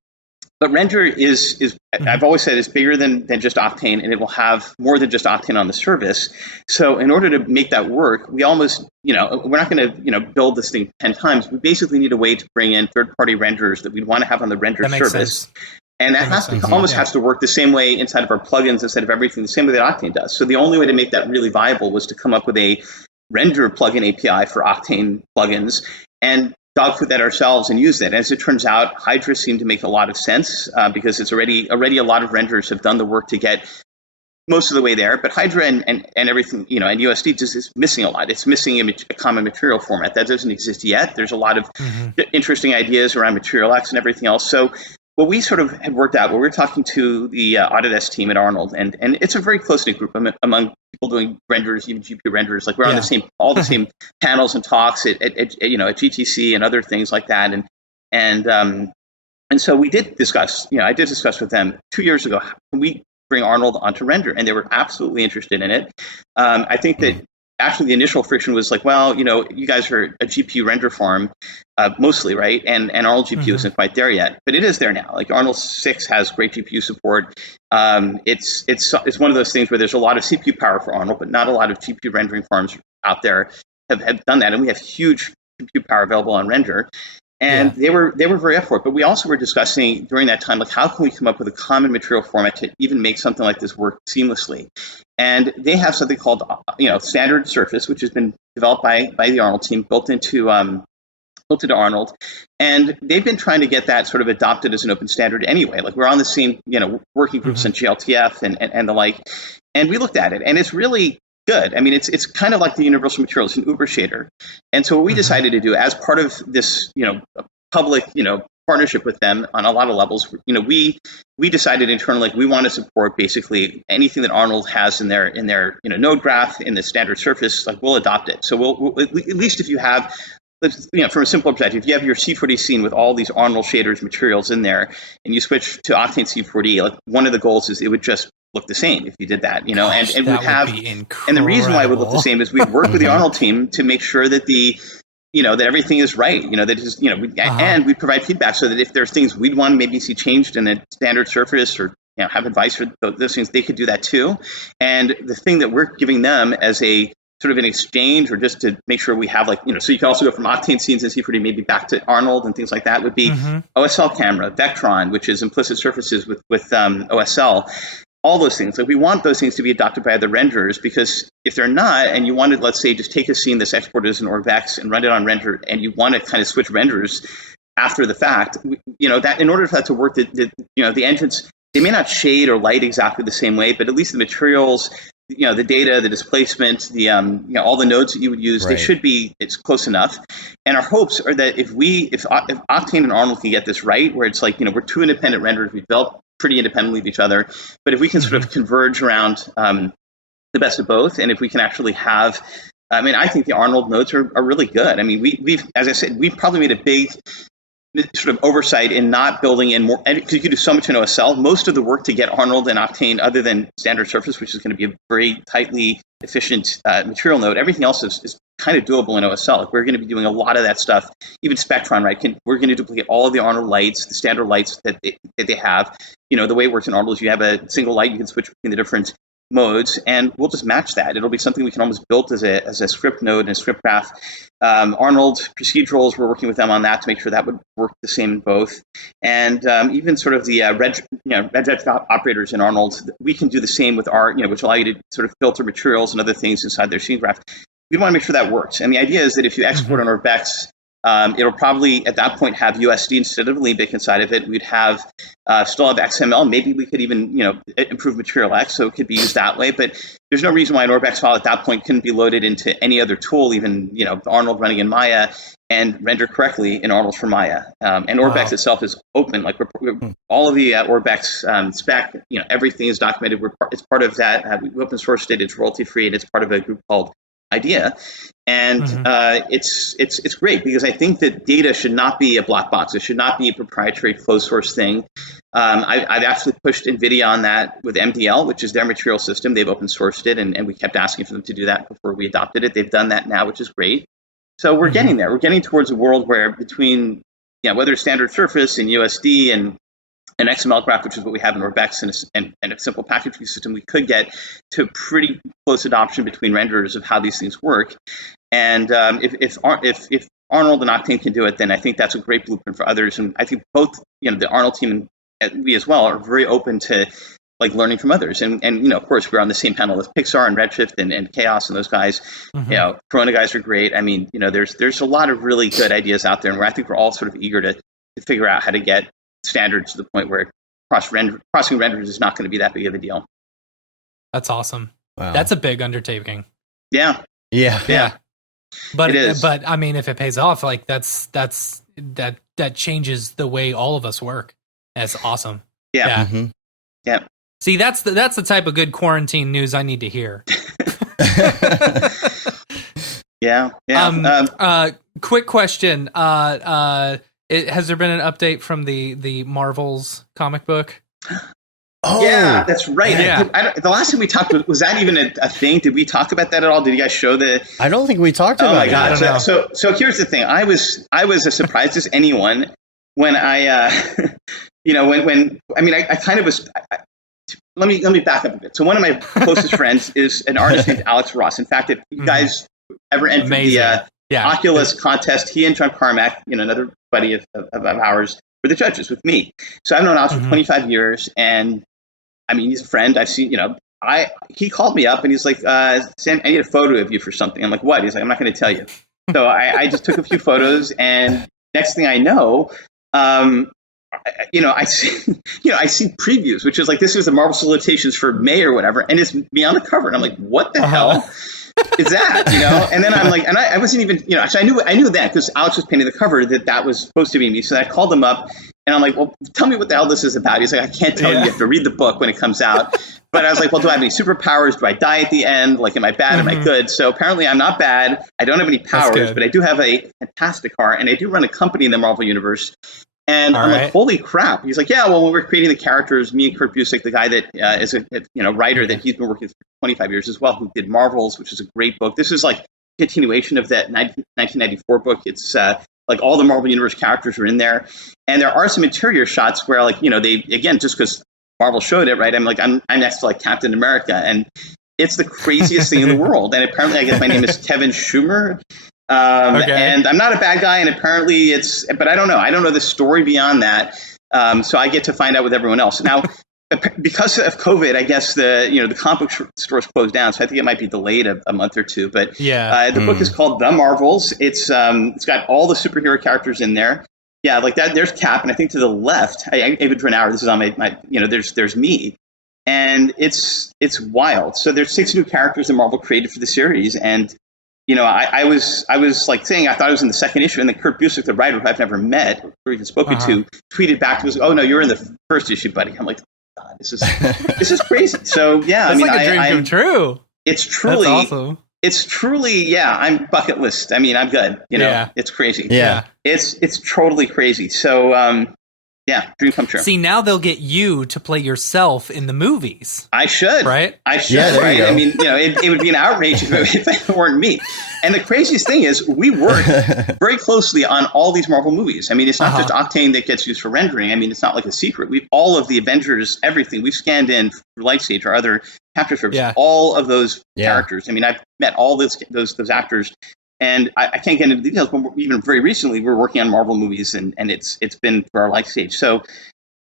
Render is I've always said, it's bigger than just Octane, and it will have more than just Octane on the service. So in order to make that work, we almost, we're not going to, build this thing 10 times. We basically need a way to bring in third-party renderers that we'd want to have on the render service. Sense. And that has to work the same way inside of our plugins, instead of everything, the same way that Octane does. So the only way to make that really viable was to come up with a render plugin API for Octane plugins and dogfood that ourselves and use it. As it turns out, Hydra seemed to make a lot of sense because it's already a lot of renderers have done the work to get most of the way there. But Hydra and everything, and USD just is missing a lot. It's missing a common material format that doesn't exist yet. There's a lot of interesting ideas around Material X and everything else. So what we sort of had worked out, we were talking to the Autodesk team at Arnold, and it's a very close-knit group among people doing renders, even GPU renders. Like we're on all the same panels and talks at GTC and other things like that. And so we did discuss. I did discuss with them 2 years ago. Can we bring Arnold onto Render? And they were absolutely interested in it. I think that. Actually, the initial friction was like, well, you guys are a GPU render farm, mostly, right? And Arnold GPU isn't quite there yet, but it is there now. Like Arnold 6 has great GPU support. It's one of those things where there's a lot of CPU power for Arnold, but not a lot of GPU rendering farms out there have done that. And we have huge compute power available on Render. And they were very up for it. But we also were discussing during that time, like, how can we come up with a common material format to even make something like this work seamlessly? And they have something called, Standard Surface, which has been developed by the Arnold team, built into Arnold. And they've been trying to get that sort of adopted as an open standard anyway. Like we're on the same, working groups in GLTF and the like. And we looked at it, and it's really good. I mean, it's kind of like the universal material. It's an Uber shader. And so what we decided to do as part of this, public, partnership with them on a lot of levels, we decided internally, like, we want to support basically anything that Arnold has in their node graph, in the standard surface, like we'll adopt it. So we'll at least if you have, from a simple perspective, if you have your C4D scene with all these Arnold shaders materials in there, and you switch to Octane C4D, like one of the goals is it would just look the same if you did that, Gosh, and we'd have, and the reason why it would look the same is we'd work with the Arnold team to make sure that that everything is right, that is, and we provide feedback so that if there's things we'd want to maybe see changed in a standard surface or have advice for those things, they could do that too. And the thing that we're giving them as a sort of an exchange, or just to make sure we have so you can also go from Octane scenes and C4D maybe back to Arnold and things like that, would be OSL camera, Vectron, which is implicit surfaces with OSL. All those things. Like we want those things to be adopted by other renderers, because if they're not, and you wanted, let's say, just take a scene that's exported as an OrbX and run it on Render, and you want to kind of switch renders after the fact, that in order for that to work, the engines, they may not shade or light exactly the same way, but at least the materials, the data, the displacement, all the nodes that you would use, it's close enough. And our hopes are that if Octane and Arnold can get this right, where it's like, we're two independent renderers, we develop pretty independently of each other, but if we can sort of converge around the best of both. And if we can actually have, I mean, I think the Arnold nodes are really good. I mean, we've, as I said, we've probably made a big sort of oversight in not building in more, because you can do so much in OSL. Most of the work to get Arnold and Octane, other than standard surface, which is going to be a very tightly efficient material node, everything else is kind of doable in OSL. Like, we're going to be doing a lot of that stuff, even Spectron, right? We're going to duplicate all of the Arnold lights, the standard lights that they have. You know, the way it works in Arnold is you have a single light, you can switch between the different modes, and we'll just match that. It'll be something we can almost build as a script node and a script graph. Arnold procedurals, we're working with them on that to make sure that would work the same in both. And even sort of the reg operators in Arnold, we can do the same with our, which allow you to sort of filter materials and other things inside their scene graph. We want to make sure that works. And the idea is that if you export on Orbex, it'll probably at that point have USD instead of Limbic inside of it. We'd have still have XML. Maybe we could even improve Material X, so it could be used that way. But there's no reason why an Orbex file at that point couldn't be loaded into any other tool, even Arnold running in Maya, and render correctly in Arnold for Maya. And Orbex itself is open. Like we're all of the Orbex spec, everything is documented. It's part of that. We open sourced it. It's royalty free, and it's part of a group called Idea. And it's great because I think that data should not be a black box. It should not be a proprietary closed source thing. I've actually pushed NVIDIA on that with MDL, which is their material system. They've open sourced it, and we kept asking for them to do that before we adopted it. They've done that now, which is great. So we're getting there. We're getting towards a world where between whether it's standard surface and USD and an XML graph, which is what we have in Orbex, and a simple packaging system, we could get to pretty close adoption between renderers of how these things work. And if Arnold and Octane can do it, then I think that's a great blueprint for others. And I think both the Arnold team and we as well are very open to learning from others. And of course, we're on the same panel with Pixar and Redshift and Chaos and those guys. Corona guys are great. I mean, there's a lot of really good ideas out there, and I think we're all sort of eager to figure out how to get standards to the point where crossing renders is not going to be that big of a deal. That's awesome. Wow. That's a big undertaking. Yeah. But I mean, if it pays off, that changes the way all of us work. That's awesome. Yeah. Yeah. See, that's the type of good quarantine news I need to hear. Yeah. Quick question. Has there been an update from the Marvels comic book? Oh, yeah, that's right. Yeah. The last time we talked, was that even a thing? Did we talk about that at all? Did you guys show the? I don't think we talked about it. Oh my god! So here's the thing. I was as surprised as anyone when I, I kind of was. Let me back up a bit. So one of my closest friends is an artist named Alex Ross. In fact, if you guys ever entered the Oculus contest, he and John Carmack, another buddy of ours, were the judges with me. So I've known Alex for 25 years, and I mean, he's a friend. I've seen, he called me up and he's like, Sam, I need a photo of you for something. I'm like, what? He's like, I'm not going to tell you. So I just took a few photos, and next thing I know, I see previews, which is like, this is the Marvel solicitations for May or whatever, and it's me on the cover, and I'm like, what the hell is that? And then I'm like, and I wasn't even, so I knew that because Alex was painting the cover that was supposed to be me. So I called him up, and I'm like, well, tell me what the hell this is about. He's like, I can't tell you. You have to read the book when it comes out. But I was like, well, do I have any superpowers? Do I die at the end? Like, am I bad? Am I good? So apparently I'm not bad. I don't have any powers, but I do have a fantastic car, and I do run a company in the Marvel Universe. And I'm like, holy crap. He's like, yeah, well, when we're creating the characters, me and Kurt Busiek, the guy that is a writer that he's been working with for 25 years as well, who did Marvels, which is a great book. This is like a continuation of that 1994 book. It's like all the Marvel Universe characters are in there. And there are some interior shots where they, again, just because Marvel showed it, right? I'm next to like Captain America, and it's the craziest thing in the world. And apparently, I guess my name is Kevin Schumer. And I'm not a bad guy, and apparently but I don't know. I don't know the story beyond that. So I get to find out with everyone else. Now, because of COVID, I guess the comic book stores closed down, so I think it might be delayed a month or two. But the book is called The Marvels. It's got all the superhero characters in there. Yeah, like that. There's Cap, and I think to the left, I even for an hour. This is on my there's me, and it's wild. So there's 6 new characters that Marvel created for the series, and I was like saying I thought I was in the second issue, and then Kurt Busiek, the writer who I've never met or even spoken to, tweeted back to me, "Oh no, you're in the first issue, buddy." I'm like, God, this is crazy. So yeah, it's like a dream come true. it's truly, That's awesome. It's truly, I'm bucket list. I mean, I'm good. It's crazy. Yeah. It's totally crazy. So, dream come true. See, now they'll get you to play yourself in the movies. I should. Right? I should. Yeah, there right? you go. I mean, it would be an outrage if it weren't me. And the craziest thing is we work very closely on all these Marvel movies. I mean, it's not just Octane that gets used for rendering. I mean, it's not like a secret. We've all of the Avengers, everything. We've scanned in for Lightstage or other capture strips, all of those characters. I mean, I've met all those actors. And I can't get into the details, but even very recently, we're working on Marvel movies, and it's been for our life stage. So,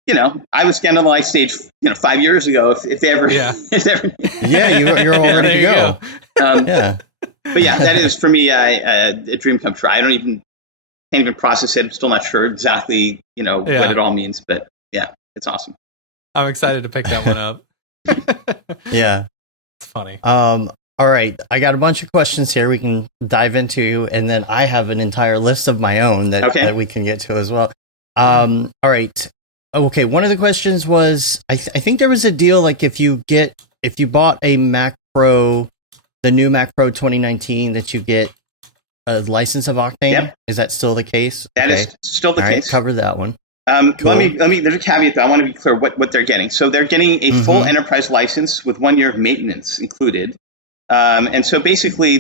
I was scanning the life stage, 5 years ago. If they ever, you're all ready to go. But that is for me a dream come true. can't even process it. I'm still not sure exactly, what it all means, but it's awesome. I'm excited to pick that one up. Yeah, it's funny. All right, I got a bunch of questions here we can dive into, and then I have an entire list of my own that we can get to as well. All right. Okay, one of the questions was, I think there was a deal, like if you bought a Mac Pro, the new Mac Pro 2019, that you get a license of Octane. Yep. Is that still the case? That is still the case. Cover that one. Cool. Let me, there's a caveat though. I want to be clear what they're getting. So they're getting a full enterprise license with 1 year of maintenance included. And so basically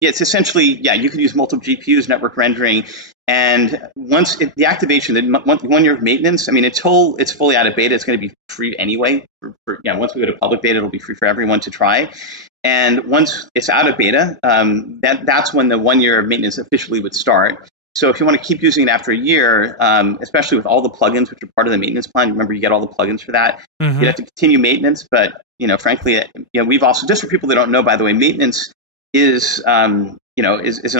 it's essentially, you can use multiple GPUs, network rendering, and once the activation, the 1 year of maintenance, I mean, until it's fully out of beta, it's going to be free anyway. Once we go to public beta, it'll be free for everyone to try. And once it's out of beta, that's when the 1 year of maintenance officially would start. So if you want to keep using it after a year, especially with all the plugins, which are part of the maintenance plan, remember you get all the plugins for that. You'd have to continue maintenance, but frankly, we've also, just for people that don't know, by the way, maintenance is an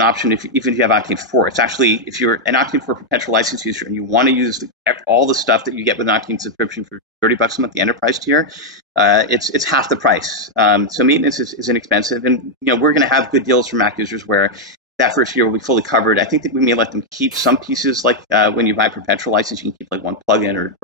option even if you have Octane 4. It's actually, if you're an Octane 4 perpetual license user and you want to use all the stuff that you get with an Octane subscription for $30 a month, the enterprise tier, it's half the price. So maintenance is inexpensive, and we're going to have good deals for Mac users where that first year will be fully covered. I think that we may let them keep some pieces, like when you buy perpetual license, you can keep like one plugin or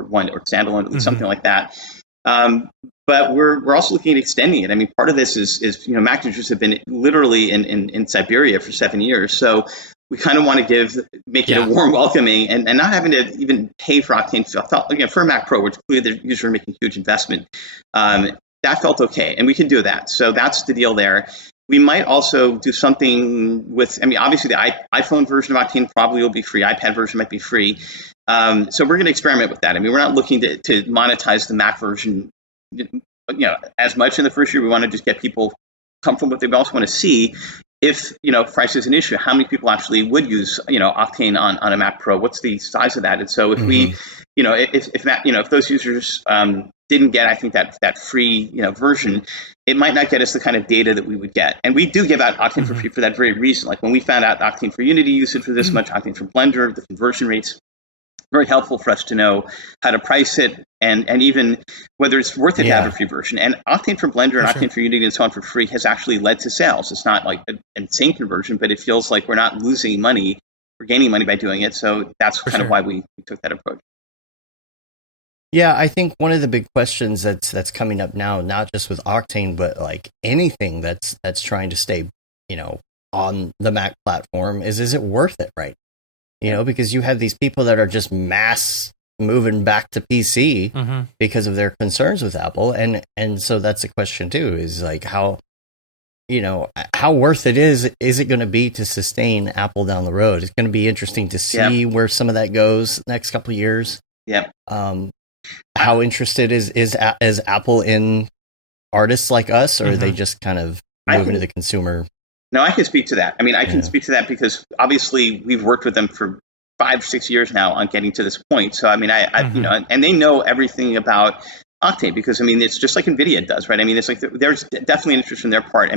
standalone, something like that. But we're also looking at extending it. I mean, part of this is Mac users have been literally in Siberia for 7 years, so we kind of want to make it a warm welcoming and not having to even pay for Octane. For a Mac Pro, which clearly the user are making a huge investment, that felt okay, and we can do that. So that's the deal there. We might also do something with, obviously the iPhone version of Octane probably will be free. iPad version might be free. So we're going to experiment with that. We're not looking to monetize the Mac version, as much in the first year. We want to just get people comfortable with it. We also want to see if, price is an issue, how many people actually would use, Octane on a Mac Pro. What's the size of that? And so if we, if those users didn't get, I think that free, version, it might not get us the kind of data that we would get. And we do give out Octane for free for that very reason. Like when we found out Octane for Unity usage was this much, Octane for Blender, the conversion rates, very helpful for us to know how to price it and even whether it's worth it to have a free version. And Octane for Blender and Octane for Unity and so on for free has actually led to sales. It's not like an insane conversion, but it feels like we're not losing money, we're gaining money by doing it. So that's kind of why we took that approach. Yeah, I think one of the big questions that's coming up now, not just with Octane, but like anything that's trying to stay, on the Mac platform is it worth it, right? Because you have these people that are just mass moving back to PC because of their concerns with Apple, and so that's a question too. Is like how worth it is it going to be to sustain Apple down the road? It's going to be interesting to see where some of that goes next couple of years. Yeah. How interested is Apple in artists like us, or are they just kind of moving to the consumer? No, I can speak to that. I can speak to that because obviously we've worked with them for 5 or 6 years now on getting to this point. So, and they know everything about Octane because, it's just like NVIDIA does, right? It's like there's definitely an interest on their part.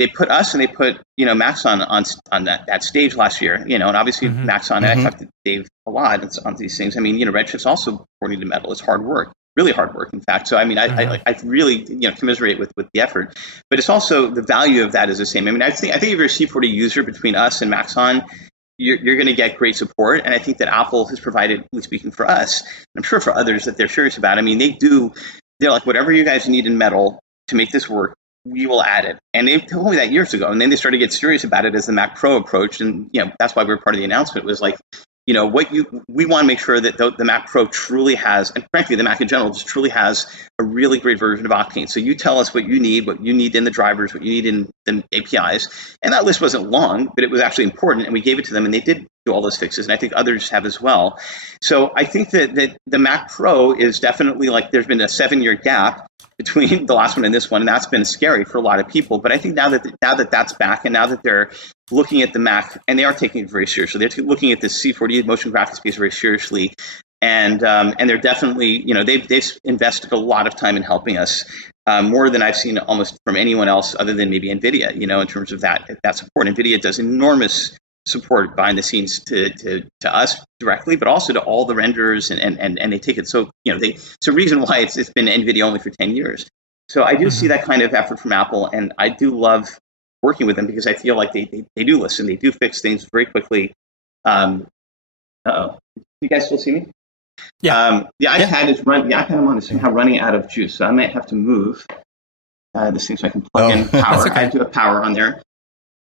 They put us and they put, Max on that stage last year, and obviously Max on, I talked to Dave a lot on these things. Redshift's also according to Metal. It's hard work. Really hard work, in fact. So, I really, commiserate with the effort, but it's also the value of that is the same. I think if you're a C40 user between us and Maxon, you're going to get great support. And I think that Apple has provided, at least speaking for us, and I'm sure for others that they're serious about. They're like, whatever you guys need in Metal, to make this work, we will add it. And they told me that years ago. And then they started to get serious about it as the Mac Pro approached. And, that's why we were part of the announcement, was like, we want to make sure that the Mac Pro truly has, and frankly, the Mac in general just truly has a really great version of Octane. So you tell us what you need in the drivers, what you need in the APIs. And that list wasn't long, but it was actually important. And we gave it to them, and they did do all those fixes. And I think others have as well. So I think that the Mac Pro is definitely, like, there's been a 7-year gap between the last one and this one, and that's been scary for a lot of people. But I think now that that's back, and now that they're looking at the Mac, and they are taking it very seriously, they're looking at the C4D motion graphics piece very seriously, and they're definitely, they've invested a lot of time in helping us, more than I've seen almost from anyone else other than maybe NVIDIA, in terms of that support. NVIDIA does enormous support behind the scenes to us directly, but also to all the renderers, and they take it. So, it's a reason why it's been NVIDIA only for 10 years. So I do see that kind of effort from Apple, and I do love working with them because I feel like they do listen. They do fix things very quickly. Uh-oh. You guys still see me? Yeah. The iPad I'm on is somehow running out of juice, so I might have to move this thing so I can plug in power. Okay. I do have power on there.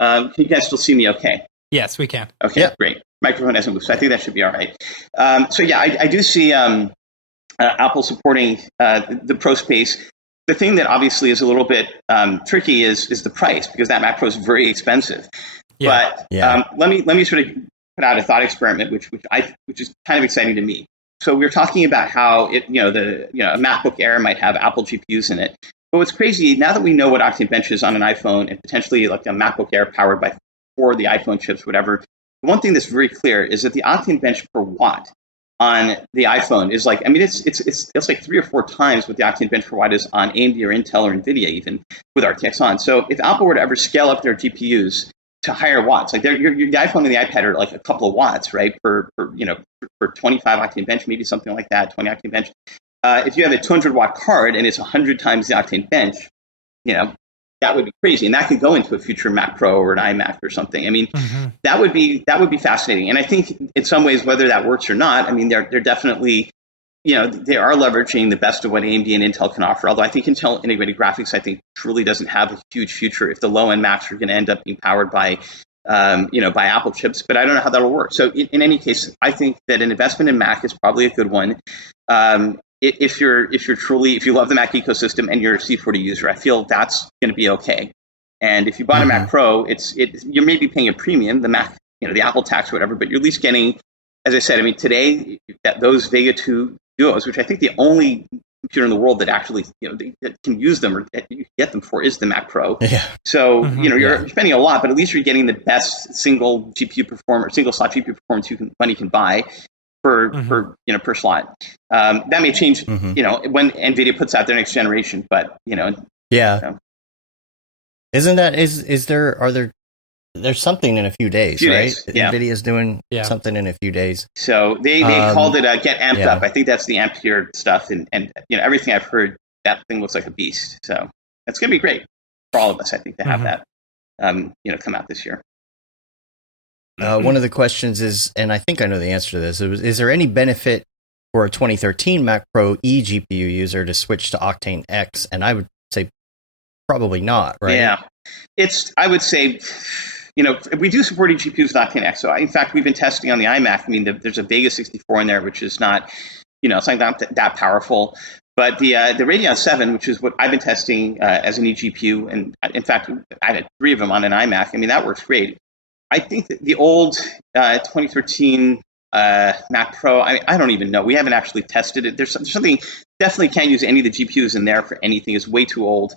Can you guys still see me okay? Yes, we can. Okay, great. Microphone hasn't moved, so I think that should be all right. I do see Apple supporting the Pro space. The thing that obviously is a little bit tricky is the price, because that Mac Pro is very expensive. Yeah. But let me sort of put out a thought experiment, which is kind of exciting to me. So we were talking about how a MacBook Air might have Apple GPUs in it. But what's crazy, now that we know what Octane Bench is on an iPhone, and potentially like a MacBook Air powered by 4 of the iPhone chips, whatever, the one thing that's very clear is that the Octane Bench per watt on the iPhone is like, it's like 3 or 4 times what the Octane Bench per watt is on AMD or Intel or NVIDIA, even with RTX on. So if Apple were to ever scale up their GPUs to higher watts, like the iPhone and the iPad are like a couple of watts, right, for 25 Octane Bench, maybe something like that, 20 Octane Bench. If you have a 200 watt card and it's 100 times the Octane Bench, that would be crazy, and that could go into a future Mac Pro or an iMac or something. That would be fascinating. And I think in some ways, whether that works or not, they're definitely, they are leveraging the best of what AMD and Intel can offer. Although I think Intel integrated graphics, truly doesn't have a huge future if the low end Macs are going to end up being powered by, by Apple chips. But I don't know how that will work. So in any case, I think that an investment in Mac is probably a good one. If you love the Mac ecosystem and you're a C40 user, I feel that's going to be okay. And if you bought a Mac Pro, you're maybe paying a premium, the Mac, the Apple tax or whatever, but you're at least getting, as I said, today those Vega 2 Duos, which I think the only computer in the world that actually, that can use them or that you get them for is the Mac Pro. Yeah. So, you're spending a lot, but at least you're getting the best single slot GPU performance money can buy per slot. That may change, when NVIDIA puts out their next generation, but there's something in a few days, right? Yeah. NVIDIA is doing something in a few days. So they called it Get Amped Up. I think that's the Ampere stuff, and everything I've heard, that thing looks like a beast. So it's going to be great for all of us, I think, to have that come out this year. One of the questions is, and I think I know the answer to this, is there any benefit for a 2013 Mac Pro eGPU user to switch to Octane X? And I would say probably not, right? Yeah. I would say, we do support eGPUs with Octane X. So in fact, we've been testing on the iMac. There's a Vega 64 in there, which is not, it's not that powerful. But the Radeon 7, which is what I've been testing as an eGPU, and in fact, I had 3 of them on an iMac. That works great. I think that the old 2013 Mac Pro, I don't even know. We haven't actually tested it. There's something, definitely can't use any of the GPUs in there for anything. It's way too old.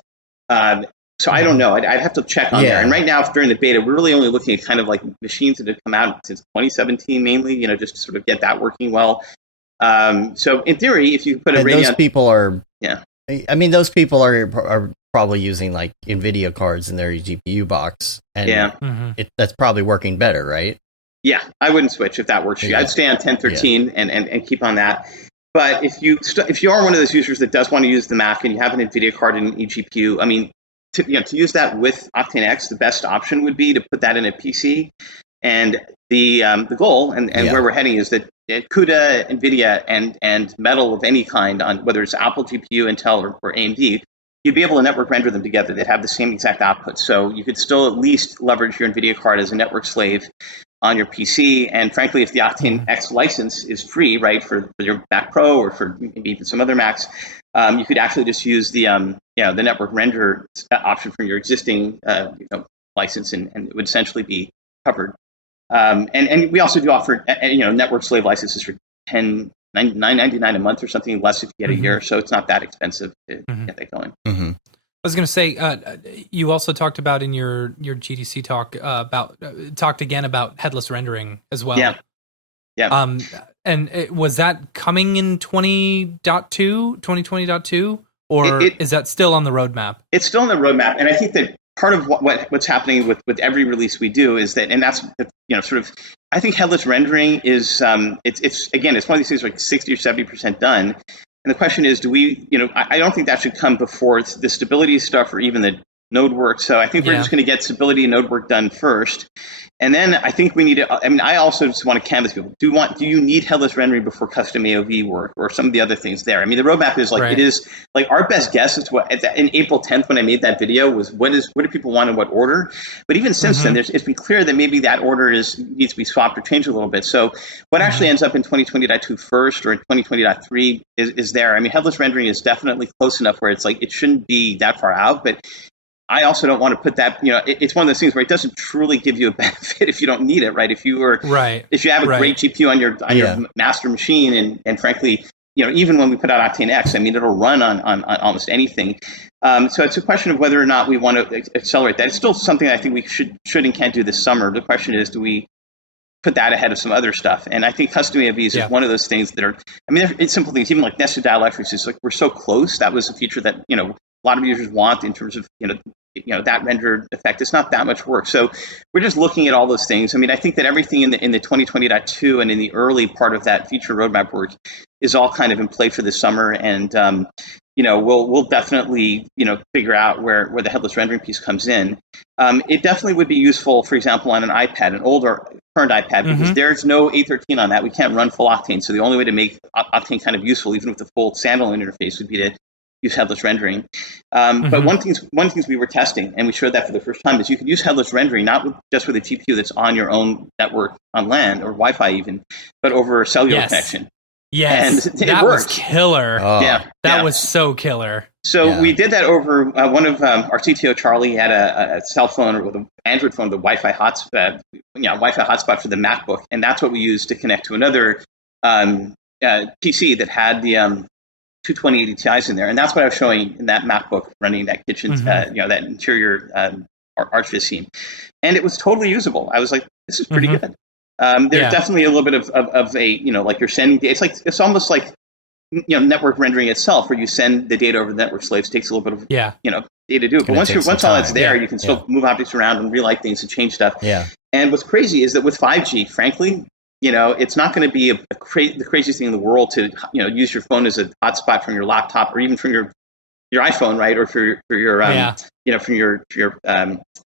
So I don't know. I'd have to check on there. And right now, during the beta, we're really only looking at kind of like machines that have come out since 2017 mainly, just to sort of get that working well. So in theory, if you put a Radeon... Those people are... Yeah. Those people are probably using like NVIDIA cards in their GPU box. And that's probably working better, right? Yeah, I wouldn't switch if that works for you. I'd stay on 1013 and keep on that. But if you are one of those users that does want to use the Mac and you have an NVIDIA card and an eGPU, to use that with Octane X, the best option would be to put that in a PC. And the goal and where we're heading is that CUDA, NVIDIA, and Metal of any kind, on whether it's Apple GPU, Intel, or AMD, you'd be able to network render them together. They'd have the same exact output. So you could still at least leverage your NVIDIA card as a network slave on your PC. And frankly, if the Octane X license is free, right, for your Mac Pro or for maybe even some other Macs, you could actually just use the the network render option from your existing license, and it would essentially be covered. And we also do offer network slave licenses for $9.99 a month or something, less if you get a year. So it's not that expensive to get that going. I was going to say, you also talked about in your GDC talk talked again about headless rendering as well. Yeah. And was that coming in 2020.2, or is that still on the roadmap? It's still on the roadmap, and I think that part of what's happening with every release we do is that, and that's sort of, I think headless rendering is it's one of these things like 60 or 70% done. And the question is, do we, I don't think that should come before the stability stuff or even the node work. So I think we're just going to get stability and node work done first. And then I think we need to, I also just want to canvas people. Do you need headless rendering before custom AOV work or some of the other things there? The roadmap is it is like our best guess is in April 10th when I made that video was what do people want in what order? But even since then, it's been clear that maybe that order needs to be swapped or changed a little bit. So what actually ends up in 2020.2 first or in 2020.3 is there. Headless rendering is definitely close enough where it's like it shouldn't be that far out, but I also don't want to put that, it's one of those things where it doesn't truly give you a benefit if you don't need it, right? If you have a great GPU on your master machine, and frankly, even when we put out Octane X, it'll run on almost anything. So it's a question of whether or not we want to accelerate that. It's still something I think we should and can do this summer. The question is, do we put that ahead of some other stuff? And I think custom AOVs is one of those things that are, it's simple things, even like nested dielectrics is like, we're so close. That was a feature that, a lot of users want in terms of, that rendered effect. It's not that much work. So we're just looking at all those things. I think that everything in the 2020.2 and in the early part of that feature roadmap work is all kind of in play for this summer. And, we'll definitely, figure out where the headless rendering piece comes in. It definitely would be useful, for example, on an iPad, an older current iPad, because there's no A13 on that. We can't run full Octane. So the only way to make Octane kind of useful, even with the full standalone interface, would be to use headless rendering. But one thing we were testing, and we showed that for the first time, is you could use headless rendering not just with a GPU that's on your own network on LAN or Wi-Fi even, but over a cellular connection. Yes, and that was killer. That was so killer. So we did that over one of our CTO, Charlie, had a cell phone or with an Android phone with a Wi-Fi hotspot, for the MacBook, and that's what we used to connect to another PC that had the 22080 Ti's in there, and that's what I was showing in that MacBook running that kitchen, that interior artifice scene, and it was totally usable. I was like, this is pretty good. There's definitely a little bit of a like you're sending. It's almost like network rendering itself, where you send the data over the network slaves. It takes a little bit of data to do it, but once all that's there, you can still move objects around and relight things and change stuff. And what's crazy is that with 5G, frankly, it's not going to be the craziest thing in the world to use your phone as a hotspot from your laptop or even from your iPhone, right, or for your from your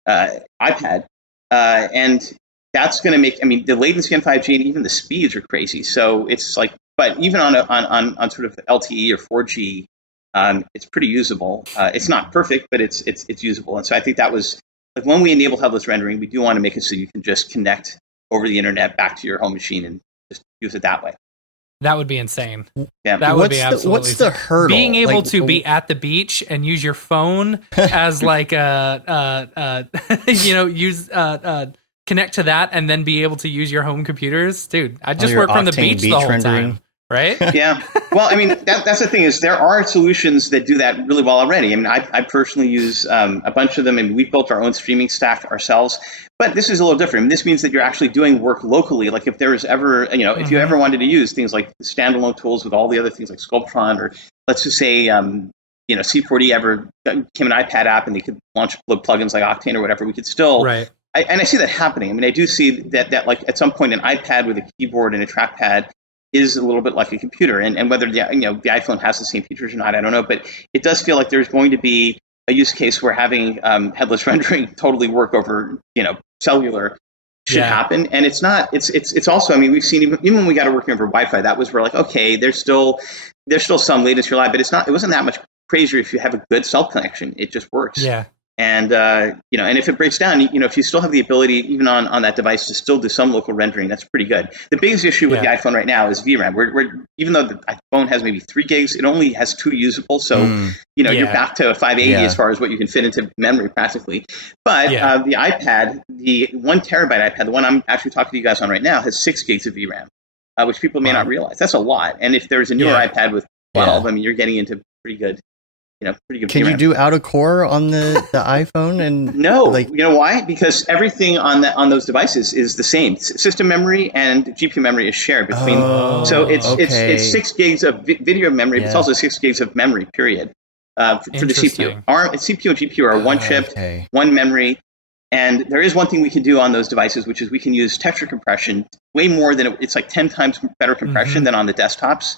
iPad, and that's going to make the latency on 5G and even the speeds are crazy. So it's like, but even on sort of LTE or 4G, it's pretty usable. It's not perfect, but it's usable. And so I think that was like when we enable headless rendering, we do want to make it so you can just connect over the internet back to your home machine and just use it that way. That would be insane. Yeah. That would be absolutely what's the hurdle? Being able to be at the beach and use your phone as like connect to that and then be able to use your home computers. Dude, I just work from the beach the whole time. Right? Yeah. Well, that's the thing is there are solutions that do that really well already. I personally use a bunch of them, and we've built our own streaming stack ourselves. But this is a little different. This means that you're actually doing work locally. Like if there was ever, if you ever wanted to use things like standalone tools with all the other things like Sculptron, or let's just say, C4D ever became an iPad app and they could launch plugins like Octane or whatever, we could still. Right. I see that happening. I do see that like at some point an iPad with a keyboard and a trackpad is a little bit like a computer, and whether the iPhone has the same features or not, I don't know, but it does feel like there's going to be a use case where having headless rendering totally work over cellular should happen. And it's not. It's also. We've seen even when we got it working over Wi-Fi, that was where like okay, there's still some latency lag, but it's not. It wasn't that much crazier if you have a good cell connection. It just works. Yeah. And, and if it breaks down, if you still have the ability, even on that device, to still do some local rendering, that's pretty good. The biggest issue with the iPhone right now is VRAM. We're even though the iPhone has maybe 3 gigs, it only has 2 usable. So, you're back to 580 as far as what you can fit into memory practically. But the iPad, the 1 terabyte iPad, the one I'm actually talking to you guys on right now, has 6 gigs of VRAM, which people may not realize. That's a lot. And if there's a newer iPad with 12, I mean, you're getting into pretty good. Pretty good. Can VRAM. you do out of core on the iPhone? And no, you know why? Because everything on those devices is the same. System memory and GPU memory is shared between. So it's 6 gigs of video memory. But it's also 6 gigs of memory. Period. For the CPU. CPU and GPU are one chip, one memory. And there is one thing we can do on those devices, which is we can use texture compression way more than it's like 10 times better compression than on the desktops.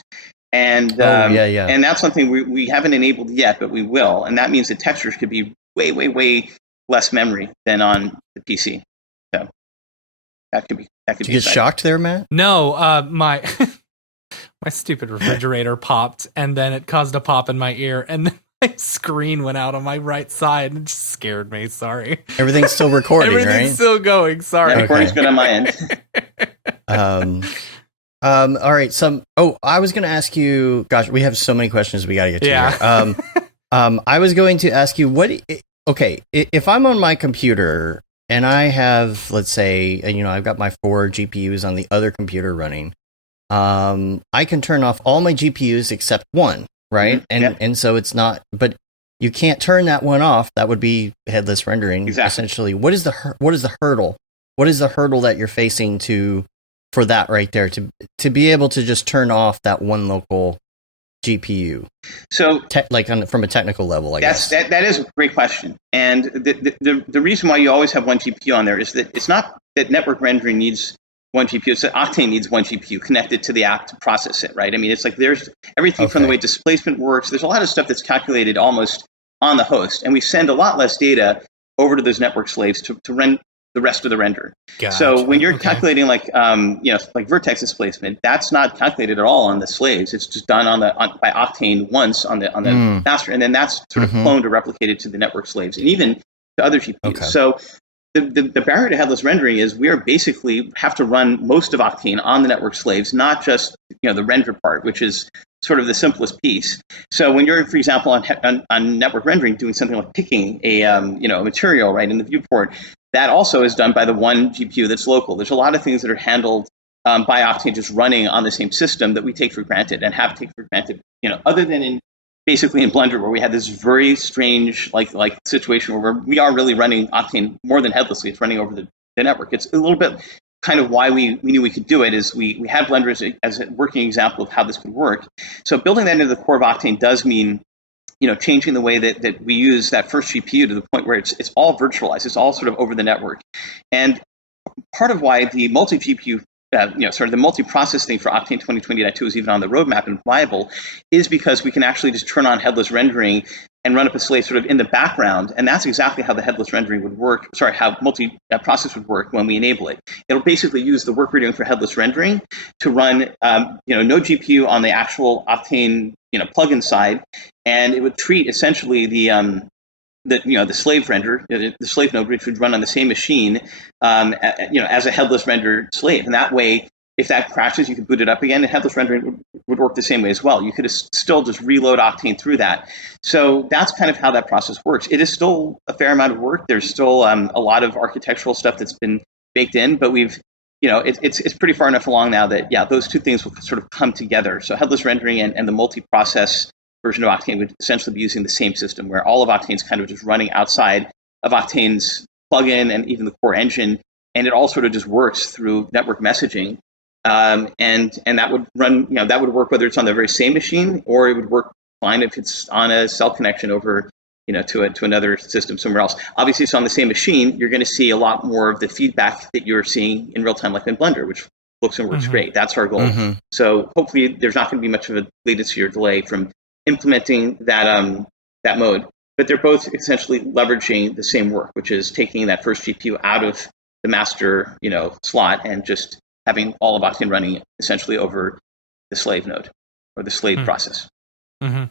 And and that's something we haven't enabled yet, but we will. And that means the textures could be way, way, way less memory than on the PC. So that could be. Did you get shocked there, Matt? No, my my stupid refrigerator popped, and then it caused a pop in my ear, and then my screen went out on my right side. It just scared me. Sorry. Everything's still recording, Everything's still going. Sorry. Yeah, recording's good on my end. All right. I was going to ask you, gosh, we have so many questions we got to get to here. I was going to ask you if I'm on my computer and I have, let's say, I've got my 4 GPUs on the other computer running, I can turn off all my GPUs except one, right? And so it's not, but you can't turn that one off. That would be headless rendering. Exactly. Essentially. What is the hurdle? What is the hurdle that you're facing for that right there, to be able to just turn off that one local GPU? So, from a technical level, I guess. That is a great question. And the reason why you always have one GPU on there is that it's not that network rendering needs one GPU. So Octane needs one GPU connected to the app to process it, right? I mean, it's like there's everything from the way displacement works. There's a lot of stuff that's calculated almost on the host, and we send a lot less data over to those network slaves to run the rest of the render. Gotcha. So when you're calculating like vertex displacement, that's not calculated at all on the slaves. It's just done by Octane once on the master, and then that's sort of cloned or replicated to the network slaves and even to other GPUs. Okay. So the barrier to headless rendering is we are basically have to run most of Octane on the network slaves, not just the render part, which is sort of the simplest piece. So when you're, for example, on network rendering, doing something like picking a material right in the viewport, that also is done by the one GPU that's local. There's a lot of things that are handled by Octane just running on the same system that we take for granted and have taken for granted, other than in Blender, where we had this very strange like situation where we are really running Octane more than headlessly. It's running over the network. It's a little bit kind of why we knew we could do it is we had Blender as a working example of how this could work. So building that into the core of Octane does mean changing the way that we use that first GPU to the point where it's all virtualized. It's all sort of over the network. And part of why the multi-GPU, the multi-process thing for Octane 2020.2 is even on the roadmap and viable is because we can actually just turn on headless rendering and run up a slave sort of in the background. And that's exactly how the headless rendering would work. How multi-process would work when we enable it. It'll basically use the work we're doing for headless rendering to run, no GPU on the actual Octane, plugin side. And it would treat essentially the slave render, the slave node, which would run on the same machine, as a headless rendered slave. And that way, if that crashes, you could boot it up again. And headless rendering would work the same way as well. You could still just reload Octane through that. So that's kind of how that process works. It is still a fair amount of work. There's still a lot of architectural stuff that's been baked in, but we've, it's pretty far enough along now that, those two things will sort of come together. So headless rendering and the multi-process version of Octane would essentially be using the same system where all of Octane's kind of just running outside of Octane's plugin and even the core engine, and it all sort of just works through network messaging. And that would run, that would work whether it's on the very same machine or it would work fine if it's on a cell connection over, to another system somewhere else. Obviously, if it's on the same machine, you're going to see a lot more of the feedback that you're seeing in real time, like in Blender, which looks and works great. That's our goal. So hopefully, there's not going to be much of a latency or delay from implementing that mode. But they're both essentially leveraging the same work, which is taking that first GPU out of the master, slot and just having all of Octane running essentially over the slave node or the slave process. Cool.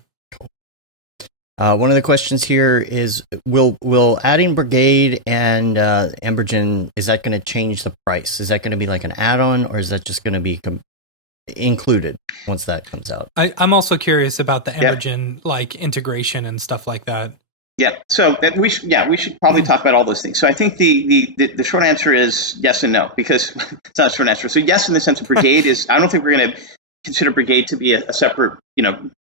One of the questions here is, will adding Brigade and Embergen, is that going to change the price? Is that going to be like an add-on, or is that just going to be included once that comes out? I'm also curious about the Embergen like integration and stuff like that. Yeah, so we should probably talk about all those things. So I think the short answer is yes and no, because it's not a short answer. So yes, in the sense of Brigade is, I don't think we're going to consider Brigade to be a separate,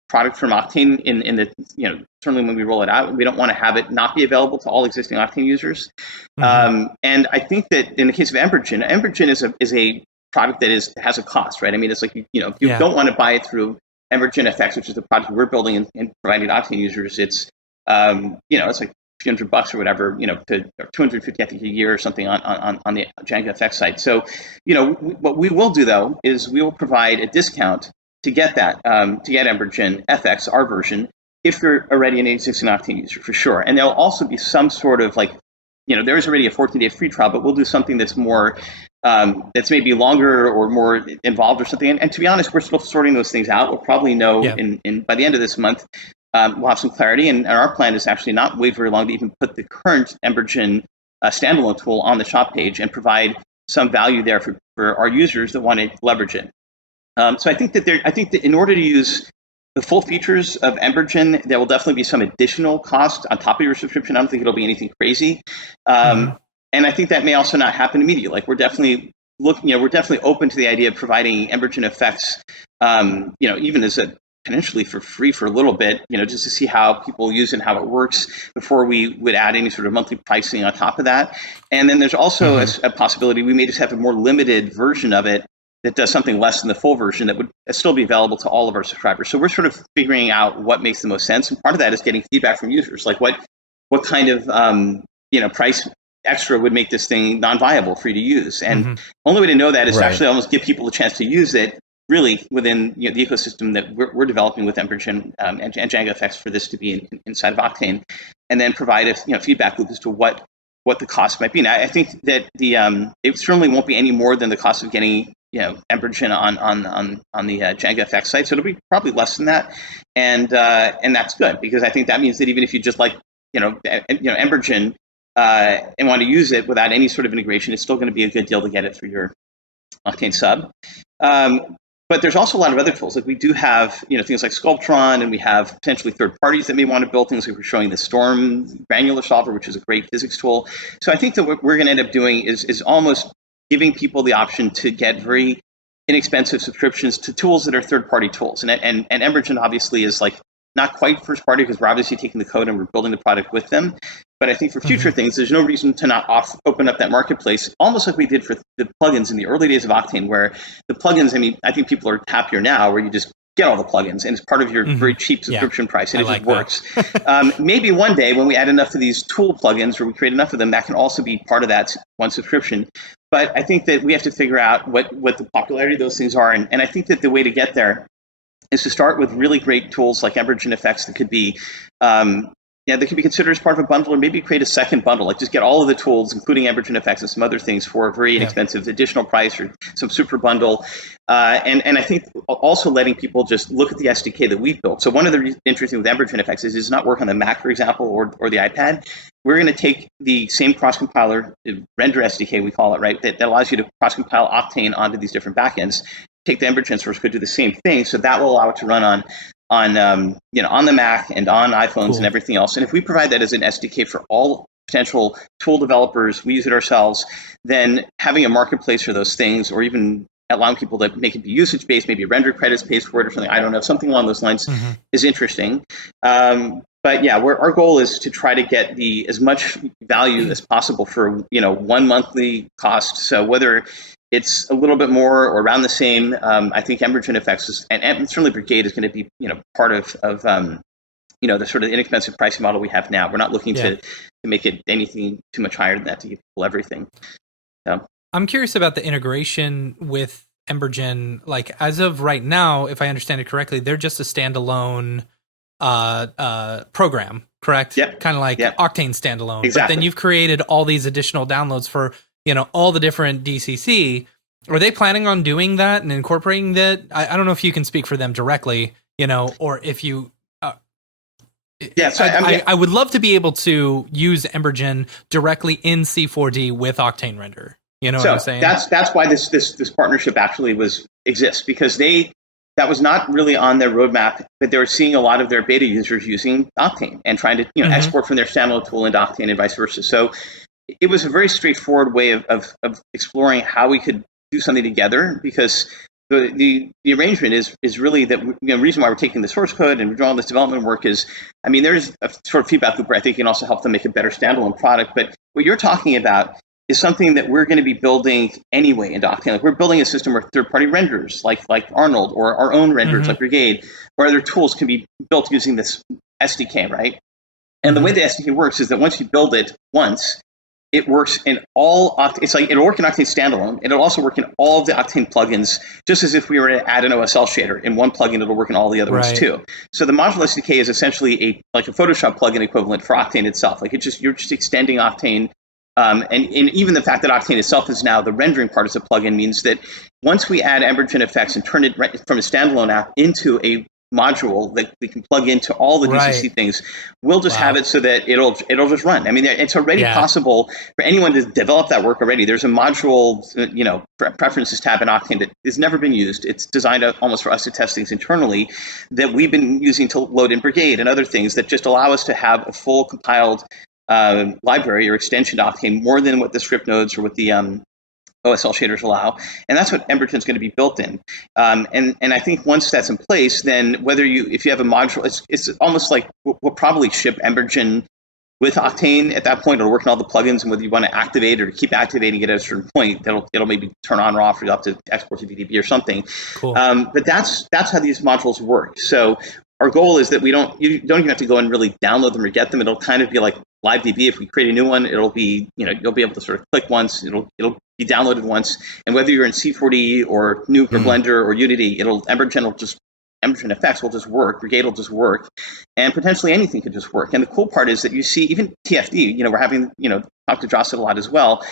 product from Octane in the, certainly when we roll it out. We don't want to have it not be available to all existing Octane users. And I think that in the case of Embergen is a product that has a cost, right? I mean, it's like, if you don't want to buy it through Embergen FX, which is the product we're building and providing to Octane users, it's it's like $300 or whatever, or $250, I think, a year or something on the Django FX site. So, what we will do though is we will provide a discount to get that, to get Embergen FX, our version, if you're already an existing Octane user, for sure. And there'll also be some sort of like, there is already a 14-day free trial, but we'll do something that's more, that's maybe longer or more involved or something. And to be honest, we're still sorting those things out. We'll probably know by the end of this month. We'll have some clarity, and our plan is actually not wait very long to even put the current Embergen standalone tool on the shop page and provide some value there for our users that want to leverage it. So I think that in order to use the full features of Embergen, there will definitely be some additional cost on top of your subscription. I don't think it'll be anything crazy, and I think that may also not happen immediately. Like we're definitely open to the idea of providing Embergen effects, even as a potentially for free for a little bit, just to see how people use it and how it works before we would add any sort of monthly pricing on top of that. And then there's also a possibility we may just have a more limited version of it that does something less than the full version that would still be available to all of our subscribers. So we're sort of figuring out what makes the most sense. And part of that is getting feedback from users, like what kind of, price extra would make this thing non-viable for you to use. And only way to know that is to actually almost give people a chance to use it really within the ecosystem that we're developing with Embergen and Django FX for this to be inside of Octane, and then provide a feedback loop as to what the cost might be. And I think that it certainly won't be any more than the cost of getting Embergen on the Django FX site. So it'll be probably less than that, and that's good, because I think that means that even if you just like Embergen and want to use it without any sort of integration, it's still going to be a good deal to get it through your Octane sub. But there's also a lot of other tools. Like we do have, things like Sculptron, and we have potentially third parties that may want to build things. Like we're showing the Storm granular solver, which is a great physics tool. So I think that what we're going to end up doing is almost giving people the option to get very inexpensive subscriptions to tools that are third-party tools. And Embergen obviously is like not quite first-party, because we're obviously taking the code and we're building the product with them. But I think for future things, there's no reason to not open up that marketplace, almost like we did for the plugins in the early days of Octane, where the plugins, I think people are happier now, where you just get all the plugins and it's part of your very cheap subscription price, and it just works. Maybe one day when we add enough of these tool plugins, or we create enough of them, that can also be part of that one subscription. But I think that we have to figure out what the popularity of those things are. And I think that the way to get there is to start with really great tools like Embergen effects that could be they could be considered as part of a bundle, or maybe create a second bundle, like just get all of the tools, including Embergen effects and some other things, for a very inexpensive additional price, or some super bundle. And I think also letting people just look at the SDK that we've built. So one of the interesting with Embergen effects is it does not work on the Mac, for example, or the iPad. We're going to take the same cross-compiler, render SDK we call it, right, that allows you to cross-compile Octane onto these different backends. Take the Embergen source code, do the same thing, so that will allow it to run on the Mac and on iPhones and everything else. And if we provide that as an SDK for all potential tool developers, we use it ourselves, then having a marketplace for those things, or even allowing people to make it be usage-based, maybe render credits pays for it or something, I don't know, something along those lines is interesting. But yeah, our goal is to try to get as much value as possible for one monthly cost. So whether it's a little bit more or around the same, I think Embergen effects and certainly Brigade is going to be part of the sort of inexpensive pricing model we have now. We're not looking to make it anything too much higher than that to give people everything. So I'm curious about the integration with Embergen. Like as of right now, if I understand it correctly, they're just a standalone program, correct? Yep. Kind of like Octane standalone. Exactly. But then you've created all these additional downloads for all the different DCC. Are they planning on doing that and incorporating that? I don't know if you can speak for them directly, or if you Yeah, so I would love to be able to use Embergen directly in C4D with Octane Render. You know what I'm saying? That's why this partnership actually exists, because that was not really on their roadmap, but they were seeing a lot of their beta users using Octane and trying to export from their standalone tool into Octane and vice versa. So it was a very straightforward way of exploring how we could do something together, because the arrangement is really that the reason why we're taking the source code and we're doing all this development work is, I mean, there's a sort of feedback loop where I think can also help them make a better standalone product. But what you're talking about is something that we're going to be building anyway in Octane. Like, we're building a system where third-party renders, like Arnold, or our own renders like Brigade, or other tools can be built using this SDK, right? And the way the SDK works is that once you build it once, it works in all Octane. It's like it'll work in Octane standalone. It'll also work in all of the Octane plugins, just as if we were to add an OSL shader in one plugin. It'll work in all the other ones too. So the module SDK is essentially like a Photoshop plugin equivalent for Octane itself. Like, you're just extending Octane. And even the fact that Octane itself is now the rendering part as a plugin means that once we add Embergen effects and turn it from a standalone app into a module that we can plug into all the DCC things, we'll just have it so that it'll just run. I mean, it's already possible for anyone to develop that work already. There's a module, preferences tab in Octane that has never been used. It's designed almost for us to test things internally, that we've been using to load in Brigade and other things that just allow us to have a full compiled library or extension to Octane, more than what the script nodes or what the OSL shaders allow. And that's what Embergen is going to be built in. And I think once that's in place, then if you have a module, it's almost like we'll probably ship Embergen with Octane at that point. It'll work in all the plugins, and whether you want to activate or keep activating it at a certain point, it'll maybe turn on or off, or you'll have to export to VDB or something. Cool. But that's how these modules work. So our goal is that you don't even have to go and really download them or get them. It'll kind of be like LiveDB. If we create a new one, it'll be, you'll be able to sort of click once, it'll be downloaded once, and whether you're in C4D or Nuke or Blender or Unity, Embergen effects will just work, Brigade will just work, and potentially anything could just work. And the cool part is that you see even TFD, we're having, talk to Joss a lot as well.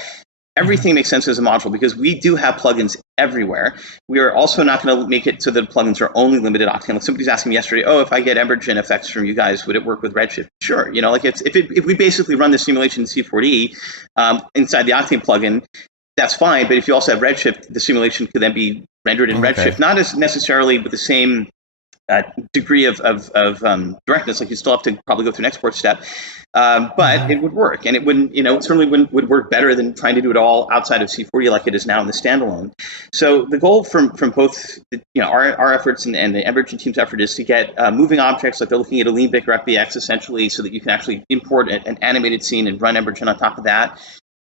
Everything makes sense as a module because we do have plugins everywhere. We are also not going to make it so that plugins are only limited Octane. Like, somebody's asking me yesterday, if I get Embergen effects from you guys, would it work with Redshift? Sure. If we basically run the simulation in C4D inside the Octane plugin, that's fine. But if you also have Redshift, the simulation could then be rendered in Redshift, not as necessarily with the same degree of directness. Like, you still have to probably go through an export step, but it would work, and it wouldn't, certainly would work better than trying to do it all outside of C4D like it is now in the standalone. So the goal from both our efforts and the Embergen team's effort is to get moving objects, like they're looking at a Leanbaker FBX essentially, so that you can actually import an animated scene and run Embergen on top of that.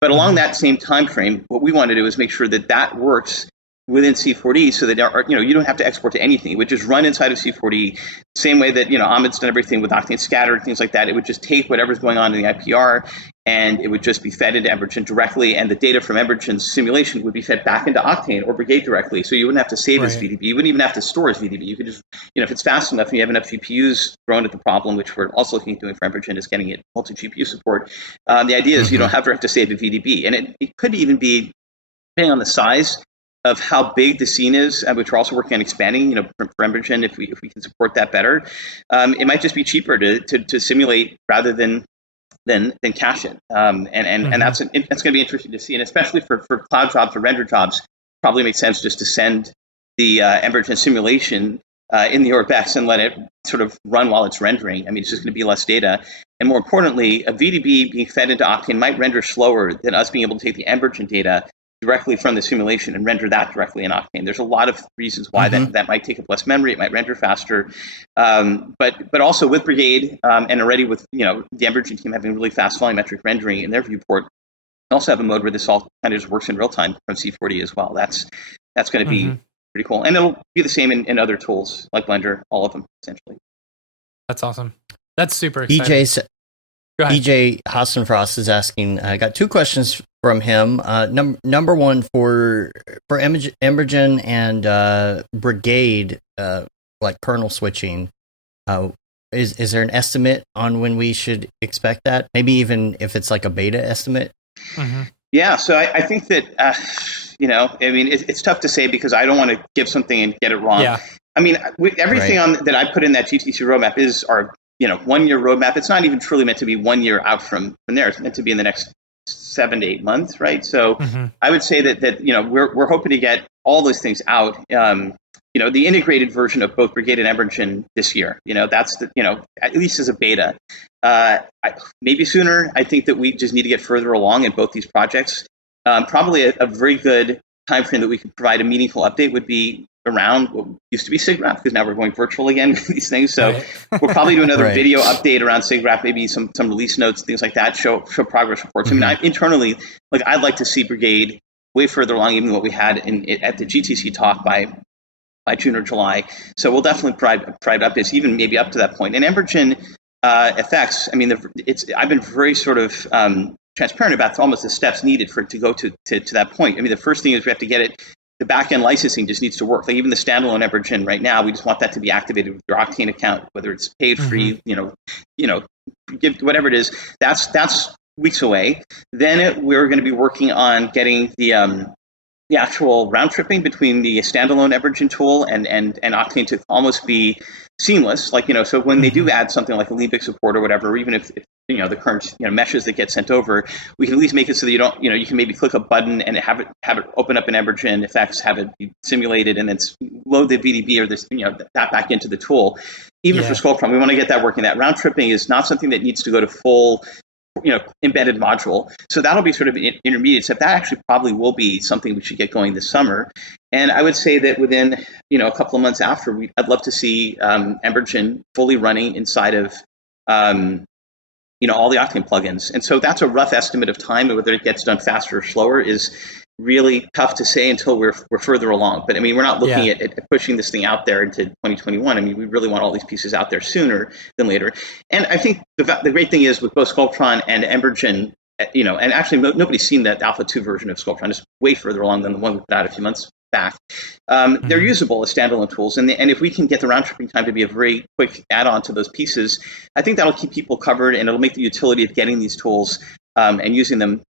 But along that same time frame, what we want to do is make sure that works within C4D, so that you don't have to export to anything. It would just run inside of C4D, same way that Ahmed's done everything with Octane Scatter and things like that. It would just take whatever's going on in the IPR, and it would just be fed into Embergen directly, and the data from Embergen's simulation would be fed back into Octane or Brigade directly. So you wouldn't have to save as VDB. You wouldn't even have to store as VDB. You could just, if it's fast enough and you have enough GPUs thrown at the problem, which we're also looking at doing for Embergen, is getting it multi-GPU support. The idea is you don't have to save a VDB, and it could even be, depending on the size of how big the scene is, which we're also working on expanding, for Embergen, if we can support that better. It might just be cheaper to simulate rather than cache it. And that's going to be interesting to see. And especially for cloud jobs or render jobs, probably makes sense just to send the Embergen simulation in the ORBX and let it sort of run while it's rendering. I mean, it's just going to be less data. And more importantly, a VDB being fed into Octane might render slower than us being able to take the Embergen data directly from the simulation and render that directly in Octane. There's a lot of reasons why that might take up less memory. It might render faster, but also with Brigade and already with the Embergen team having really fast volumetric rendering in their viewport, we also have a mode where this all kind of just works in real time from C4D as well. That's going to be pretty cool, and it'll be the same in other tools like Blender, all of them essentially. That's awesome. That's super exciting. EJ Hassenfrost is asking. I got two questions from him. Number one, for Embergen and Brigade, like kernel switching, is there an estimate on when we should expect that? Maybe even if it's like a beta estimate. Yeah, so I think that it's tough to say because I don't want to give something and get it wrong. Yeah. I mean, everything that I put in that GTC roadmap is our 1-year roadmap. It's not even truly meant to be 1 year out from there. It's meant to be in the next 7 to 8 months, right? So I would say that we're hoping to get all those things out. The integrated version of both Brigade and Emergen this year. That's at least as a beta. Maybe sooner. I think that we just need to get further along in both these projects. Probably a very good time frame that we could provide a meaningful update would be around what used to be SIGGRAPH, because now we're going virtual again with these things. So we'll probably do another video update around SIGGRAPH, maybe some release notes, things like that, show progress reports. I mean, internally, I'd like to see Brigade way further along, even what we had at the GTC talk by June or July. So we'll definitely provide updates, even maybe up to that point. And Emergen effects, I mean, I've been very sort of transparent about almost the steps needed for it to go to that point. I mean, the first thing is we have to get it. The back-end licensing just needs to work. Like even the standalone Emergen right now, we just want that to be activated with your Octane account, whether it's paid free, give whatever it is. That's weeks away. Then we're going to be working on getting the actual round tripping between the standalone Emergen tool and Octane to almost be seamless. So when they do add something like Olympic support or whatever, or even if the current meshes that get sent over, we can at least make it so that you don't you can maybe click a button and have it open up in Emergen effects, have it be simulated, and then load the VDB or this that back into the tool. Even for Skullcron, we want to get that working. That round tripping is not something that needs to go to full embedded module. So that'll be sort of an intermediate step. That actually probably will be something we should get going this summer. And I would say that within, a couple of months after, I'd love to see Emergen fully running inside of, all the Octane plugins. And so that's a rough estimate of time, and whether it gets done faster or slower is really tough to say until we're further along. But I mean, we're not looking at pushing this thing out there into 2021. I mean, we really want all these pieces out there sooner than later. And I think the great thing is with both Sculptron and Emergen, and actually nobody's seen that Alpha 2 version of Sculptron. It's way further along than the one we put out a few months back. They're usable as standalone tools. And if we can get the round tripping time to be a very quick add-on to those pieces, I think that'll keep people covered, and it'll make the utility of getting these tools and using them,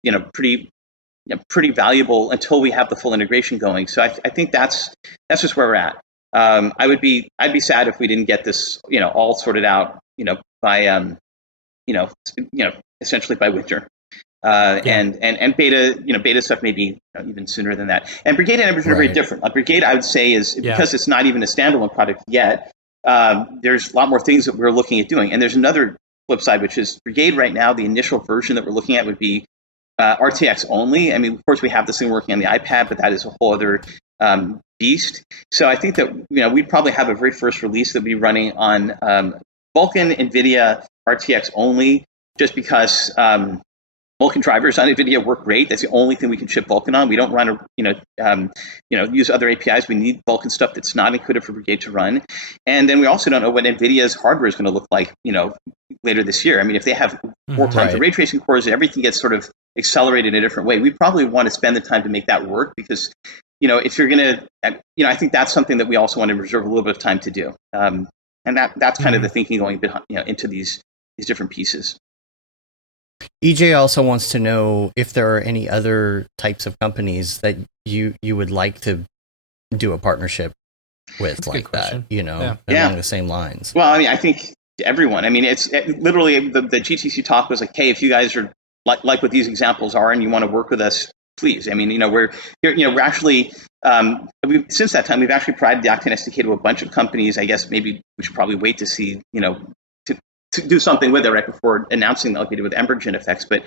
pretty valuable until we have the full integration going. So I think that's just where we're at. I'd be sad if we didn't get this, all sorted out, by, essentially by winter. And beta stuff maybe even sooner than that. And Brigade and Emergen are very different. Brigade, I would say, is because it's not even a standalone product yet. There's a lot more things that we're looking at doing. And there's another flip side, which is Brigade right now. The initial version that we're looking at would be RTX only. I mean, of course, we have this thing working on the iPad, but that is a whole other beast. So I think that we'd probably have a very first release that would be running on Vulkan, NVIDIA, RTX only, just because Vulkan drivers on NVIDIA work great. That's the only thing we can ship Vulkan on. We don't run use other APIs. We need Vulkan stuff that's not included for Brigade to run. And then we also don't know what NVIDIA's hardware is going to look like, later this year. I mean, if they have 4 times the ray tracing cores, everything gets sort of accelerated in a different way. We probably want to spend the time to make that work because, if you're going to, I think that's something that we also want to reserve a little bit of time to do. And that's kind of the thinking going behind, into these different pieces. EJ also wants to know if there are any other types of companies that you would like to do a partnership with like that, along the same lines. Well, I mean, I think everyone. I mean, it's literally the GTC talk was like, hey, if you guys are like what these examples are and you want to work with us, please. I mean, we're actually since that time we've actually provided the Octane SDK to a bunch of companies. I guess maybe we should probably wait to see, to do something with it right before announcing like we did with Emergen effects. But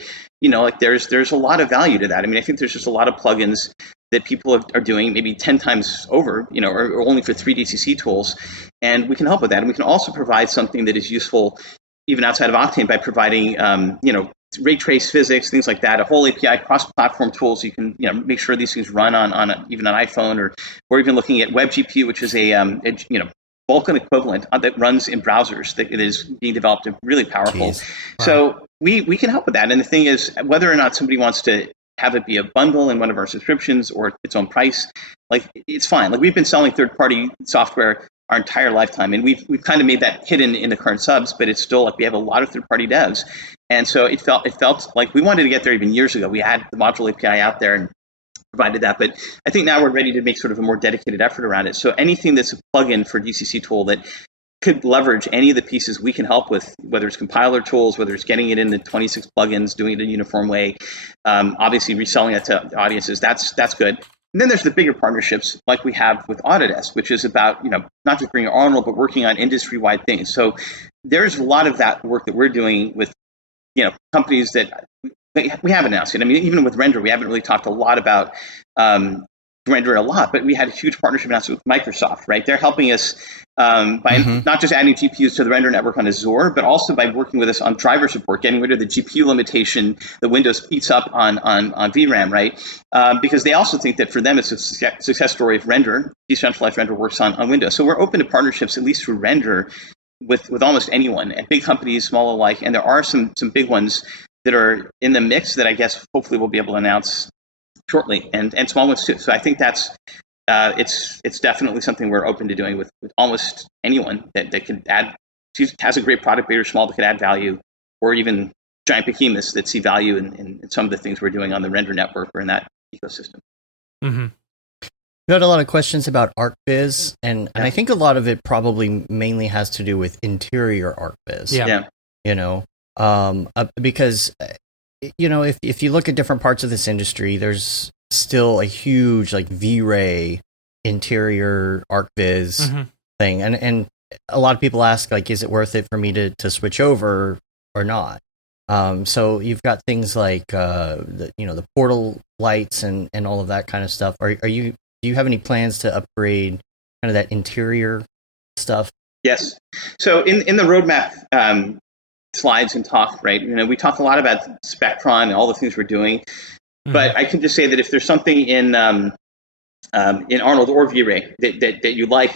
there's a lot of value to that. I mean, I think there's just a lot of plugins that people are doing maybe 10 times over, or only for 3DCC tools, and we can help with that. And we can also provide something that is useful even outside of Octane by providing ray trace physics, things like that, a whole API cross-platform tools. You can make sure these things run on even an iPhone, or even looking at WebGPU, which is a Vulkan equivalent that runs in browsers that it is being developed and really powerful. Wow. So we can help with that. And the thing is, whether or not somebody wants to have it be a bundle in one of our subscriptions or its own price, like it's fine. Like we've been selling third-party software our entire lifetime, and we've kind of made that hidden in the current subs, but it's still like we have a lot of third-party devs, and so it felt like we wanted to get there even years ago. We had the module API out there and provided that, but I think now we're ready to make sort of a more dedicated effort around it. So anything that's a plugin for DCC tool that could leverage any of the pieces we can help with, whether it's compiler tools, whether it's getting it into 26 plugins, doing it in a uniform way, obviously reselling it to audiences, that's good. And then there's the bigger partnerships like we have with Autodesk, which is about, not just bringing Arnold, but working on industry-wide things. So there's a lot of that work that we're doing with, companies that we haven't announced it. I mean, even with Render, we haven't really talked a lot about Render a lot, but we had a huge partnership announcement with Microsoft, right? They're helping us by not just adding GPUs to the Render network on Azure, but also by working with us on driver support, getting rid of the GPU limitation that Windows eats up on VRAM, right? Because they also think that for them, it's a success story if Render, decentralized Render, works on Windows. So we're open to partnerships, at least through Render, with almost anyone, and big companies, small alike. And there are some big ones that are in the mix that I guess hopefully we'll be able to announce shortly, and small ones too. So I think that's it's definitely something we're open to doing with almost anyone that can add, has a great product, big or small, that could add value, or even giant behemoths that see value in some of the things we're doing on the Render network or in that ecosystem. Mm-hmm. We had a lot of questions about ArcViz, and I think a lot of it probably mainly has to do with interior ArcViz. Yeah. Because if you look at different parts of this industry, there's still a huge V-Ray interior ArcViz thing, and a lot of people ask, is it worth it for me to switch over or not? So you've got things like the portal lights and all of that kind of stuff. Do you have any plans to upgrade kind of that interior stuff? Yes. So in the roadmap slides and talk, right? We talk a lot about Spectron and all the things we're doing, but I can just say that if there's something in Arnold or V-Ray that you like,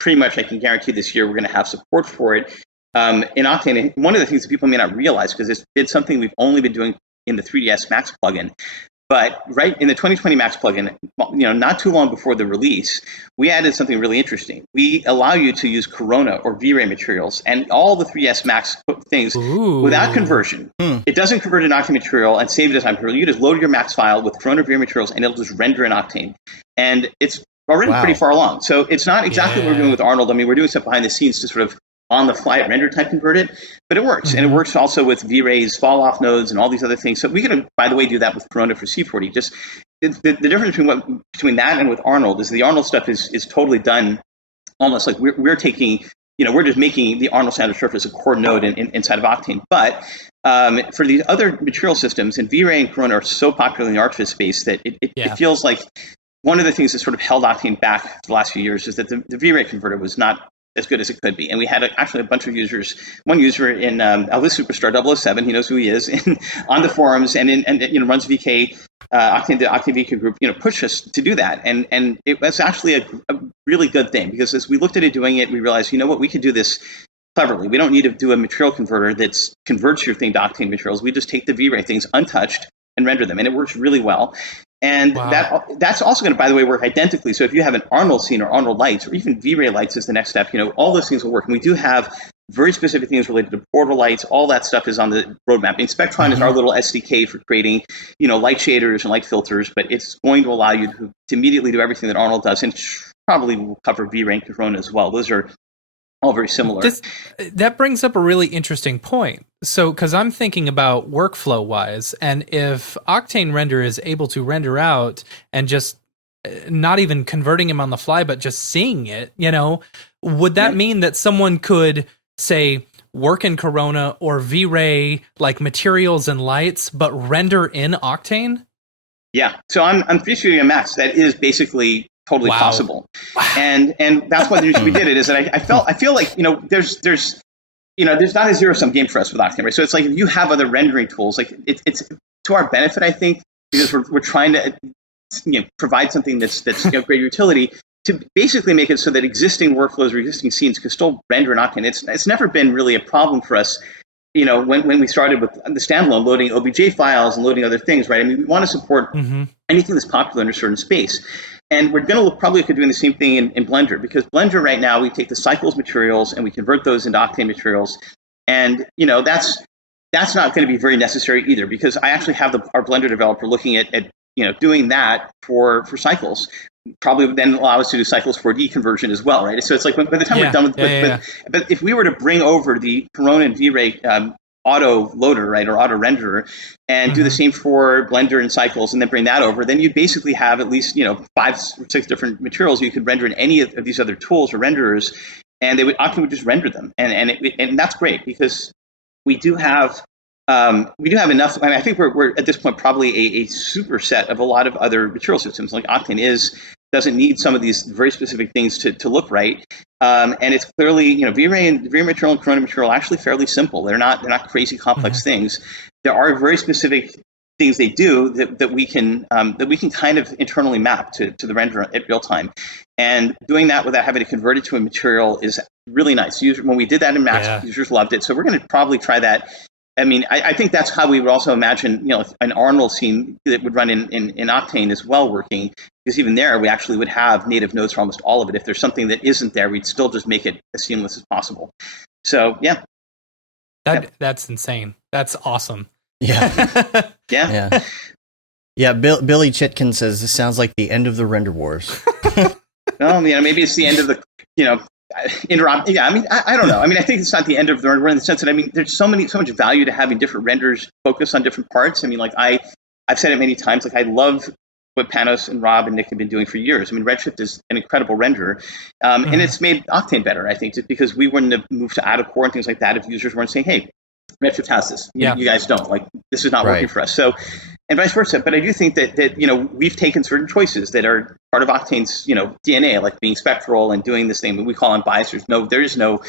pretty much I can guarantee this year we're going to have support for it. In Octane, one of the things that people may not realize, because it's something we've only been doing in the 3ds Max plugin, but right in the 2020 Max plugin, not too long before the release, we added something really interesting. We allow you to use Corona or V-Ray materials and all the 3ds Max things without conversion. It doesn't convert an Octane material and save it as material. You just load your Max file with Corona V-Ray materials, and it'll just render in Octane. And it's already pretty far along. So it's not exactly what we're doing with Arnold. We're doing stuff behind the scenes to sort of on-the-fly render type convert it, but it works. And it works also with V-Ray's fall-off nodes and all these other things. So we could, by the way, do that with Corona for C40. Just the difference between that and with Arnold is the Arnold stuff is totally done almost like we're taking, we're just making the Arnold standard surface a core node inside of Octane. But for these other material systems, and V-Ray and Corona are so popular in the ArcViz space that it feels like one of the things that sort of held Octane back the last few years is that the V-Ray converter was not as good as it could be. And we had actually a bunch of users, one user in Elvis Superstar 007, he knows who he is, on the forums and runs VK, Octane, the Octane VK group, pushed us to do that. And it was actually a really good thing, because as we looked at it doing it, we realized, we could do this cleverly. We don't need to do a material converter that converts your thing to Octane materials. We just take the V-Ray things untouched and render them. And it works really well. And that's also going to, by the way, work identically. So if you have an Arnold scene or Arnold lights, or even V-Ray lights is the next step, all those things will work. And we do have very specific things related to portal lights. All that stuff is on the roadmap. And Spectron is our little SDK for creating, light shaders and light filters, but it's going to allow you to immediately do everything that Arnold does, and probably will cover V-Ray and Corona as well. Those are all very similar. That brings up a really interesting point. So, because I'm thinking about workflow wise, and if Octane Render is able to render out and just not even converting him on the fly, but just seeing it, would that mean that someone could say work in Corona or V-Ray materials and lights, but render in Octane? Yeah. So I'm 3D Max. That is basically totally possible. Wow. And that's why the reason we did it is that I feel like, there's not a zero-sum game for us with Octane, right? So it's like if you have other rendering tools, it's to our benefit, I think, because we're trying to provide something that's great utility to basically make it so that existing workflows or existing scenes can still render in Octane. It's never been really a problem for us, when we started with the standalone loading OBJ files and loading other things, right? We want to support anything that's popular in a certain space. And we're going to probably look at doing the same thing in Blender, because Blender right now, we take the Cycles materials and we convert those into Octane materials. And, that's not going to be very necessary either, because I actually have our Blender developer looking at doing that for Cycles. probably then allow us to do Cycles 4D conversion as well, right? So it's like by the time we're done with, but if we were to bring over the Corona and V-Ray auto loader, right, or auto renderer, and do the same for Blender and Cycles, and then bring that over, then you basically have at least 5 or 6 different materials you could render in any of these other tools or renderers, and Octane would just render them, and that's great because we do have enough. I mean, I think we're at this point probably a superset of a lot of other material systems. Like Octane doesn't need some of these very specific things to look right. And it's clearly, V-Ray material and Corona material are actually fairly simple. They're not crazy complex things. There are very specific things they do that we can kind of internally map to the render at real time. And doing that without having to convert it to a material is really nice. When we did that in Max, users loved it. So we're going to probably try that. I mean, I think that's how we would also imagine, an Arnold scene that would run in Octane as well working, because even there, we actually would have native nodes for almost all of it. If there's something that isn't there, we'd still just make it as seamless as possible. So, yeah. That's insane. That's awesome. Yeah. Yeah. Billy Chitkin says this sounds like the end of the render wars. Well, maybe it's the end of the, interop. Yeah, I mean, I don't know. I mean, I think it's not the end of the render in the sense that, I mean, there's so much value to having different renders focus on different parts. I mean, like I've said it many times, like I love what Panos and Rob and Nick have been doing for years. I mean, Redshift is an incredible renderer, and it's made Octane better, I think, just because we wouldn't have moved to out-of-core and things like that if users weren't saying, hey, Redshift has this. You guys don't. Like, this is not working for us. So, and vice versa. But I do think that we've taken certain choices that are part of Octane's, DNA, like being spectral and doing this thing that we call unbiased. There is no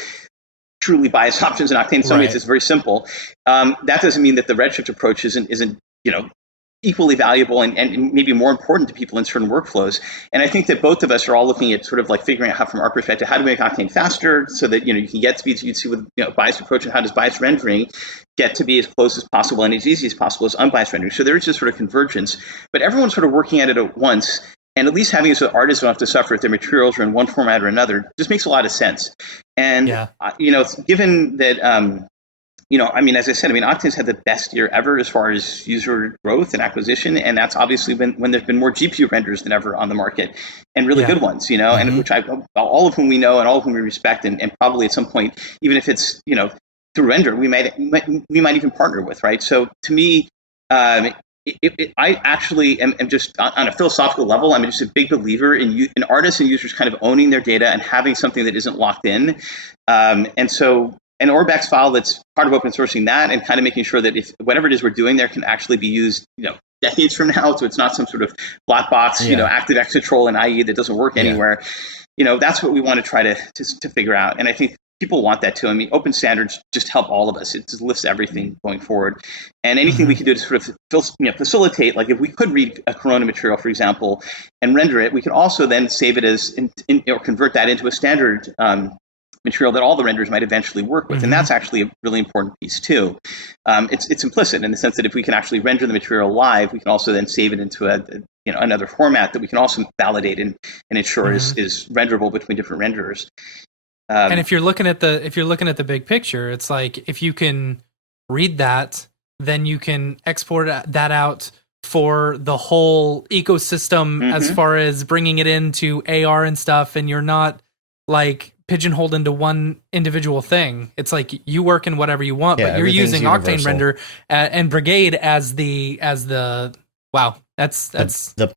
truly biased options in Octane. In some ways, it's very simple. That doesn't mean that the Redshift approach isn't equally valuable and maybe more important to people in certain workflows. And I think that both of us are all looking at sort of like figuring out how, from our perspective, how to make Octane faster so that, you can get speeds you'd see with biased approach, and how does biased rendering get to be as close as possible and as easy as possible as unbiased rendering. So there is this sort of convergence, but everyone's sort of working at it at once. And at least having it so that artists don't have to suffer if their materials are in one format or another just makes a lot of sense. And, given that, I mean, as I said, Octane's had the best year ever as far as user growth and acquisition, and that's obviously when there's been more GPU renders than ever on the market, and really good ones, and which all of whom we know and all of whom we respect, and probably at some point, even if it's through render, we might even partner with, right? So to me, I actually am just on a philosophical level, I'm just a big believer in artists and users kind of owning their data and having something that isn't locked in, and so an Orbex file that's part of open sourcing that, and kind of making sure that if whatever it is we're doing there can actually be used, decades from now, so it's not some sort of black box, ActiveX control and IE that doesn't work anywhere. That's what we want to try to figure out, and I think people want that too. I mean, open standards just help all of us. It just lifts everything going forward, and anything we can do to sort of facilitate. Like if we could read a Corona material, for example, and render it, we could also then save it as or convert that into a standard material that all the renders might eventually work with. And that's actually a really important piece too. It's implicit in the sense that if we can actually render the material live, we can also then save it into another format that we can also validate and ensure is renderable between different renderers. And if you're looking at the big picture, it's like if you can read that, then you can export that out for the whole ecosystem as far as bringing it into AR and stuff, and you're not like pigeonholed into one individual thing. It's like you work in whatever you want, but you're using universal. Octane Render and Brigade as the wow. That's the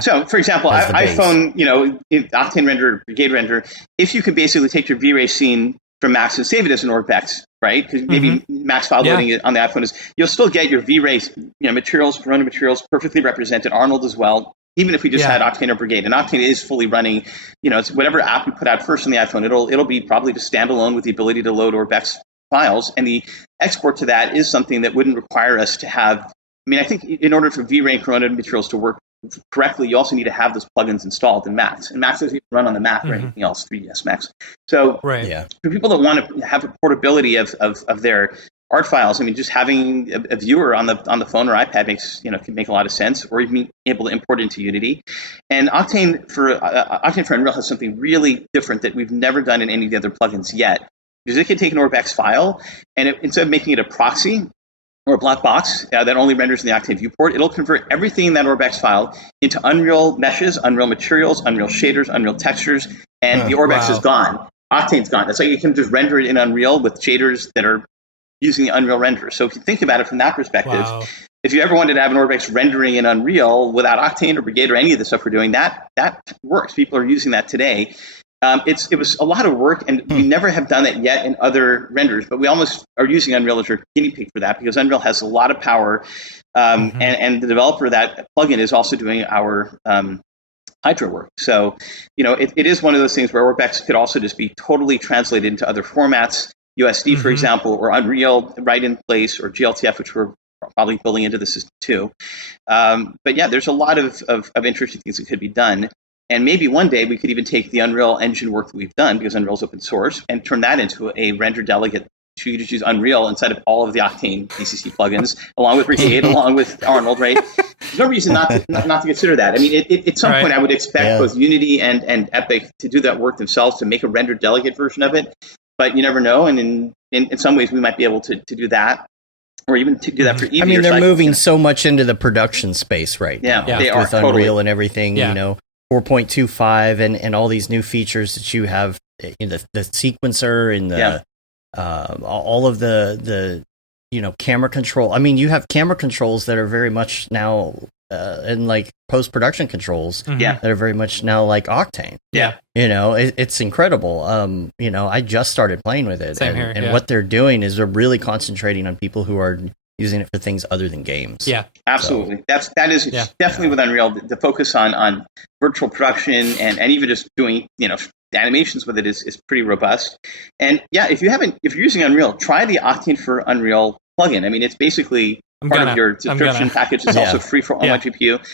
So, for example, iPhone, Octane Render, Brigade Render, if you could basically take your V-Ray scene from Max and save it as an Orbex, right? Because maybe Max file loading it on the iPhone you'll still get your V-Ray, materials, Corona materials perfectly represented, Arnold as well. Even if we just had Octane or Brigade, and Octane is fully running, it's whatever app we put out first on the iPhone, it'll be probably just standalone with the ability to load Orbex files, and the export to that is something that wouldn't require us to have. I mean, I think in order for V-Ray and Corona materials to work correctly, you also need to have those plugins installed in Max, and Max doesn't even run on the Mac or anything else, 3ds Max. So for people that want to have a portability of their art files, I mean, just having a viewer on the phone or iPad can make a lot of sense, or even able to import into Unity. And Octane for Unreal has something really different that we've never done in any of the other plugins yet, because it can take an Orbex file and instead of making it a proxy, or a black box that only renders in the Octane viewport, it'll convert everything in that Orbex file into Unreal meshes, Unreal materials, Unreal shaders, Unreal textures, and the Orbex is gone. Octane's gone. It's like you can just render it in Unreal with shaders that are using the Unreal renderer. So if you think about it from that perspective, if you ever wanted to have an Orbex rendering in Unreal without Octane or Brigade or any of the stuff we're doing, that works. People are using that today. It was a lot of work, and we never have done that yet in other renders, but we almost are using Unreal as our guinea pig for that, because Unreal has a lot of power, and the developer of that plugin is also doing our Hydra work. So, it is one of those things where Orbex could also just be totally translated into other formats, USD, for example, or Unreal right in place, or GLTF, which we're probably building into the system too. But yeah, there's a lot of interesting things that could be done. And maybe one day we could even take the Unreal Engine work that we've done, because Unreal is open source, and turn that into a render delegate so you just use Unreal inside of all of the Octane DCC plugins, along with Brigade, along with Arnold, right? There's no reason not to consider that. I mean, at some point I would expect both Unity and Epic to do that work themselves, to make a render delegate version of it. But you never know, and in some ways we might be able to do that, or even to do that for easier. I mean, they're moving so much into the production space right now. They are, with Unreal totally. And everything, 4.25 and all these new features that you have in the sequencer and the all of the camera control. I mean, you have camera controls that are very much now and like post-production controls that are very much now like Octane. It's incredible. I just started playing with it. Same here, and what they're doing is they're really concentrating on people who are using it for things other than games. Absolutely. So, that is definitely with Unreal, the focus on virtual production and even just doing the animations with it is pretty robust. And if you're using Unreal, try the Octane for Unreal plugin. I mean, it's basically part of your subscription package. It's also free for online GPU,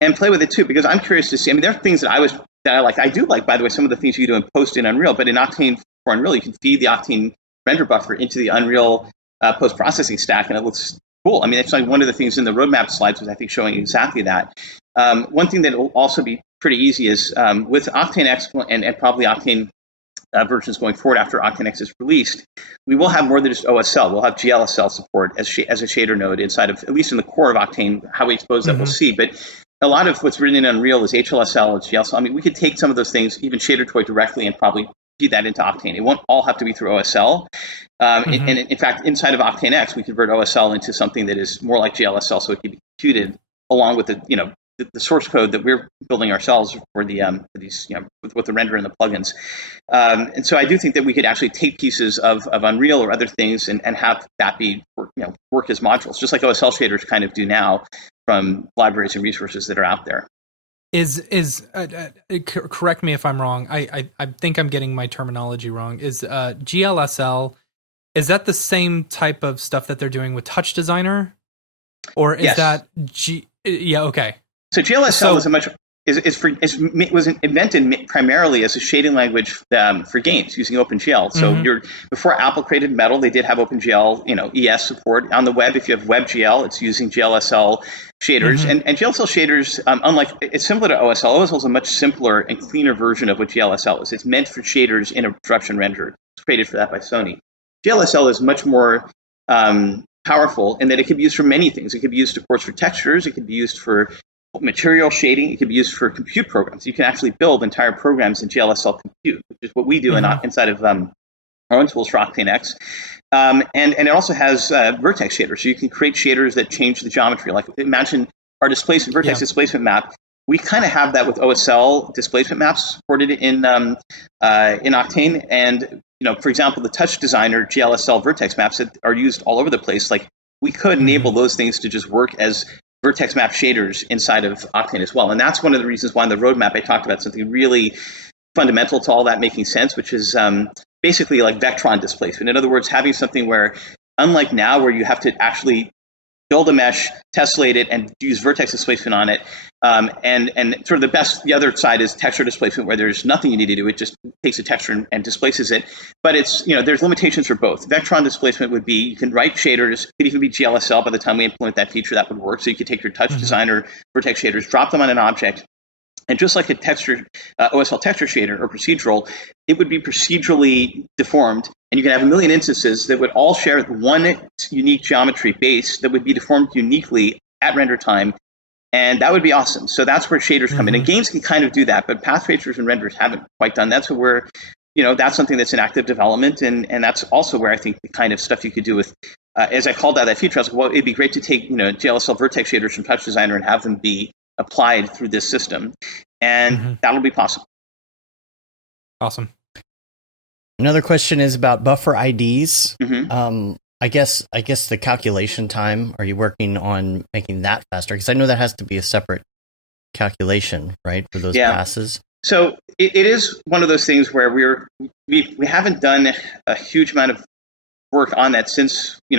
and play with it too, because I'm curious to see. I mean, there are things that I like. I do like, by the way, some of the things you do in post in Unreal, but in Octane for Unreal, you can feed the Octane render buffer into the Unreal post-processing stack, and it looks cool. I mean, it's like one of the things in the roadmap slides was, I think, showing exactly that. One thing that will also be pretty easy is with Octane X and probably Octane versions going forward after Octane X is released, we will have more than just OSL. We'll have GLSL support as a shader node inside of, at least in the core of Octane. How we expose that, we'll see. But a lot of what's written in Unreal is HLSL, it's GLSL. I mean, we could take some of those things, even Shader Toy directly, and probably feed that into Octane. It won't all have to be through OSL. And in fact, inside of Octane X, we convert OSL into something that is more like GLSL, so it can be computed along with the source code that we're building ourselves for these with the render and the plugins. And so I do think that we could actually take pieces of Unreal or other things and have that be work as modules, just like OSL shaders kind of do now from libraries and resources that are out there. Correct me if I'm wrong. I think I'm getting my terminology wrong. Is GLSL, is that the same type of stuff that they're doing with Touch Designer, or is that okay? So GLSL was invented primarily as a shading language for games using OpenGL. So before Apple created Metal, they did have OpenGL, ES support on the web. If you have WebGL, it's using GLSL shaders, and GLSL shaders, unlike, it's similar to OSL. OSL is a much simpler and cleaner version of what GLSL is. It's meant for shaders in a production render. It's created for that by Sony. GLSL is much more powerful in that it can be used for many things. It could be used, of course, for textures. It could be used for material shading. It can be used for compute programs. You can actually build entire programs in GLSL compute, which is what we do inside of our own tools for Octane X. And it also has vertex shaders, so you can create shaders that change the geometry. Like, imagine our vertex displacement map. We kind of have that with OSL displacement maps supported in Octane. And for example, the Touch Designer GLSL vertex maps that are used all over the place. Like, we could enable those things to just work as vertex map shaders inside of Octane as well. And that's one of the reasons why in the roadmap I talked about something really fundamental to all that making sense, which is basically like Vectron displacement. In other words, having something where, unlike now where you have to actually build a mesh, tessellate it, and use vertex displacement on it, and sort of the other side is texture displacement, where there's nothing you need to do. It just takes a texture and displaces it. But it's, there's limitations for both. Vectron displacement would be, you can write shaders, it could even be GLSL. By the time we implement that feature, that would work. So you could take your Touch Designer vertex shaders, drop them on an object, And just like a texture, OSL texture shader or procedural, it would be procedurally deformed. And you can have a million instances that would all share one unique geometry base that would be deformed uniquely at render time. And that would be awesome. So that's where shaders come in. And games can kind of do that, but path tracers and renders haven't quite done that. So we're, that's something that's in active development. And that's also where I think the kind of stuff you could do with, as I called out that feature, I was like, well, it'd be great to take, GLSL vertex shaders from Touch Designer and have them be applied through this system. And that'll be possible. Awesome. Another question is about buffer IDs. I guess the calculation time, are you working on making that faster? Because I know that has to be a separate calculation, right, for those passes? So it is one of those things where we haven't done a huge amount of work on that since we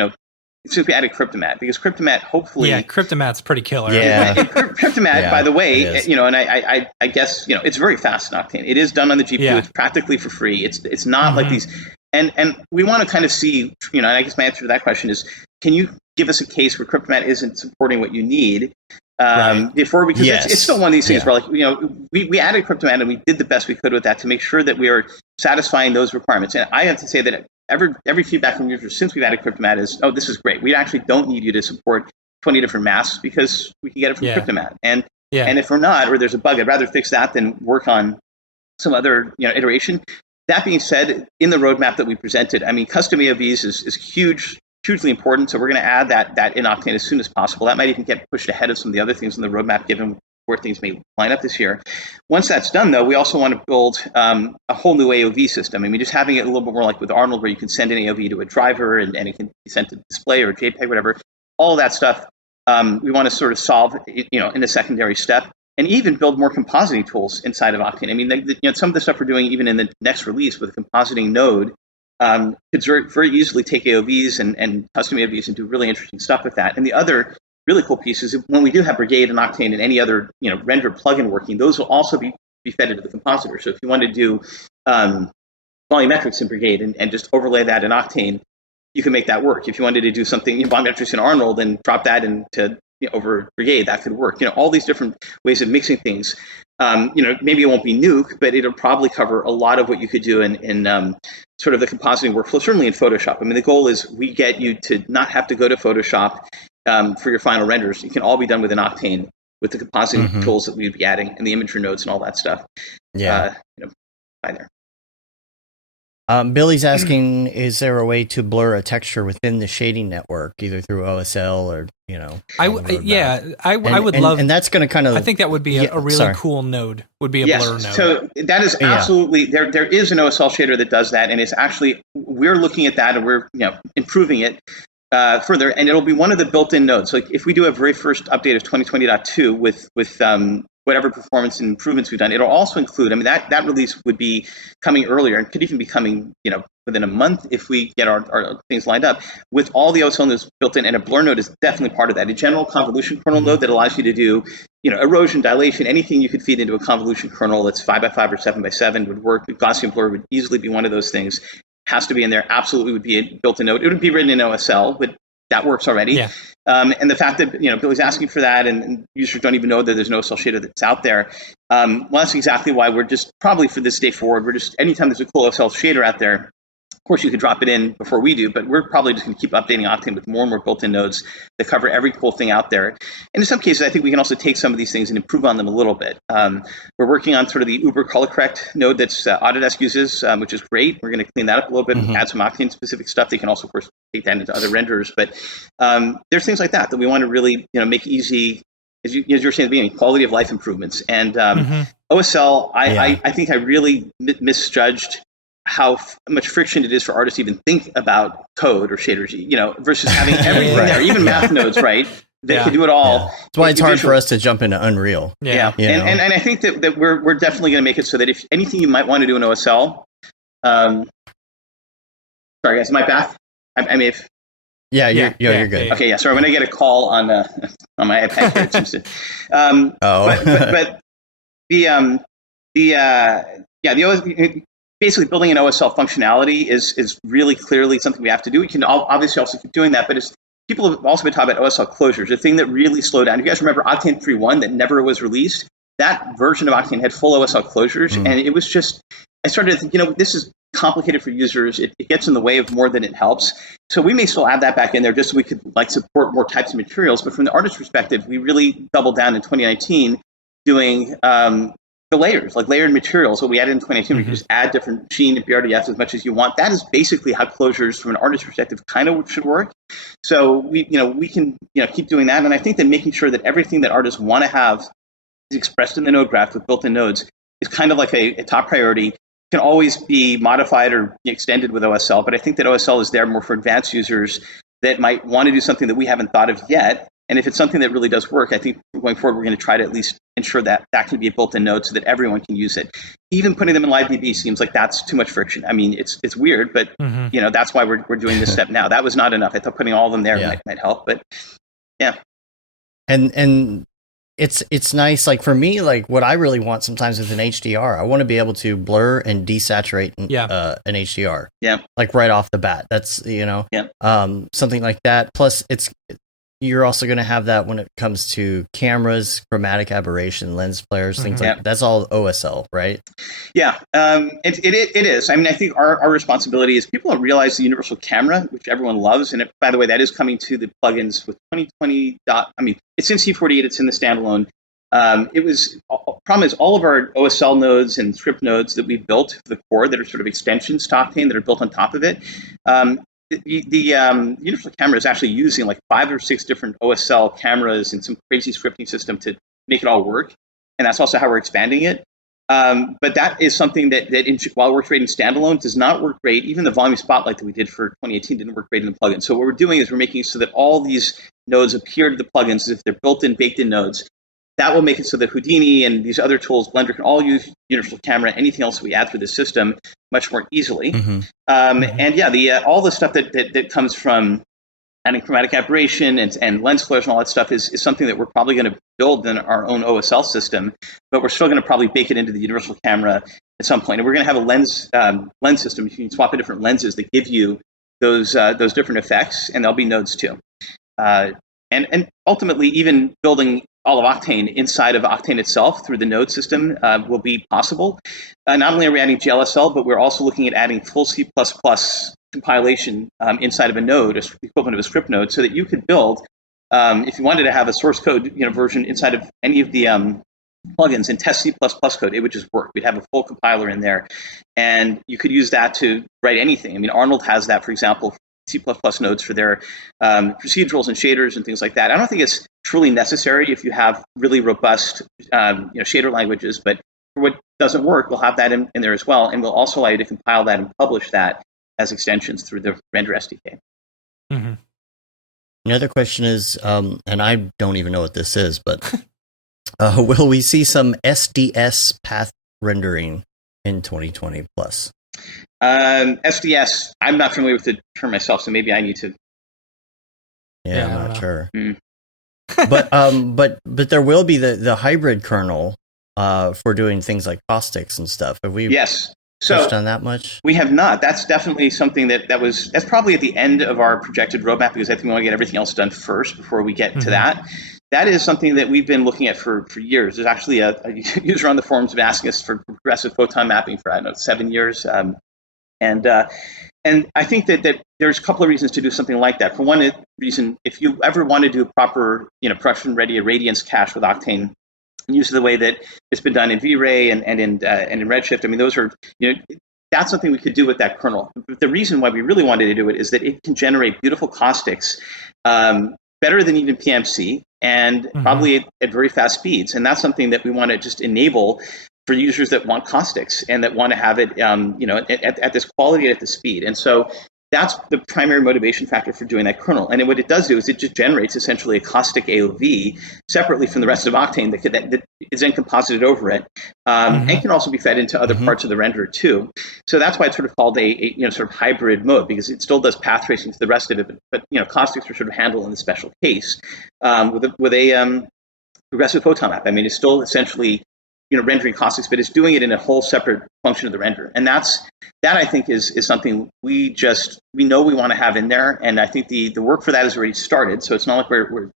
added Cryptomat, because Cryptomat hopefully... Yeah, Cryptomat's pretty killer. Yeah. And Cryptomat, by the way, and I guess, it's very fast in Octane. It is done on the GPU. It's practically for free. It's not like these... And we want to kind of see, and I guess my answer to that question is, can you give us a case where Cryptomat isn't supporting what you need before? Because it's still one of these things where, like, we added Cryptomat and we did the best we could with that to make sure that we are satisfying those requirements. And I have to say that every feedback from users since we've added Cryptomat is, oh, this is great. We actually don't need you to support 20 different masks because we can get it from Cryptomat. And if we're not, or there's a bug, I'd rather fix that than work on some other iteration. That being said, in the roadmap that we presented, I mean, custom AOVs is hugely important. So we're going to add that in Octane as soon as possible. That might even get pushed ahead of some of the other things in the roadmap, given where things may line up this year. Once that's done, though, we also want to build a whole new AOV system. I mean, just having it a little bit more like with Arnold, where you can send an AOV to a driver and it can be sent to display or JPEG, whatever. All of that stuff we want to sort of solve, in the secondary step. And even build more compositing tools inside of Octane. I mean, some of the stuff we're doing even in the next release with a compositing node could very easily take AOVs and custom AOVs and do really interesting stuff with that. And the other really cool piece is when we do have Brigade and Octane and any other render plugin working, those will also be fed into the compositor. So if you want to do volumetrics in Brigade and just overlay that in Octane, you can make that work. If you wanted to do something volumetrics in Arnold and drop that into over Brigade, that could work. All these different ways of mixing things. Maybe it won't be Nuke, but it'll probably cover a lot of what you could do in sort of the compositing workflow, certainly in Photoshop. I mean, the goal is we get you to not have to go to Photoshop for your final renders. It can all be done within Octane with the compositing tools that we'd be adding and the imager nodes and all that stuff. By there. Billy's asking, is there a way to blur a texture within the shading network, either through OSL or, I would love, and that's going to kind of, I think that would be a really cool node, would be a blur node. So that is absolutely, there is an OSL shader that does that. And it's actually, we're looking at that and we're, improving it further. And it'll be one of the built-in nodes. Like if we do a very first update of 2020.2 with whatever performance and improvements we've done, it'll also include, I mean, that release would be coming earlier and could even be coming, within a month if we get our things lined up with all the OSL nodes built in, and a blur node is definitely part of that. A general convolution kernel node that allows you to do, erosion, dilation, anything you could feed into a convolution kernel that's 5x5 or 7x7 would work. Gaussian blur would easily be one of those things. Has to be in there. Absolutely would be a built-in node. It would be written in OSL, but that works already. Yeah. And the fact that Billy's asking for that and users don't even know that there's no OSL shader that's out there. Well, that's exactly why we're just probably for this day forward, we're just anytime there's a cool OSL shader out there, of course you could drop it in before we do, but we're probably just going to keep updating Octane with more and more built-in nodes that cover every cool thing out there. And in some cases, I think we can also take some of these things and improve on them a little bit. We're working on sort of the Uber color correct node that's Autodesk uses, which is great. We're going to clean that up a little bit and add some Octane specific stuff. They can also, of course, take that into other renderers. But there's things like that we want to really make easy, as you were saying at the beginning, quality of life improvements. And OSL, I think I really misjudged how much friction it is for artists to even think about code or shaders, versus having everything there, even math nodes, right? That can do it all. That's why it's hard for us to jump into Unreal. And I think that we're definitely going to make it so that if anything you might want to do in OSL, sorry guys, am I back? I may have. Yeah, you're good. Okay, sorry, I'm going to get a call on my iPad here. It seems to. But the basically building an OSL functionality is really clearly something we have to do. We can obviously also keep doing that, but people have also been talking about OSL closures, a thing that really slowed down. If you guys remember Octane 3.1 that never was released, that version of Octane had full OSL closures, and it was just, I started to think, this is complicated for users. It gets in the way of more than it helps. So we may still add that back in there just so we could support more types of materials. But from the artist perspective, we really doubled down in 2019 doing the layers, like layered materials. What we added in 2019, we can just add different sheen and BRDFs as much as you want. That is basically how closures from an artist perspective kind of should work. So we can keep doing that. And I think that making sure that everything that artists want to have is expressed in the node graph with built-in nodes is kind of like a top priority. Can always be modified or extended with OSL, but I think that OSL is there more for advanced users that might want to do something that we haven't thought of yet. And if it's something that really does work, I think going forward, we're going to try to at least ensure that that can be a built-in node so that everyone can use it. Even putting them in LiveDB seems like that's too much friction. I mean, it's weird, but that's why we're doing this step now. That was not enough. I thought putting all of them there might help, but yeah. And it's nice, like for me, like what I really want sometimes with an HDR, I want to be able to blur and desaturate an HDR. Yeah. Like right off the bat. That's, something like that. Plus you're also going to have that when it comes to cameras, chromatic aberration, lens flares, things like that. That's all OSL, right? Yeah, it is. I mean, I think our responsibility is people don't realize the universal camera, which everyone loves. And by the way, that is coming to the plugins with 2020. It's in C48. It's in the standalone. Problem is all of our OSL nodes and script nodes that we built for the core that are sort of extensions to Octane that are built on top of it. The universal camera is actually using like 5 or 6 different OSL cameras and some crazy scripting system to make it all work. And that's also how we're expanding it. But that is something that while it works great in standalone, does not work great. Even the volume spotlight that we did for 2018 didn't work great in the plugin. So what we're doing is we're making it so that all these nodes appear to the plugins as if they're built-in, baked-in nodes. That will make it so that Houdini and these other tools, Blender, can all use universal camera, anything else we add through the system much more easily. And all the stuff that comes from adding chromatic aberration and lens flares and all that stuff is something that we're probably going to build in our own OSL system, but we're still going to probably bake it into the universal camera at some point. And we're going to have a lens system. You can swap in different lenses that give you those different effects, and there'll be nodes too. And ultimately, even building all of Octane inside of Octane itself through the node system will be possible. Not only are we adding GLSL, but we're also looking at adding full C++ compilation inside of a node, equivalent of a script node, so that you could build, if you wanted to have a source code version inside of any of the plugins and test C++ code, it would just work. We'd have a full compiler in there, and you could use that to write anything. I mean, Arnold has that, for example, C++ nodes for their procedurals and shaders and things like that. I don't think it's truly necessary if you have really robust shader languages, but for what doesn't work, we'll have that in there as well, and we'll also allow you to compile that and publish that as extensions through the Render SDK. Another question is, and I don't even know what this is, but will we see some SDS path rendering in 2020 plus? SDS, I'm not familiar with the term myself, so maybe I need to. Yeah, I'm not sure. But there will be the hybrid kernel for doing things like caustics and stuff. Have we touched on that much? We have not. That's definitely something that's probably at the end of our projected roadmap, because I think we want to get everything else done first before we get to that. That is something that we've been looking at for years. There's actually a user on the forums been asking us for progressive photon mapping for, 7 years. And I think that there's a couple of reasons to do something like that. For one reason, if you ever want to do a proper, production-ready irradiance cache with Octane, use the way that it's been done in V-Ray and in Redshift. I mean, those are, that's something we could do with that kernel. But the reason why we really wanted to do it is that it can generate beautiful caustics better than even PMC, and probably at very fast speeds. And that's something that we want to just enable for users that want caustics and that want to have it, at this quality and at this speed. And so that's the primary motivation factor for doing that kernel. And what it does do is it just generates essentially a caustic AOV separately from the rest of Octane that is then composited over it, and can also be fed into other parts of the renderer too. So that's why it's sort of called a sort of hybrid mode, because it still does path tracing to the rest of it, but caustics are sort of handled in the special case with a progressive photon map. I mean, it's still essentially rendering caustics, but it's doing it in a whole separate function of the render. And that I think is something we know we want to have in there. And I think the work for that has already started. So it's not like we're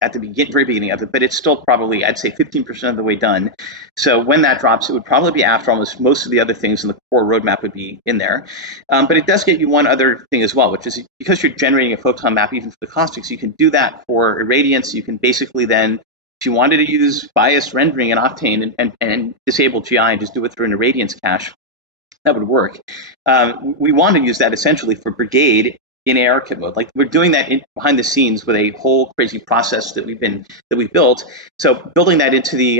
at the very beginning of it, but it's still probably, I'd say, 15% of the way done. So when that drops, it would probably be after almost most of the other things in the core roadmap would be in there. But it does get you one other thing as well, which is because you're generating a photon map even for the caustics, you can do that for irradiance. You can basically then, if you wanted to use biased rendering in Octane and disable GI and just do it through an irradiance cache, that would work. We want to use that essentially for Brigade in ARKit mode. Like we're doing that behind the scenes with a whole crazy process that we've built. So building that into the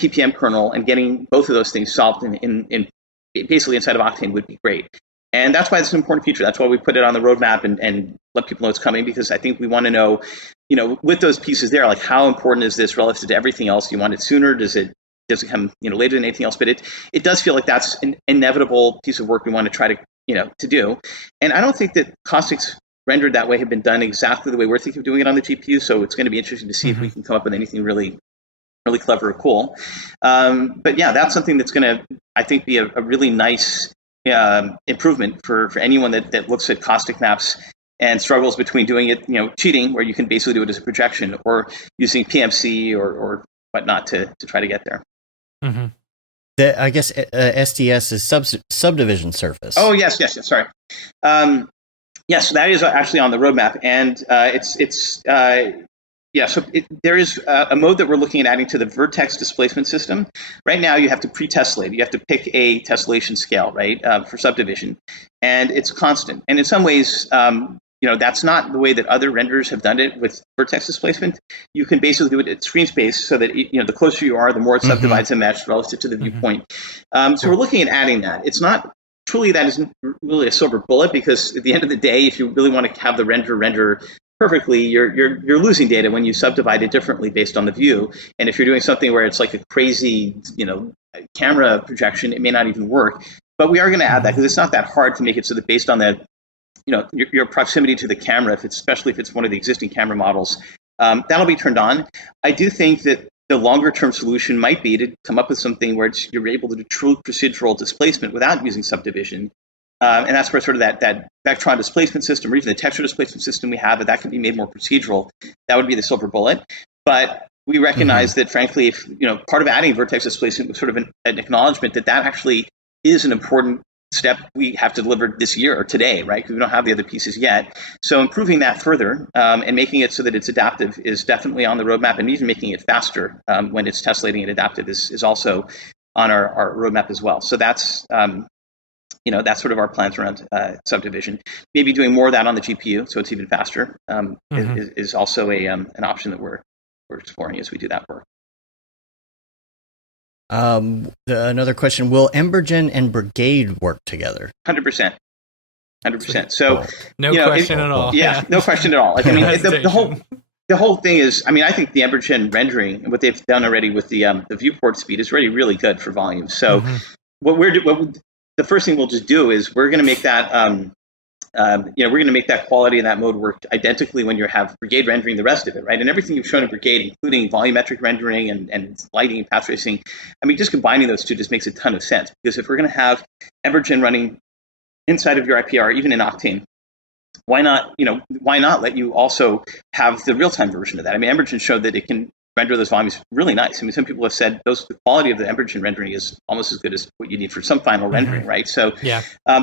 PPM kernel and getting both of those things solved in basically inside of Octane would be great. And that's why it's an important feature. That's why we put it on the roadmap and let people know it's coming, because I think we want to know, with those pieces there, like how important is this relative to everything else? You want it sooner? Does it come later than anything else? But it does feel like that's an inevitable piece of work we want to try to to do. And I don't think that caustics rendered that way have been done exactly the way we're thinking of doing it on the GPU. So it's going to be interesting to see if we can come up with anything really, really clever or cool. But yeah, that's something that's going to, I think, be a really nice improvement for anyone that looks at caustic maps and struggles between doing it, cheating, where you can basically do it as a projection, or using PMC or whatnot to try to get there. Mm-hmm. I guess SDS is subdivision surface. Oh, yes. Sorry. Yes, that is actually on the roadmap, and there is a mode that we're looking at adding to the vertex displacement system. Right now, you have to pre-tessellate. You have to pick a tessellation scale, right, for subdivision, and it's constant. And in some ways, that's not the way that other renderers have done it with vertex displacement. You can basically do it at screen space so that the closer you are, the more it subdivides a mesh relative to the viewpoint. So we're looking at adding that. It's not truly, that isn't really a silver bullet, because at the end of the day, if you really want to have the render perfectly, you're losing data when you subdivide it differently based on the view. And if you're doing something where it's like a crazy camera projection, it may not even work. But we are going to add that, because it's not that hard to make it so that based on the your proximity to the camera, especially if it's one of the existing camera models, that'll be turned on. I do think that the longer term solution might be to come up with something where you're able to do true procedural displacement without using subdivision. And that's where sort of that vectron displacement system, or even the texture displacement system we have, that can be made more procedural. That would be the silver bullet. But we recognize that, frankly, if part of adding vertex displacement was sort of an acknowledgement that actually is an important step we have to deliver this year or today, right? Because we don't have the other pieces yet. So improving that further and making it so that it's adaptive is definitely on the roadmap, and even making it faster when it's tessellating and adaptive is also on our roadmap as well. So that's that's sort of our plans around subdivision. Maybe doing more of that on the GPU, so it's even faster, is also an option that we're exploring as we do that work. Another question: will Embergen and Brigade work together? 100%. So no question at all. Yeah, no question at all. Like, I mean, the whole thing is, I mean, I think the Embergen rendering and what they've done already with the viewport speed is already really good for volume. So the first thing we'll just do is we're going to make that we're going to make that quality and that mode work identically when you have Brigade rendering the rest of it, right? And everything you've shown in Brigade, including volumetric rendering and lighting and path tracing, I mean, just combining those two just makes a ton of sense. Because if we're going to have Embergen running inside of your IPR, even in Octane, why not let you also have the real-time version of that? I mean, Embergen showed that it can render those volumes really nice. I mean, some people have said the quality of the Embergen rendering is almost as good as what you need for some final rendering, right? So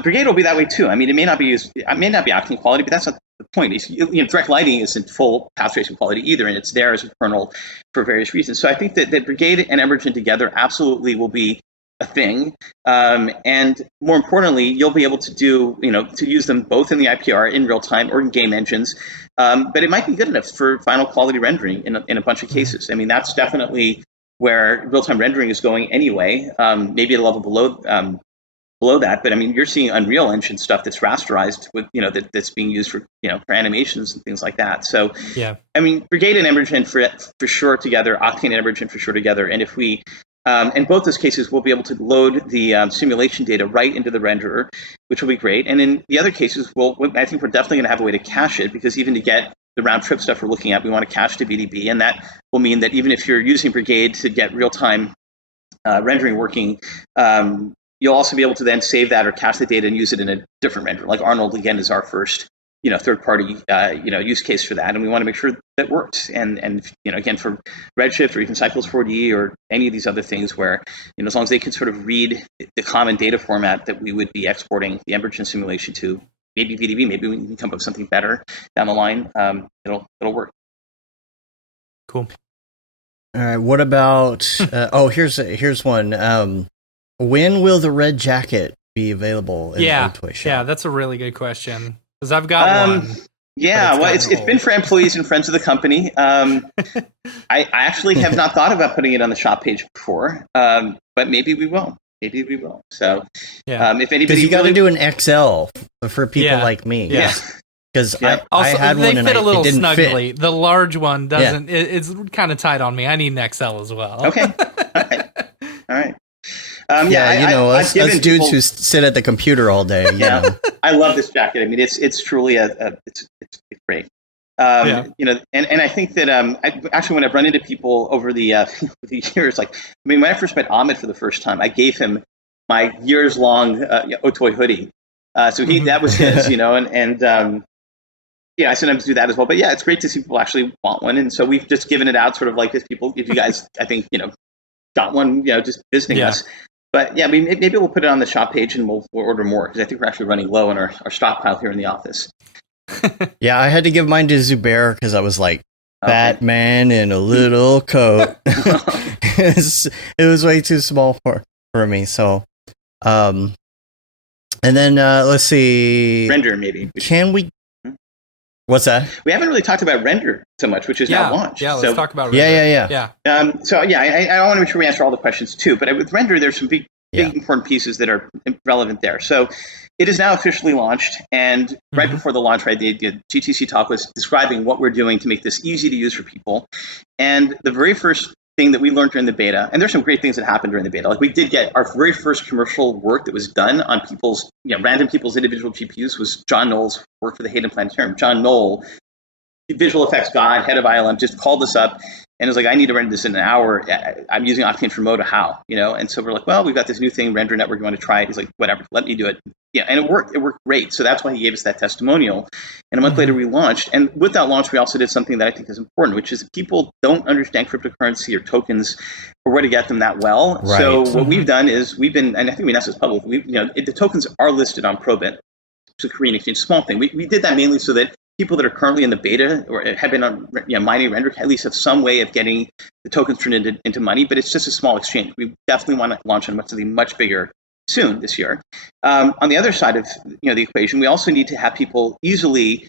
Brigade will be that way too. I mean, it may not be Octane quality, but that's not the point. Direct lighting isn't full path tracing quality either, and it's there as a kernel for various reasons. So I think that Brigade and Embergen together absolutely will be a thing, and more importantly, you'll be able to do to use them both in the IPR in real time or in game engines. But it might be good enough for final quality rendering in a bunch of cases. I mean, that's definitely where real time rendering is going anyway. Maybe at a level below that, but I mean, you're seeing Unreal Engine stuff that's rasterized with that's being used for for animations and things like that. So I mean, Brigade and Embergen for sure together, Octane and Embergen for sure together, and if we in both those cases, we'll be able to load the simulation data right into the renderer, which will be great. And in the other cases, I think we're definitely going to have a way to cache it, because even to get the round trip stuff we're looking at, we want to cache to BDB. And that will mean that even if you're using Brigade to get real-time rendering working, you'll also be able to then save that or cache the data and use it in a different renderer. Like Arnold, again, is our first third party use case for that, and we want to make sure that works. And again, for Redshift or even Cycles 4D or any of these other things where as long as they can sort of read the common data format that we would be exporting the Embergen simulation to, maybe VDB, maybe we can come up with something better down the line. It'll work. Cool. All right. What about? Here's one. When will the red jacket be available in the Otoy shop? Yeah, that's a really good question, because I've got one. Yeah, it's been for employees and friends of the company. I actually have not thought about putting it on the shop page before, but maybe we will. So, if anybody, because you got to do an XL for people like me. Yeah. Because I had they one and fit a little it didn't snugly. fit. The large one doesn't. Yeah. It's kind of tight on me. I need an XL as well. Okay. All right. Us dudes people who sit at the computer all day. Yeah, I love this jacket. I mean, it's truly it's great. And I think that actually when I've run into people over the years, when I first met Ahmed for the first time, I gave him my years long Otoy hoodie. So that was his, I sometimes do that as well. But it's great to see people actually want one, and so we've just given it out sort of like if you guys I think got one, just visiting us. But maybe we'll put it on the shop page and we'll order more, because I think we're actually running low on our stockpile here in the office. Yeah, I had to give mine to Zubair because I was like, Batman in a little coat. It was way too small for me. So, and then let's see. Render, maybe. Can we? What's that? We haven't really talked about Render so much, which is now launched. Yeah, let's talk about Render. Yeah. I want to make sure we answer all the questions too. But with Render, there's some big important pieces that are relevant there. So it is now officially launched, and right before the launch, the GTC talk was describing what we're doing to make this easy to use for people. And the very first thing that we learned during the beta, and there's some great things that happened during the beta. We did get our very first commercial work that was done on people's, random people's individual GPUs was John Knoll's work for the Hayden Planetarium. John Knoll, visual effects god, head of ILM, just called us up and was like, I need to render this in an hour. I'm using Octane for Moto. How? And so we're like, well, we've got this new thing, Render Network. You want to try it? He's like, whatever, let me do it. And it worked. It worked great. So that's why he gave us that testimonial. And a month later, we launched. And with that launch, we also did something that I think is important, which is people don't understand cryptocurrency or tokens or where to get them that well. Right. So what we've done is and I think we announced this publicly, the tokens are listed on Probit, which is a Korean exchange, small thing. We did that mainly so that people that are currently in the beta or have been on mining Render at least have some way of getting the tokens turned into money, but it's just a small exchange. We definitely want to launch on something much bigger soon this year. On the other side of the equation, we also need to have people easily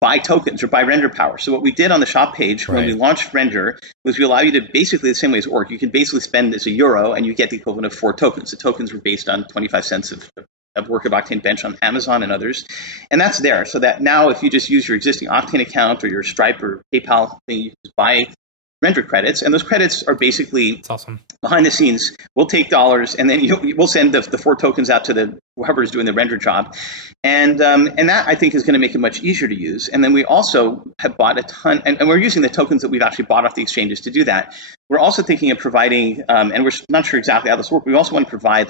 buy tokens or buy Render power. So what we did on the shop page when we launched Render was we allow you to basically the same way as Orc. You can basically spend as €1 and you get the equivalent of 4 tokens. The tokens were based on 25 cents of work of Octane Bench on Amazon and others. And that's there. So that now if you just use your existing Octane account or your Stripe or PayPal thing, you can just buy Render credits. And those credits are basically awesome. Behind the scenes. We'll take dollars and then we'll send the 4 tokens out to whoever is doing the Render job. And that I think is going to make it much easier to use. And then we also have bought a ton, and we're using the tokens that we've actually bought off the exchanges to do that. We're also thinking of providing, and we're not sure exactly how this works, we also want to provide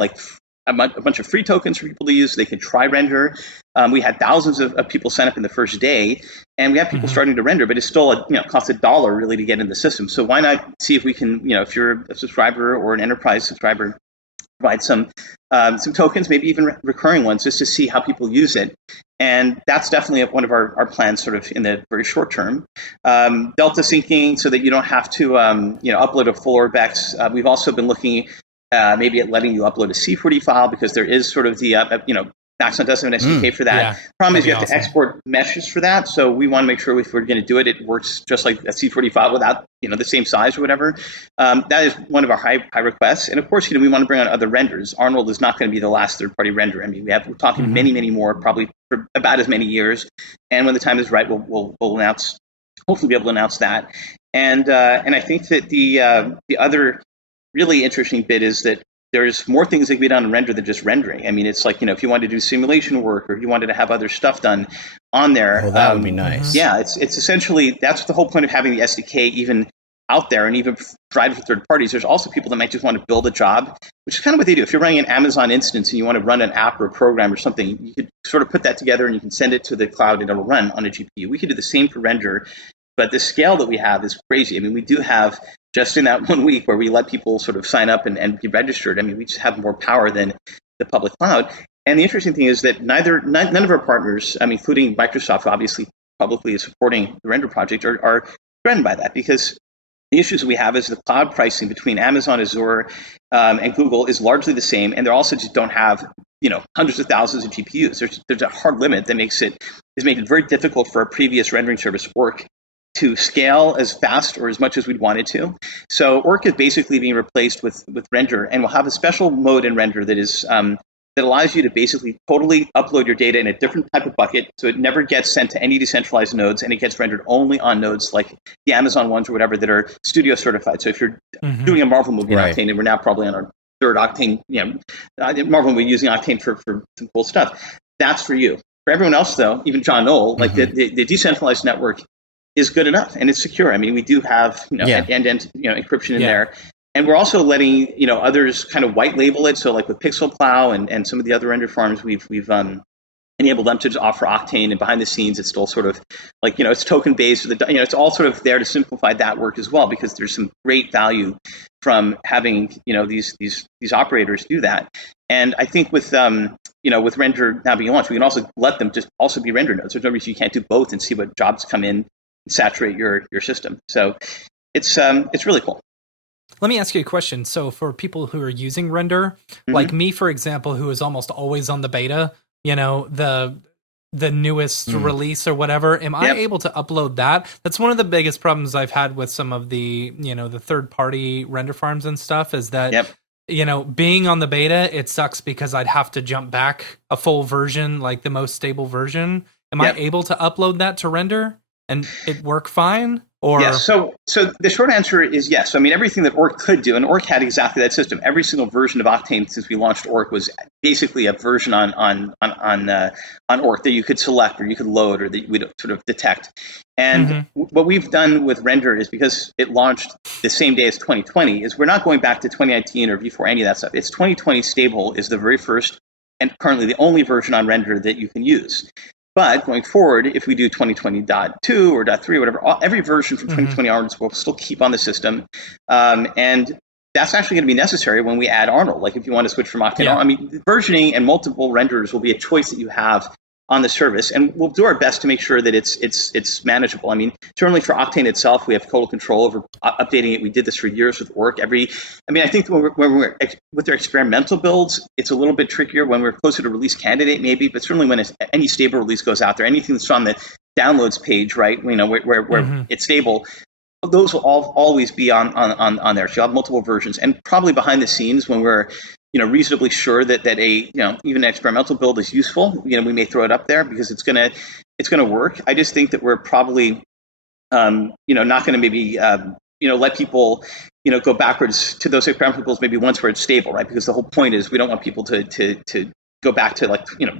a bunch of free tokens for people to use so they can try Render. We had thousands of people sign up in the first day, and we have people starting to render, but it's still costs $1 really to get in the system. So why not see if we can, if you're a subscriber or an enterprise subscriber, provide some tokens, maybe even recurring ones, just to see how people use it. And that's definitely one of our plans sort of in the very short term. Delta syncing so that you don't have to upload a full Urbex. We've also been looking maybe at letting you upload a C40 file, because there is sort of the, Maxon does have an SDK for that. Yeah, problem is you have to export meshes for that. So we want to make sure if we're going to do it, it works just like a C40 file without, the same size or whatever. That is one of our high requests. And of course, we want to bring on other renders. Arnold is not going to be the last third-party render. I mean, we're talking many, many more, probably for about as many years. And when the time is right, we'll announce, hopefully be able to announce that. And I think that the other really interesting bit is that there's more things that can be done in Render than just rendering. I mean, it's like, if you wanted to do simulation work or if you wanted to have other stuff done on there. Oh, that would be nice. Yeah, it's essentially, that's the whole point of having the SDK even out there and even provided for third parties. There's also people that might just want to build a job, which is kind of what they do. If you're running an Amazon instance and you want to run an app or a program or something, you could sort of put that together and you can send it to the cloud and it'll run on a GPU. We could do the same for render, but the scale that we have is crazy. I mean, we do have, just in that 1 week where we let people sort of sign up and be registered, I mean, we just have more power than the public cloud. And the interesting thing is that none of our partners, I mean, including Microsoft, obviously publicly is supporting the render project, are threatened by that, because the issues we have is the cloud pricing between Amazon, Azure, and Google is largely the same, and they also just don't have hundreds of thousands of GPUs. There's a hard limit that makes it very difficult for a previous rendering service Orc to scale as fast or as much as we'd wanted to. So Orc is basically being replaced with Render, and we'll have a special mode in Render that is that allows you to basically totally upload your data in a different type of bucket, so it never gets sent to any decentralized nodes, and it gets rendered only on nodes like the Amazon ones or whatever that are studio certified. So if you're doing a Marvel movie in Octane, and we're now probably on our third Octane, Marvel will be using Octane for some cool stuff. That's for you. For everyone else, though, even John Knoll, like the decentralized network is good enough, and it's secure. I mean, we do have end-to-end encryption in there. And we're also letting others kind of white label it. So like with PixelPlow and some of the other render farms, we've enabled them to just offer Octane, and behind the scenes it's still sort of like it's token based. It's all sort of there to simplify that work as well, because there's some great value from having these operators do that. And I think with with Render now being launched, we can also let them just also be render nodes. There's no reason you can't do both and see what jobs come in and saturate your system. So it's really cool. Let me ask you a question. So for people who are using Render, like me, for example, who is almost always on the beta, the newest release or whatever, am I able to upload that? That's one of the biggest problems I've had with some of the, the third party render farms and stuff, is that, being on the beta, it sucks because I'd have to jump back a full version, like the most stable version. Am I able to upload that to Render and it work fine? Or so the short answer is yes. I mean, everything that Orc could do, and Orc had exactly that system. Every single version of Octane since we launched Orc was basically a version on Orc that you could select or you could load or that you would sort of detect. And what we've done with Render is, because it launched the same day as 2020, is we're not going back to 2019 or before any of that stuff. It's 2020 stable is the very first and currently the only version on Render that you can use. But going forward, if we do 2020.2 or .3 or whatever, every version from 2020 onwards will still keep on the system. And that's actually going to be necessary when we add Arnold. Like if you want to switch from Octane, I mean, versioning and multiple renderers will be a choice that you have on the service, and we'll do our best to make sure that it's manageable. I mean, certainly for Octane itself, we have total control over updating it. We did this for years with Orc. I think when we're with their experimental builds, it's a little bit trickier when we're closer to release candidate, maybe. But certainly when any stable release goes out there, anything that's on the downloads page, right? Where it's stable, those will always be on there. So you'll have multiple versions, and probably behind the scenes when we're reasonably sure that even an experimental build is useful, we may throw it up there because it's gonna work. I just think that we're probably not going to maybe let people go backwards to those experimental builds maybe once where it's stable, right? Because the whole point is we don't want people to go back to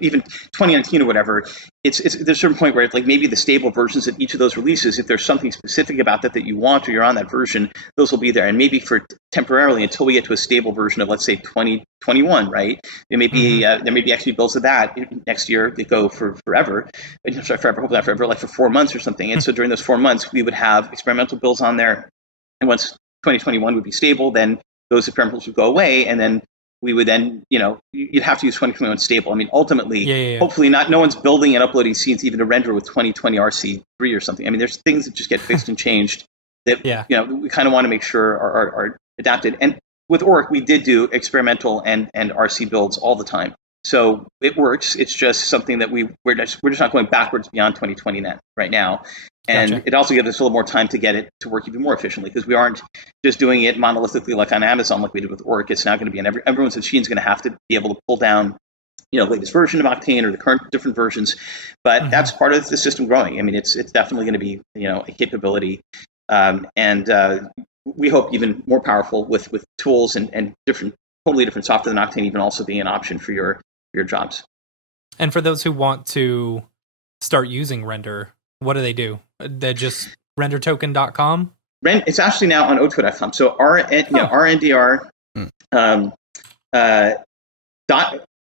even 2019 or whatever. There's a certain point where like maybe the stable versions of each of those releases, if there's something specific about that you want or you're on that version, those will be there. And maybe for temporarily until we get to a stable version of, let's say, 2021, right? There may be actually builds of that next year that go for forever. Forever, hopefully not forever, like for 4 months or something. And so during those 4 months, we would have experimental builds on there. And once 2021 would be stable, then those experimentals would go away, and then we would then, you'd have to use 2021 stable. I mean, ultimately, hopefully no one's building and uploading scenes even to render with 2020 RC3 or something. I mean, there's things that just get fixed and changed that, we kind of want to make sure are adapted. And with Orc, we did do experimental and RC builds all the time. So it works. It's just something that we're just not going backwards beyond 2020 right now. And It also gives us a little more time to get it to work even more efficiently, because we aren't just doing it monolithically like on Amazon like we did with Orc. It's now going to be everyone's machine is going to have to be able to pull down latest version of Octane or the current different versions. But that's part of the system growing. I mean, it's definitely going to be a capability, and we hope even more powerful with tools and totally different software than Octane even also being an option for your jobs. And for those who want to start using Render, what do? They're just rendertoken.com? It's actually now on Otoy.com. So RNDR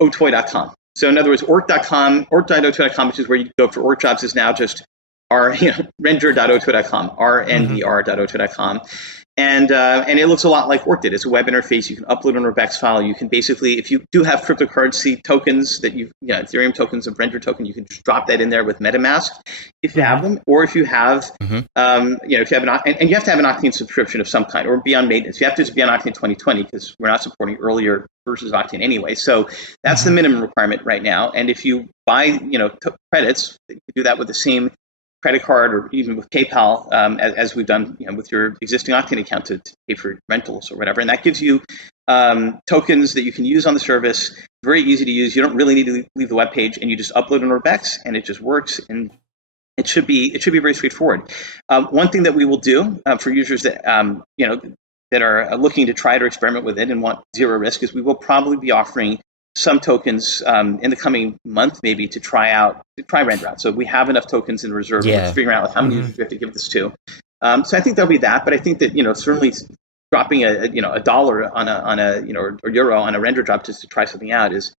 .otoy.com. So in other words, org.com, org.otoy.com, which is where you go for org jobs, is now just render.otoy.com, rndr.otoy.com. And it looks a lot like Orc did. It's a web interface. You can upload an Rebex file. You can basically, if you do have cryptocurrency tokens that Ethereum tokens of render token, you can just drop that in there with MetaMask if you have them, or if you have, if you have and you have to have an Octane subscription of some kind, or be on maintenance. You have to just be on Octane 2020 because we're not supporting earlier versions of Octane anyway. So that's the minimum requirement right now. And if you buy, credits, you can do that with the same credit card or even with PayPal, as we've done with your existing Octane account to pay for rentals or whatever. And that gives you tokens that you can use on the service. Very easy to use. You don't really need to leave the web page, and you just upload an Rebex, and it just works. And it should be very straightforward. One thing that we will do for users that that are looking to try it or experiment with it and want zero risk is we will probably be offering some tokens in the coming month, maybe, to try render out. So we have enough tokens in reserve. We're figuring out how many users we have to give this to. So I think there'll be that, but I think that certainly dropping a dollar on a or euro on a render job just to try something out is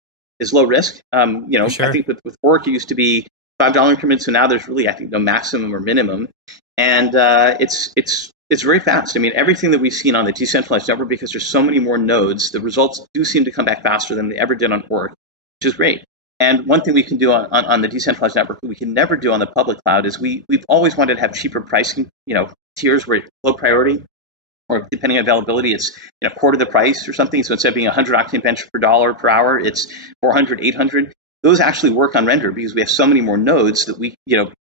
low risk. Sure. I think with Orc it used to be $5 increments, so now there's really, I think, no maximum or minimum, and it's very fast. I mean, everything that we've seen on the decentralized network, because there's so many more nodes, the results do seem to come back faster than they ever did on Orc, which is great. And one thing we can do on the decentralized network that we can never do on the public cloud is we've always wanted to have cheaper pricing, tiers where it's low priority, or depending on availability, it's quarter the price or something. So instead of being 100 Octane bench per dollar per hour, it's 400, 800. Those actually work on render because we have so many more nodes that we,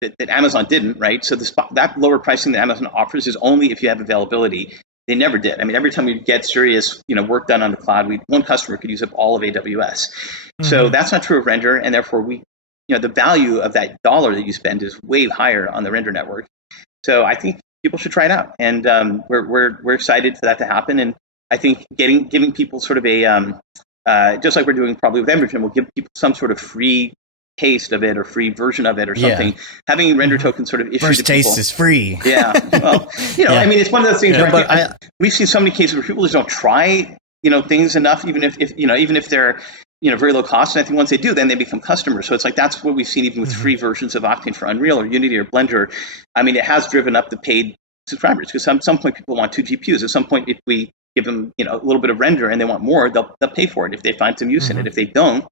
that Amazon didn't, right? So that lower pricing that Amazon offers is only if you have availability. They never did. I mean, every time we get serious, work done on the cloud, one customer could use up all of AWS. So that's not true of render, and therefore the value of that dollar that you spend is way higher on the render network. So I think people should try it out, and we're excited for that to happen. And I think giving people sort of a just like we're doing probably with Embergen, we'll give people some sort of free taste of it or free version of it or something. Having render tokens sort of issued first to people. taste is free. Yeah. Well, I mean, it's one of those things where we've seen so many cases where people just don't try, things enough, even if they're, very low cost. And I think once they do, then they become customers. So it's like, that's what we've seen even with free versions of Octane for Unreal or Unity or Blender. I mean, it has driven up the paid subscribers because at some point people want 2 GPUs. At some point, if we give them, a little bit of render and they want more, they'll pay for it if they find some use in it. If they don't,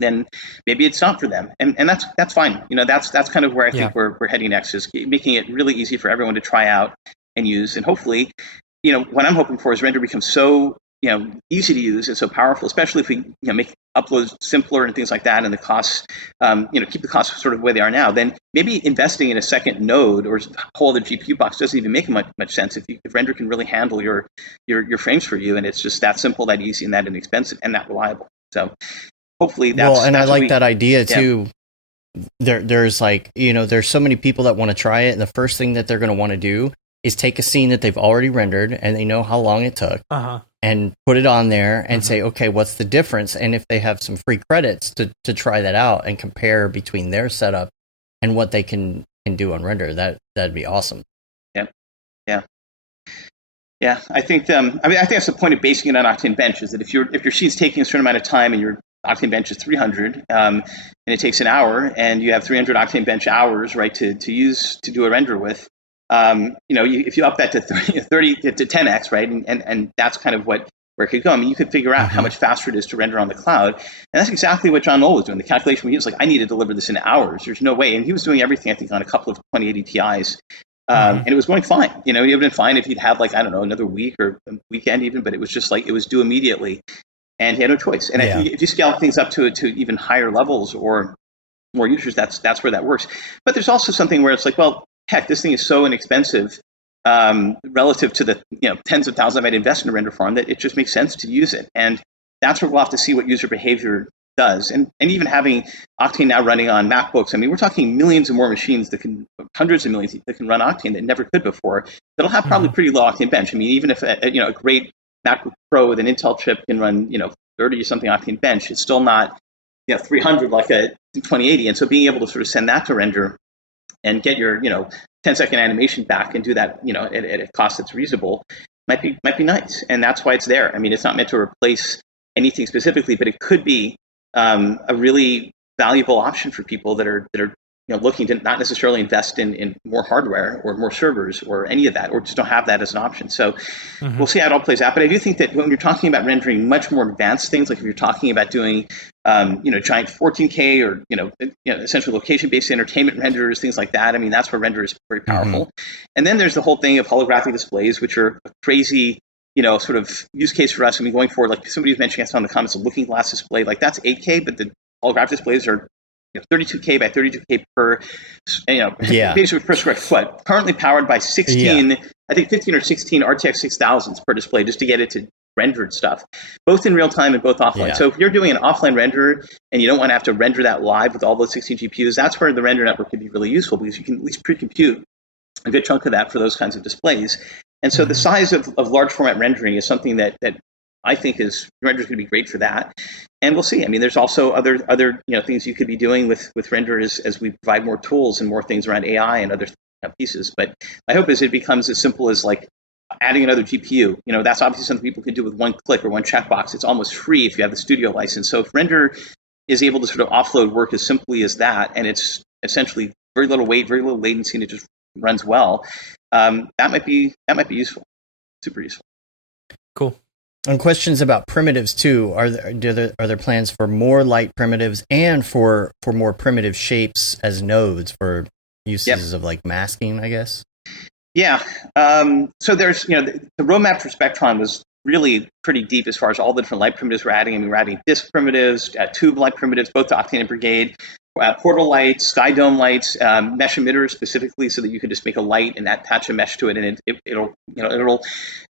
then maybe it's not for them, and that's fine. That's kind of where I think we're heading next, is making it really easy for everyone to try out and use. And hopefully, what I'm hoping for is render becomes so easy to use and so powerful, especially if we make uploads simpler and things like that, and the costs keep the costs sort of where they are now. Then maybe investing in a second node or a whole other GPU box doesn't even make much sense if render can really handle your frames for you, and it's just that simple, that easy, and that inexpensive, and that reliable. So hopefully that's I like that idea too. There's like, there's so many people that want to try it, and the first thing that they're going to want to do is take a scene that they've already rendered and they know how long it took and put it on there and say, okay, what's the difference? And if they have some free credits to try that out and compare between their setup and what they can do on render, that'd be awesome. Yeah, I think I think that's the point of basing it on Octane Bench, is that if your sheet's taking a certain amount of time and your Octane Bench is 300 and it takes an hour, and you have 300 Octane Bench hours, right, to use to do a render with, if you up that to 30 to 10x, right, and that's kind of where it could go. I mean, you could figure out how much faster it is to render on the cloud, and that's exactly what John Knoll was doing. The calculation he was like, I need to deliver this in hours. There's no way, and he was doing everything, I think, on a couple of 2080 Ti's. And it was going fine. It would have been fine if he'd have another week or a weekend even, but it was just like it was due immediately, and he had no choice. And I think if you scale things up to even higher levels or more users, that's where that works. But there's also something where it's like, well, heck, this thing is so inexpensive relative to the tens of thousands I might invest in a render farm that it just makes sense to use it. And that's where we'll have to see what user behavior does. And even having Octane now running on MacBooks, I mean, we're talking millions of more machines hundreds of millions that can run Octane that never could before. That'll have probably pretty low Octane bench. I mean, even if a great MacBook Pro with an Intel chip can run 30 or something Octane bench, it's still not 300 like a 2080. And so being able to sort of send that to render and get your 10-second animation back and do that, at a cost that's reasonable, might be nice. And that's why it's there. I mean, it's not meant to replace anything specifically, but it could be a really valuable option for people that are looking to not necessarily invest in more hardware or more servers or any of that, or just don't have that as an option. So we'll see how it all plays out. But I do think that when you're talking about rendering much more advanced things, like if you're talking about doing, giant 14K or, essentially location-based entertainment renders, things like that, I mean, that's where render is very powerful. And then there's the whole thing of holographic displays, which are a crazy, sort of use case for us. I mean, going forward, like somebody was mentioning, I saw in the comments, a looking glass display, like that's 8K, but the holographic displays are 32K by 32K per, basically per square foot. Currently powered by 16, I think 15 or 16 RTX 6000s per display, just to get it to rendered stuff, both in real time and both offline. So if you're doing an offline render and you don't want to have to render that live with all those 16 GPUs, that's where the render network could be really useful, because you can at least pre-compute a good chunk of that for those kinds of displays. And so the size of large format rendering is something that I think render is going to be great for that. And we'll see. I mean, there's also other things you could be doing with render as we provide more tools and more things around AI and other pieces. But my hope is it becomes as simple as like adding another GPU. That's obviously something people can do with one click or one checkbox. It's almost free if you have the studio license. So if render is able to sort of offload work as simply as that, and it's essentially very little weight, very little latency, and it just runs well, that might be useful. Super useful. Cool. And questions about primitives too. Are there plans for more light primitives and for more primitive shapes as nodes for uses of like masking, I guess? Yeah. So there's, the roadmap for Spectron was really pretty deep as far as all the different light primitives we're adding. I mean, we're adding disk primitives, tube light primitives, both to Octane and Brigade, portal lights, sky dome lights, mesh emitters specifically, so that you can just make a light and attach a mesh to it, and it'll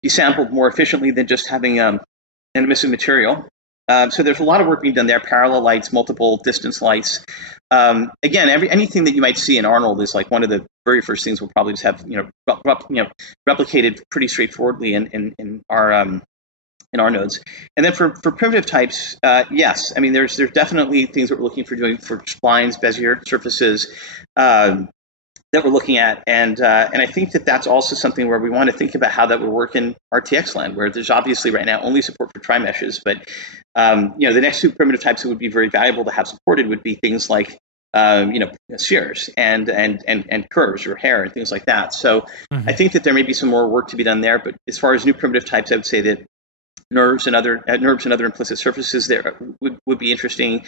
be sampled more efficiently than just having an emissive material. So there's a lot of work being done there: parallel lights, multiple distance lights. Again, anything that you might see in Arnold is like one of the very first things we'll probably just have replicated pretty straightforwardly in our nodes. And then for primitive types, yes, I mean there's definitely things that we're looking for doing for splines, Bezier surfaces that we're looking at, and I think that's also something where we want to think about how that would work in RTX land, where there's obviously right now only support for tri-meshes, but the next two primitive types that would be very valuable to have supported would be things like spheres and curves or hair and things like that. So I think that there may be some more work to be done there. But as far as new primitive types, I would say that nerves and other implicit surfaces there would be interesting.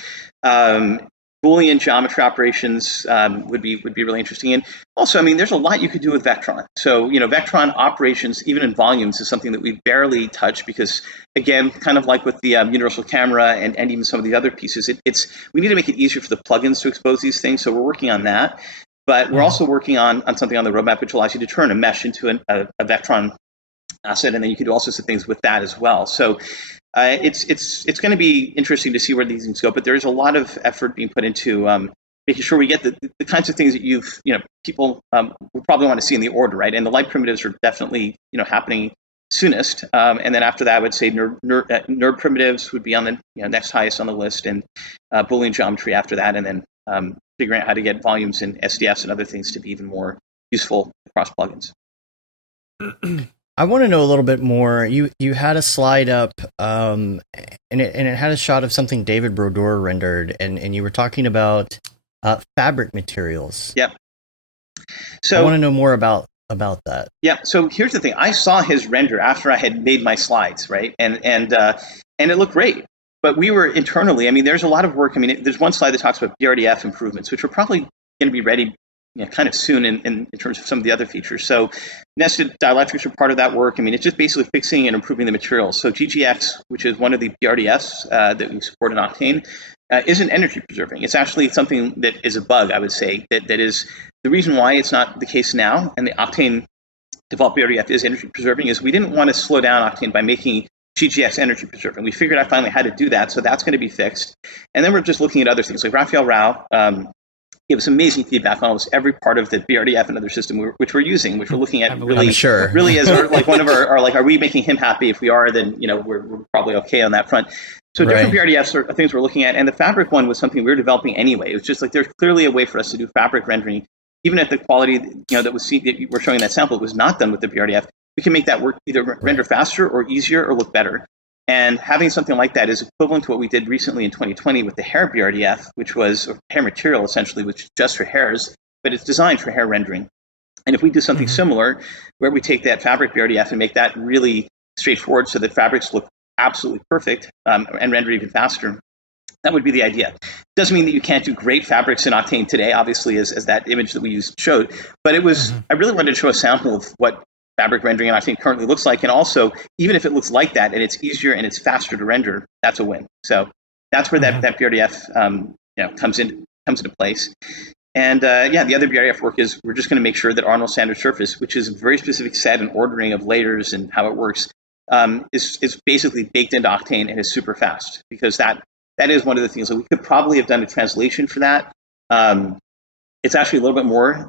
Boolean geometry operations would be really interesting. And also, I mean, there's a lot you could do with Vectron. So, Vectron operations, even in volumes, is something that we barely touch because, again, kind of like with the universal camera and even some of the other pieces, we need to make it easier for the plugins to expose these things. So we're working on that. But we're also working on something on the roadmap which allows you to turn a mesh into a Vectron asset, and then you can do all sorts of things with that as well. So it's going to be interesting to see where these things go, but there's a lot of effort being put into making sure we get the kinds of things that people will probably want to see in the order, right? And the light primitives are definitely happening soonest, and then after that, I would say nerd primitives would be on the next highest on the list, and Boolean geometry after that, and then figuring out how to get volumes and SDFs and other things to be even more useful across plugins. I want to know a little bit more. You had a slide up, and it had a shot of something David Brodeur rendered, and you were talking about fabric materials. Yep. So I want to know more about that. Yeah. So here's the thing. I saw his render after I had made my slides, right? And it looked great. But we were internally. I mean, there's a lot of work. I mean, there's one slide that talks about BRDF improvements, which are probably going to be ready kind of soon in terms of some of the other features. So nested dielectrics are part of that work. I mean, it's just basically fixing and improving the materials. So GGX, which is one of the BRDFs that we support in Octane, isn't energy preserving. It's actually something that is a bug, I would say, that is the reason why it's not the case now. And the Octane default BRDF is energy preserving is we didn't want to slow down Octane by making GGX energy preserving. We figured out finally how to do that. So that's going to be fixed. And then we're just looking at other things like Raphael Rao, give us amazing feedback on almost every part of the BRDF and other system which we're using, which we're looking at really as like one of our, like, are we making him happy? If we are, then we're probably okay on that front. So different BRDFs are things we're looking at, and the fabric one was something we were developing anyway. It was just like there's clearly a way for us to do fabric rendering even at the quality that was seen, that we're showing that sample, it was not done with the BRDF. We can make that work either render faster or easier or look better. And having something like that is equivalent to what we did recently in 2020 with the hair BRDF, which was a hair material essentially, which is just for hairs, but it's designed for hair rendering. And if we do something similar, where we take that fabric BRDF and make that really straightforward so that fabrics look absolutely perfect and render even faster, that would be the idea. Doesn't mean that you can't do great fabrics in Octane today, obviously, as that image that we used showed. But it was, I really wanted to show a sample of what fabric rendering in Octane currently looks like. And also, even if it looks like that and it's easier and it's faster to render, that's a win. So that's where that BRDF comes into place. And the other BRDF work is we're just going to make sure that Arnold standard surface, which is a very specific set and ordering of layers and how it works, is basically baked into Octane and is super fast, because that is one of the things that we could probably have done a translation for that. It's actually a little bit more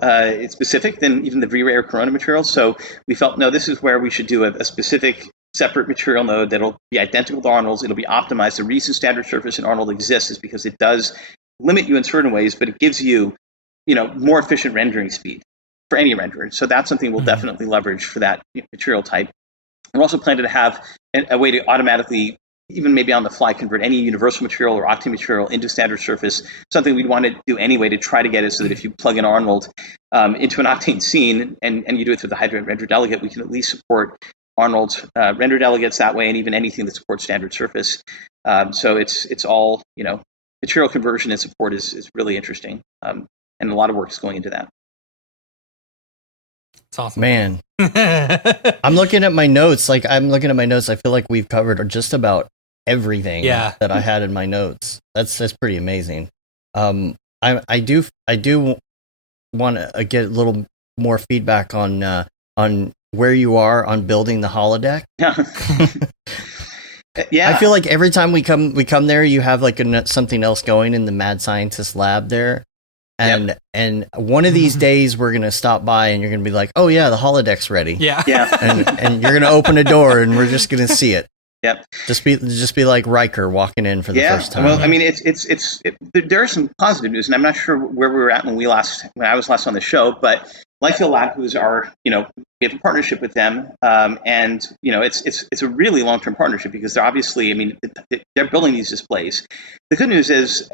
specific than even the V-Ray or Corona material. So we felt, no, this is where we should do a specific separate material node that'll be identical to Arnold's. It'll be optimized. The reason standard surface in Arnold exists is because it does limit you in certain ways, but it gives you, more efficient rendering speed for any renderer. So that's something we'll definitely leverage for that material type. We're also planning to have a way to automatically, even maybe on the fly, convert any universal material or Octane material into standard surface, something we'd want to do anyway to try to get it so that if you plug in Arnold into an Octane scene and you do it through the Hydra render delegate, we can at least support Arnold's render delegates that way, and even anything that supports standard surface. So it's all, material conversion and support is really interesting. And a lot of work is going into that. It's awesome. Man, I'm looking at my notes. I feel like we've covered just about everything that I had in my notes. That's pretty amazing. I do want to get a little more feedback on where you are on building the holodeck. Yeah. I feel like every time we come there, you have like something else going in the mad scientist lab there. And one of these days we're gonna stop by and you're gonna be like, oh yeah, the holodeck's ready. Yeah. and you're gonna open a door and we're just gonna see it. Yep. Just be like Riker walking in for the first time. Well, I mean, there is some positive news, and I'm not sure where we were at when I was last on the show, but Lightfield Lab, who's our, we have a partnership with them, and it's a really long-term partnership because they're obviously, they're building these displays. The good news is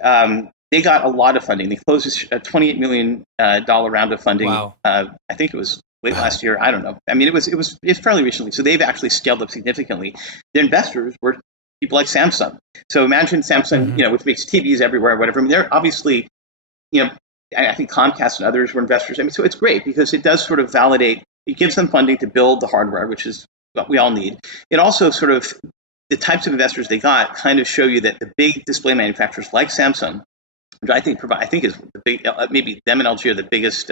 they got a lot of funding. They closed a $28 million round of funding. Wow. I think it was late last year. I don't know. It was fairly recently. So they've actually scaled up significantly. Their investors were people like Samsung. So imagine Samsung, which makes TVs everywhere, whatever. They're obviously, I think Comcast and others were investors. So it's great because it does sort of validate. It gives them funding to build the hardware, which is what we all need. It also sort of, the types of investors they got kind of show you that the big display manufacturers like Samsung, which I think is the big, maybe them and LG are the biggest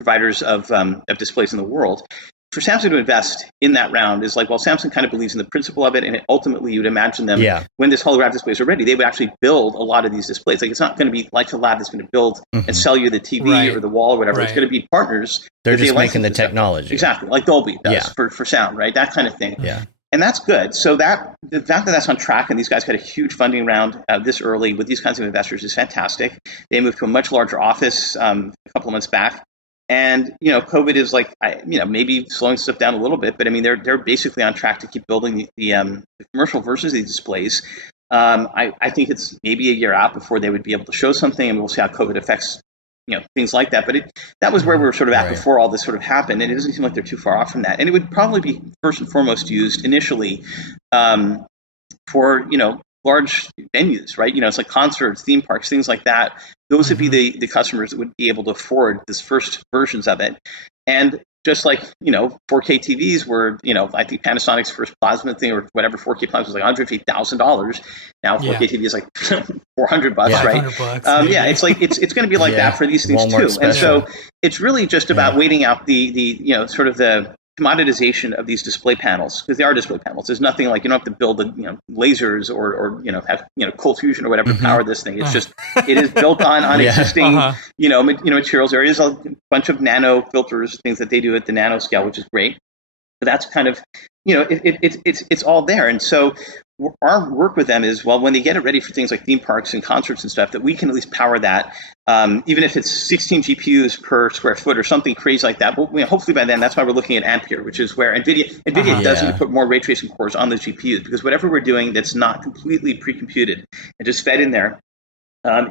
providers of displays in the world. For Samsung to invest in that round is like, well, Samsung kind of believes in the principle of it, and ultimately you would imagine them, when this holographic displays are ready, they would actually build a lot of these displays. Like, it's not going to be like the lab that's going to build and sell you the TV or the wall or whatever. It's going to be partners. They're just making the technology. Exactly, like Dolby does for sound, right? That kind of thing. Yeah. And that's good. So the fact that that's on track and these guys got a huge funding round this early with these kinds of investors is fantastic. They moved to a much larger office a couple of months back. And, COVID is like, maybe slowing stuff down a little bit, but they're basically on track to keep building the commercial versions of these displays. I think it's maybe a year out before they would be able to show something, and we'll see how COVID affects things like that. But that was where we were sort of at before all this sort of happened, and it doesn't seem like they're too far off from that. And it would probably be first and foremost used initially for large venues, right? You know, it's like concerts, theme parks, things like that. Those would be the customers that would be able to afford this first versions of it. And just like, 4K TVs were, I think Panasonic's first plasma thing or whatever 4K plasma was like $150,000. Now 4K TV is like $400, right? $500, it's like it's going to be like that for these things Walmart too. Special. And so it's really just about waiting out the sort of the commoditization of these display panels, because they are display panels. There's nothing like, you don't have to build lasers or have cold fusion or whatever to power this thing. It's just it is built on existing materials. There is a bunch of nano filters, things that they do at the nano scale, which is great. But that's kind of it's all there. And so our work with them is, well, when they get it ready for things like theme parks and concerts and stuff, that we can at least power that, even if it's 16 GPUs per square foot or something crazy like that. But hopefully by then, that's why we're looking at Ampere, which is where NVIDIA does need to put more ray tracing cores on those GPUs, because whatever we're doing that's not completely pre-computed and just fed in there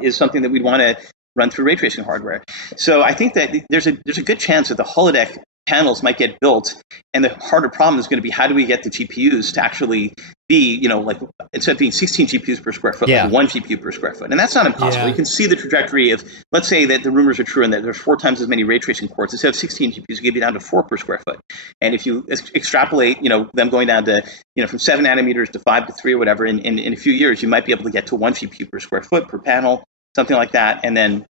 is something that we'd want to run through ray tracing hardware. So I think that there's a good chance that the holodeck panels might get built, and the harder problem is going to be, how do we get the GPUs to actually be, like, instead of being 16 GPUs per square foot, like 1 GPU per square foot. And that's not impossible. You can see the trajectory of, let's say that the rumors are true and that there's 4 times as many ray tracing cores. Instead of 16 GPUs, you get down to 4 per square foot. And if you extrapolate, them going down to, from 7 nanometers to 5 to 3 or whatever, in a few years, you might be able to get to 1 GPU per square foot per panel, something like that. And then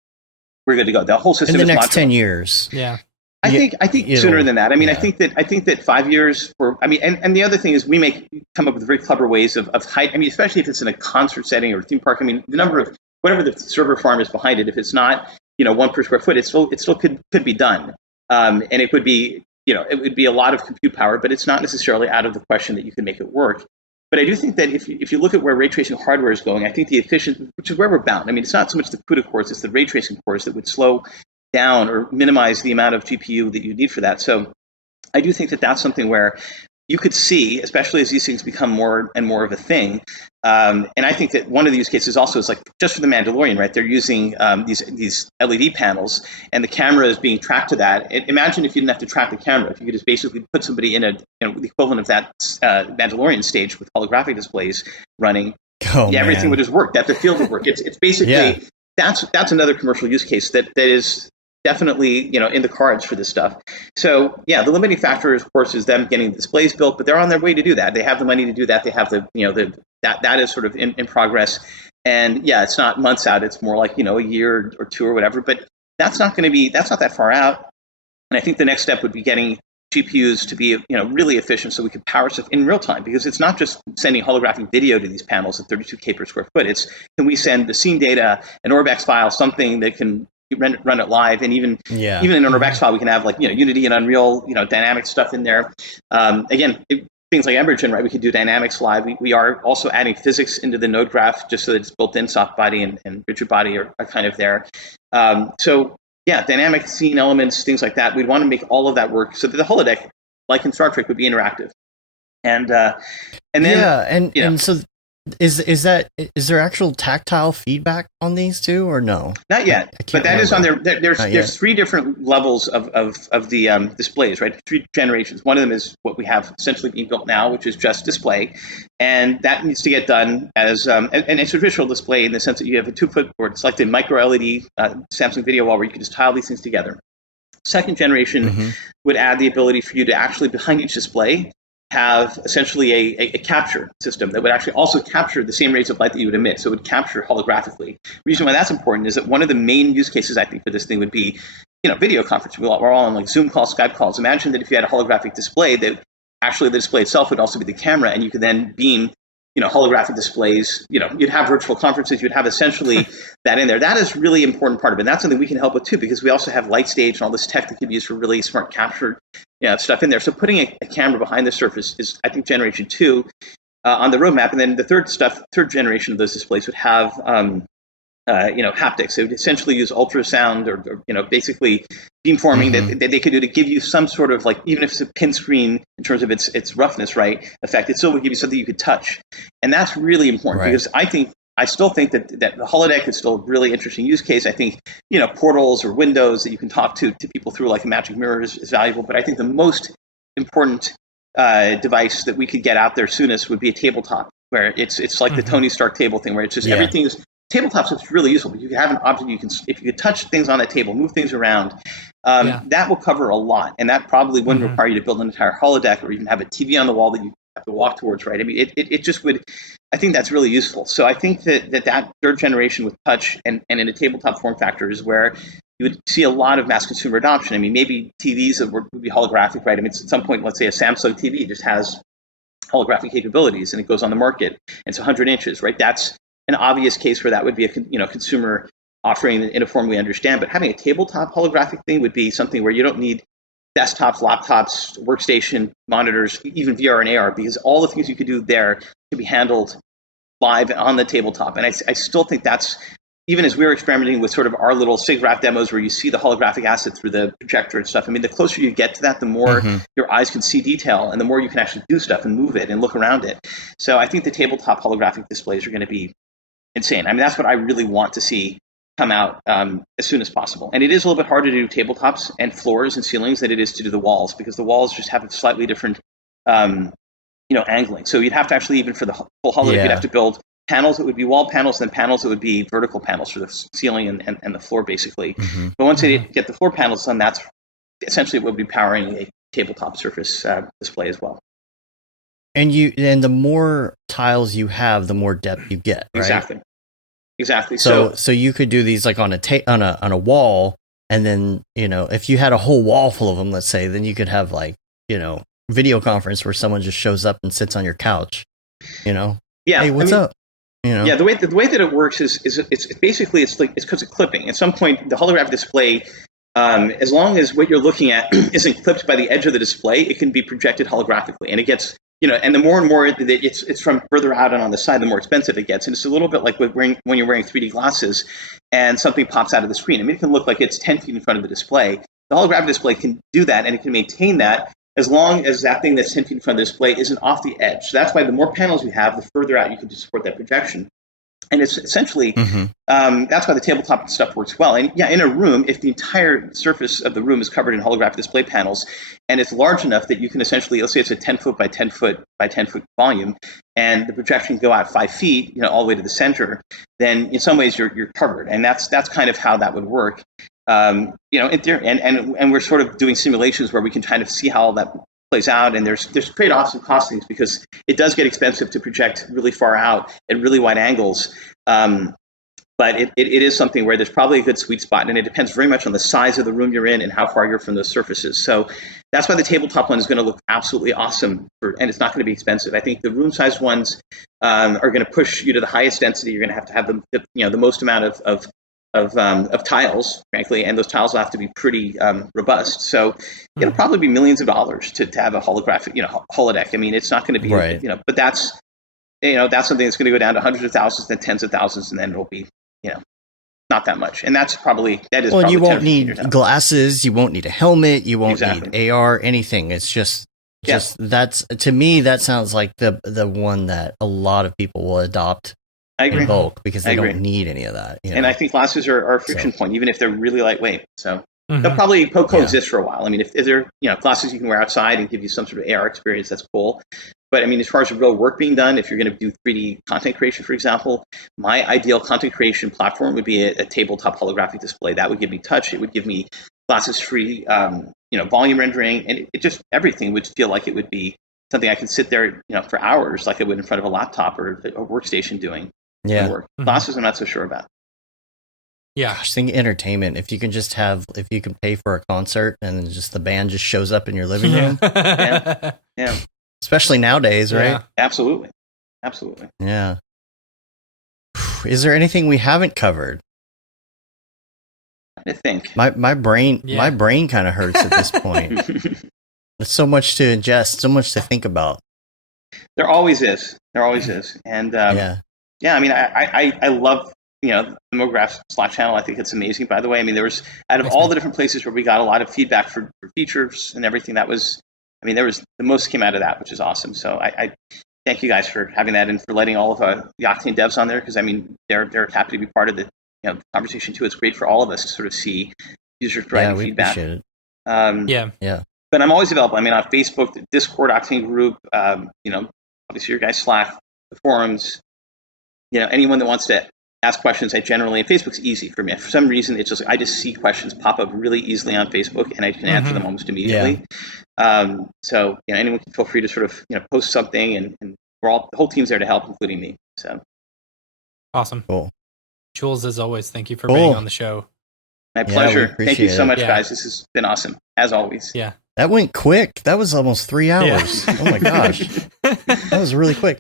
we're good to go. The whole system in the is next modular. 10 years. Yeah. I think sooner than that. I mean, I think that 5 years and the other thing is we may come up with very clever ways of height. I mean, especially if it's in a concert setting or a theme park. I mean, the number of whatever the server farm is behind it, if it's not, 1 per square foot, it still could be done. And it could be, it would be a lot of compute power, but it's not necessarily out of the question that you can make it work. But I do think that if you look at where ray tracing hardware is going, I think the efficient, which is where we're bound. I mean, it's not so much the CUDA cores, it's the ray tracing cores that would slow down or minimize the amount of GPU that you need for that. So I do think that that's something where you could see, especially as these things become more and more of a thing. And I think that one of the use cases also is, like, just for the Mandalorian, right? They're using these LED panels, and the camera is being tracked to that. Imagine if you didn't have to track the camera, if you could just basically put somebody in the equivalent of that Mandalorian stage with holographic displays running. Everything would just work. That the field would work. It's basically that's another commercial use case that is definitely, in the cards for this stuff. So the limiting factor, of course, is them getting the displays built, but they're on their way to do that. They have the money to do that. They have that is sort of in progress. And it's not months out. It's more like, a year or 2 or whatever, but that's not that far out. And I think the next step would be getting GPUs to be, really efficient so we could power stuff in real time, because it's not just sending holographic video to these panels at 32K per square foot. It's, can we send the scene data, an ORBX file, something that can run it live, and even in an ORBX file we can have, like, Unity and Unreal, dynamic stuff in there. Again, things like Emergen, right? We could do dynamics live. We are also adding physics into the node graph just so that it's built in. Soft body and rigid body are kind of there. Dynamic scene elements, things like that. We'd want to make all of that work so that the holodeck, like in Star Trek, would be interactive. And so is there actual tactile feedback on these two, or no? Not yet, but that is on there. There's 3 different levels of the displays, right? 3 generations. One of them is what we have essentially being built now, which is just display, and that needs to get done as and it's a visual display in the sense that you have a 2-foot board. It's like the micro LED Samsung video wall where you can just tile these things together. Second generation would add the ability for you to actually, behind each display, have essentially a capture system that would actually also capture the same rates of light that you would emit. So it would capture holographically. The reason why that's important is that one of the main use cases, I think, for this thing would be, video conferencing. We're all on, like, Zoom calls, Skype calls. Imagine that if you had a holographic display, that actually the display itself would also be the camera, and you could then beam, holographic displays. You'd have virtual conferences. You'd have essentially that in there. That is really important part of it. And that's something we can help with too, because we also have light stage and all this tech that can be used for really smart capture stuff in there. So putting a camera behind the surface is, I think, generation 2 on the roadmap. And then the third generation of those displays would have, haptics. They would essentially use ultrasound or basically beamforming that they could do to give you some sort of, like, even if it's a pin screen in terms of its roughness, right, effect, it still would give you something you could touch. And that's really important, because I still think that the holodeck is still a really interesting use case. I think, portals or windows that you can talk to people through, like a magic mirror, is valuable. But I think the most important device that we could get out there soonest would be a tabletop, where it's like the Tony Stark table thing, where it's just everything's tabletops. It's really useful. But you can have an object if you could touch things on a table, move things around. That will cover a lot, and that probably wouldn't require you to build an entire holodeck or even have a TV on the wall that you have to walk towards, right? I mean, it just would. I think that's really useful. So I think that third generation with touch and in a tabletop form factor is where you would see a lot of mass consumer adoption. I mean, maybe TVs that would be holographic, right? I mean, at some point, let's say a Samsung TV just has holographic capabilities and it goes on the market. And it's 100 inches, right? That's an obvious case where that would be a consumer offering in a form we understand. But having a tabletop holographic thing would be something where you don't need desktops, laptops, workstation, monitors, even VR and AR, because all the things you could do there can be handled live on the tabletop. And I still think that's, even as we were experimenting with sort of our little SIGGRAPH demos where you see the holographic asset through the projector and stuff, I mean, the closer you get to that, the more your eyes can see detail and the more you can actually do stuff and move it and look around it. So I think the tabletop holographic displays are going to be insane. I mean, that's what I really want to see come out as soon as possible. And it is a little bit harder to do tabletops and floors and ceilings than it is to do the walls, because the walls just have a slightly different angling. So you'd have to actually, even for the full holodeck, you'd have to build panels that would be wall panels, then panels that would be vertical panels for the ceiling and the floor, basically. But once they get the floor panels done, that's essentially what would be powering a tabletop surface display as well. And the more tiles you have, the more depth you get, right? Exactly. So you could do these like on a wall, and then, if you had a whole wall full of them, let's say, then you could have like, video conference where someone just shows up and sits on your couch, Yeah. Hey, what's up? Yeah, the way that it works is it's basically it's because of clipping. At some point, the holographic display, as long as what you're looking at isn't clipped by the edge of the display, it can be projected holographically, and it gets and the more and more that it's from further out and on the side, the more expensive it gets. And it's a little bit like when you're wearing 3D glasses and something pops out of the screen. I mean, it can look like it's 10 feet in front of the display. The holographic display can do that, and it can maintain that as long as that thing that's 10 feet in front of the display isn't off the edge. So that's why the more panels you have, the further out you can support that projection. And it's essentially, that's why the tabletop stuff works well. And yeah, in a room, if the entire surface of the room is covered in holographic display panels, and it's large enough that you can essentially, let's say it's a 10 foot by 10 foot by 10 foot volume, and the projection can go out 5 feet, all the way to the center, then in some ways you're covered. And that's kind of how that would work. In theory, and we're sort of doing simulations where we can kind of see how all that plays out, and there's trade-offs and costings, because it does get expensive to project really far out at really wide angles, but it is something where there's probably a good sweet spot, and it depends very much on the size of the room you're in and how far you're from those surfaces. So that's why the tabletop one is going to look absolutely awesome, and it's not going to be expensive. I think the room-sized ones are going to push you to the highest density. You're going to have the most amount of tiles, frankly, and those tiles will have to be pretty robust. So it'll probably be millions of dollars to have a holographic, holodeck. I mean, it's not going to be, but that's something that's going to go down to hundreds of thousands, then tens of thousands, and then it'll be, not that much. And that is probably. Well, you won't need glasses. You won't need a helmet. You won't need AR, anything. It's just that's, to me, that sounds like the one that a lot of people will adopt. I agree. In bulk, because they don't need any of that. And I think glasses are a friction point, even if they're really lightweight. So they'll probably coexist for a while. I mean, if they're glasses you can wear outside and give you some sort of AR experience, that's cool. But I mean, as far as the real work being done, if you're going to do 3D content creation, for example, my ideal content creation platform would be a tabletop holographic display. That would give me touch. It would give me glasses-free, volume rendering, and it just, everything would feel like it would be something I can sit there, for hours, like I would in front of a laptop or a workstation doing. Work. Glasses, I'm not so sure about. Yeah, I think entertainment. If you can pay for a concert and just the band just shows up in your living room. Yeah. Especially nowadays, right? Yeah, absolutely. Yeah. Is there anything we haven't covered? I think my brain kind of hurts at this point. There's so much to ingest, so much to think about. There always is, and I mean, I love the Mograph Slack channel. I think it's amazing. By the way, I mean, there was, out of all the different places where we got a lot of feedback for features and everything, there was the most came out of that, which is awesome. So I thank you guys for having that and for letting all of the Octane devs on there, because I mean they're happy to be part of the conversation too. It's great for all of us to sort of see users providing feedback. Appreciate it. But I'm always available. I mean, on Facebook, the Discord, Octane group, obviously your guys' Slack, the forums. Anyone that wants to ask questions, and Facebook's easy for me. For some reason, it's just, I just see questions pop up really easily on Facebook, and I can answer them almost immediately. So, anyone can feel free to sort of, post something, and the whole team's there to help, including me. So. Awesome. Cool. Jules, as always, thank you for being on the show. My pleasure. Thank you so much, guys. This has been awesome, as always. Yeah. That went quick. That was almost 3 hours. Oh my gosh. That was really quick.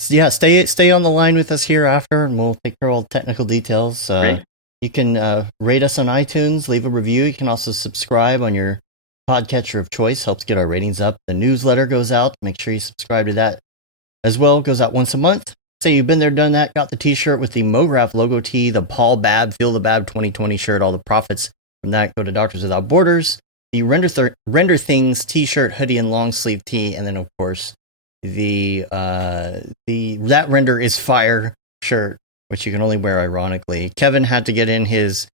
Stay on the line with us here after, and we'll take care of all the technical details. You can rate us on iTunes, leave a review. You can also subscribe on your podcatcher of choice. Helps get our ratings up. The newsletter goes out. Make sure you subscribe to that as well. Goes out once a month. Say you've been there, done that. Got the t-shirt with the Mograph logo tee, the Paul Babb, Feel the Babb 2020 shirt. All the profits from that go to Doctors Without Borders. The Render Things t-shirt, hoodie, and long sleeve tee. And then, of course, the That Render is Fire shirt, which you can only wear ironically. Kevin had to get in his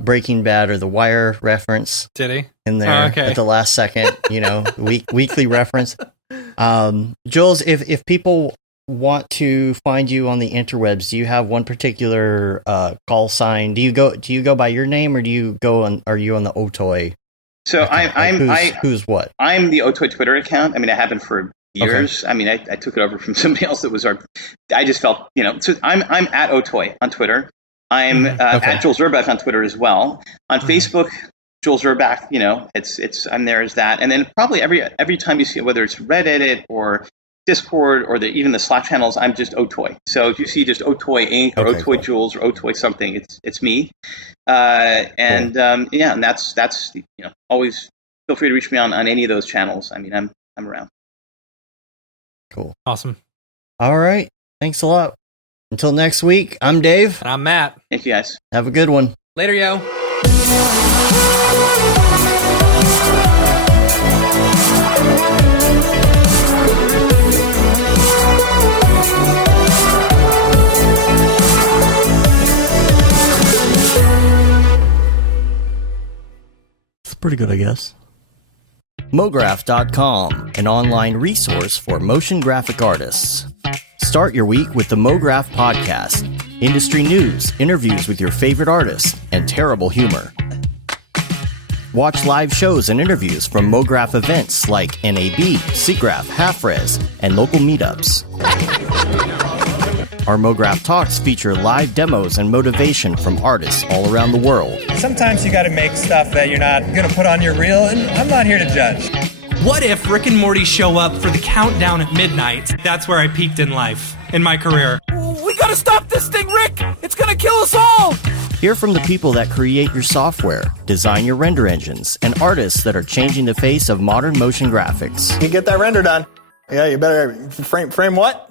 Breaking Bad or The Wire reference. Did he? In there at the last second, weekly reference. Jules, if people want to find you on the interwebs, do you have one particular call sign? Do you go by your name, or are you on the Otoy? So who's what? I'm the Otoy Twitter account. I mean, I have been for years. Okay. I mean, I took it over from somebody else that was I just felt, so I'm at Otoy on Twitter. I'm at Jules Urbach on Twitter as well. On Facebook, Jules Urbach, I'm there as that. And then probably every time you see it, whether it's Reddit or Discord or even the Slack channels, I'm just Otoy. So if you see just Otoy Inc. or Otoy Jules or Otoy something, it's me. And that's always feel free to reach me on any of those channels. I mean, I'm around. Cool. Awesome. All right. Thanks a lot. Until next week, I'm Dave. And I'm Matt. Thank you, guys. Have a good one. Later, yo. It's pretty good, I guess. Mograph.com, an online resource for motion graphic artists. Start your week with the Mograph podcast. Industry news, interviews with your favorite artists, and terrible humor. Watch live shows and interviews from Mograph events like NAB, SIGGRAPH, Half-Res, and local meetups. Our Mograph Talks feature live demos and motivation from artists all around the world. Sometimes you gotta make stuff that you're not gonna put on your reel, and I'm not here to judge. What if Rick and Morty show up for the countdown at midnight? That's where I peaked in life, in my career. We gotta stop this thing, Rick! It's gonna kill us all! Hear from the people that create your software, design your render engines, and artists that are changing the face of modern motion graphics. You get that render done. Yeah, you better frame what?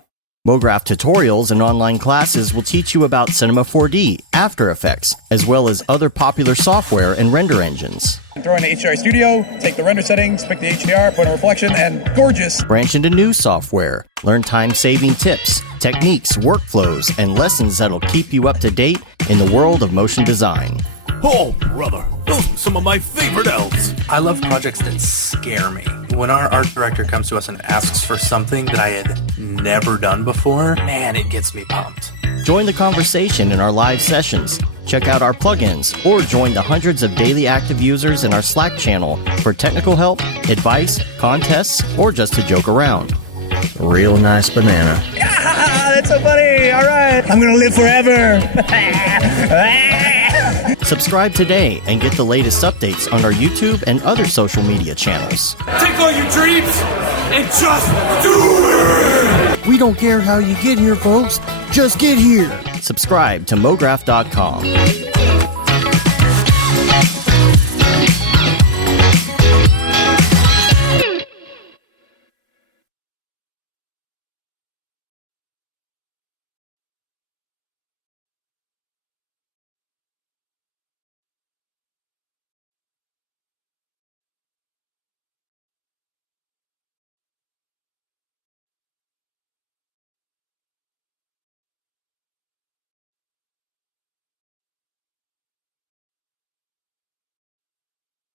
Mograph tutorials and online classes will teach you about Cinema 4D, After Effects, as well as other popular software and render engines. Throw in the HDR Studio, take the render settings, pick the HDR, put a reflection, and gorgeous. Branch into new software. Learn time-saving tips, techniques, workflows, and lessons that'll keep you up to date in the world of motion design. Oh, brother, those are some of my favorite elves. I love projects that scare me. When our art director comes to us and asks for something that I had never done before, man, it gets me pumped. Join the conversation in our live sessions. Check out our plugins, or join the hundreds of daily active users in our Slack channel for technical help, advice, contests, or just to joke around. Real nice banana. Ah, that's so funny. All right. I'm going to live forever. Subscribe today and get the latest updates on our YouTube and other social media channels. Take all your dreams and just do it! We don't care how you get here, folks. Just get here. Subscribe to Mograph.com.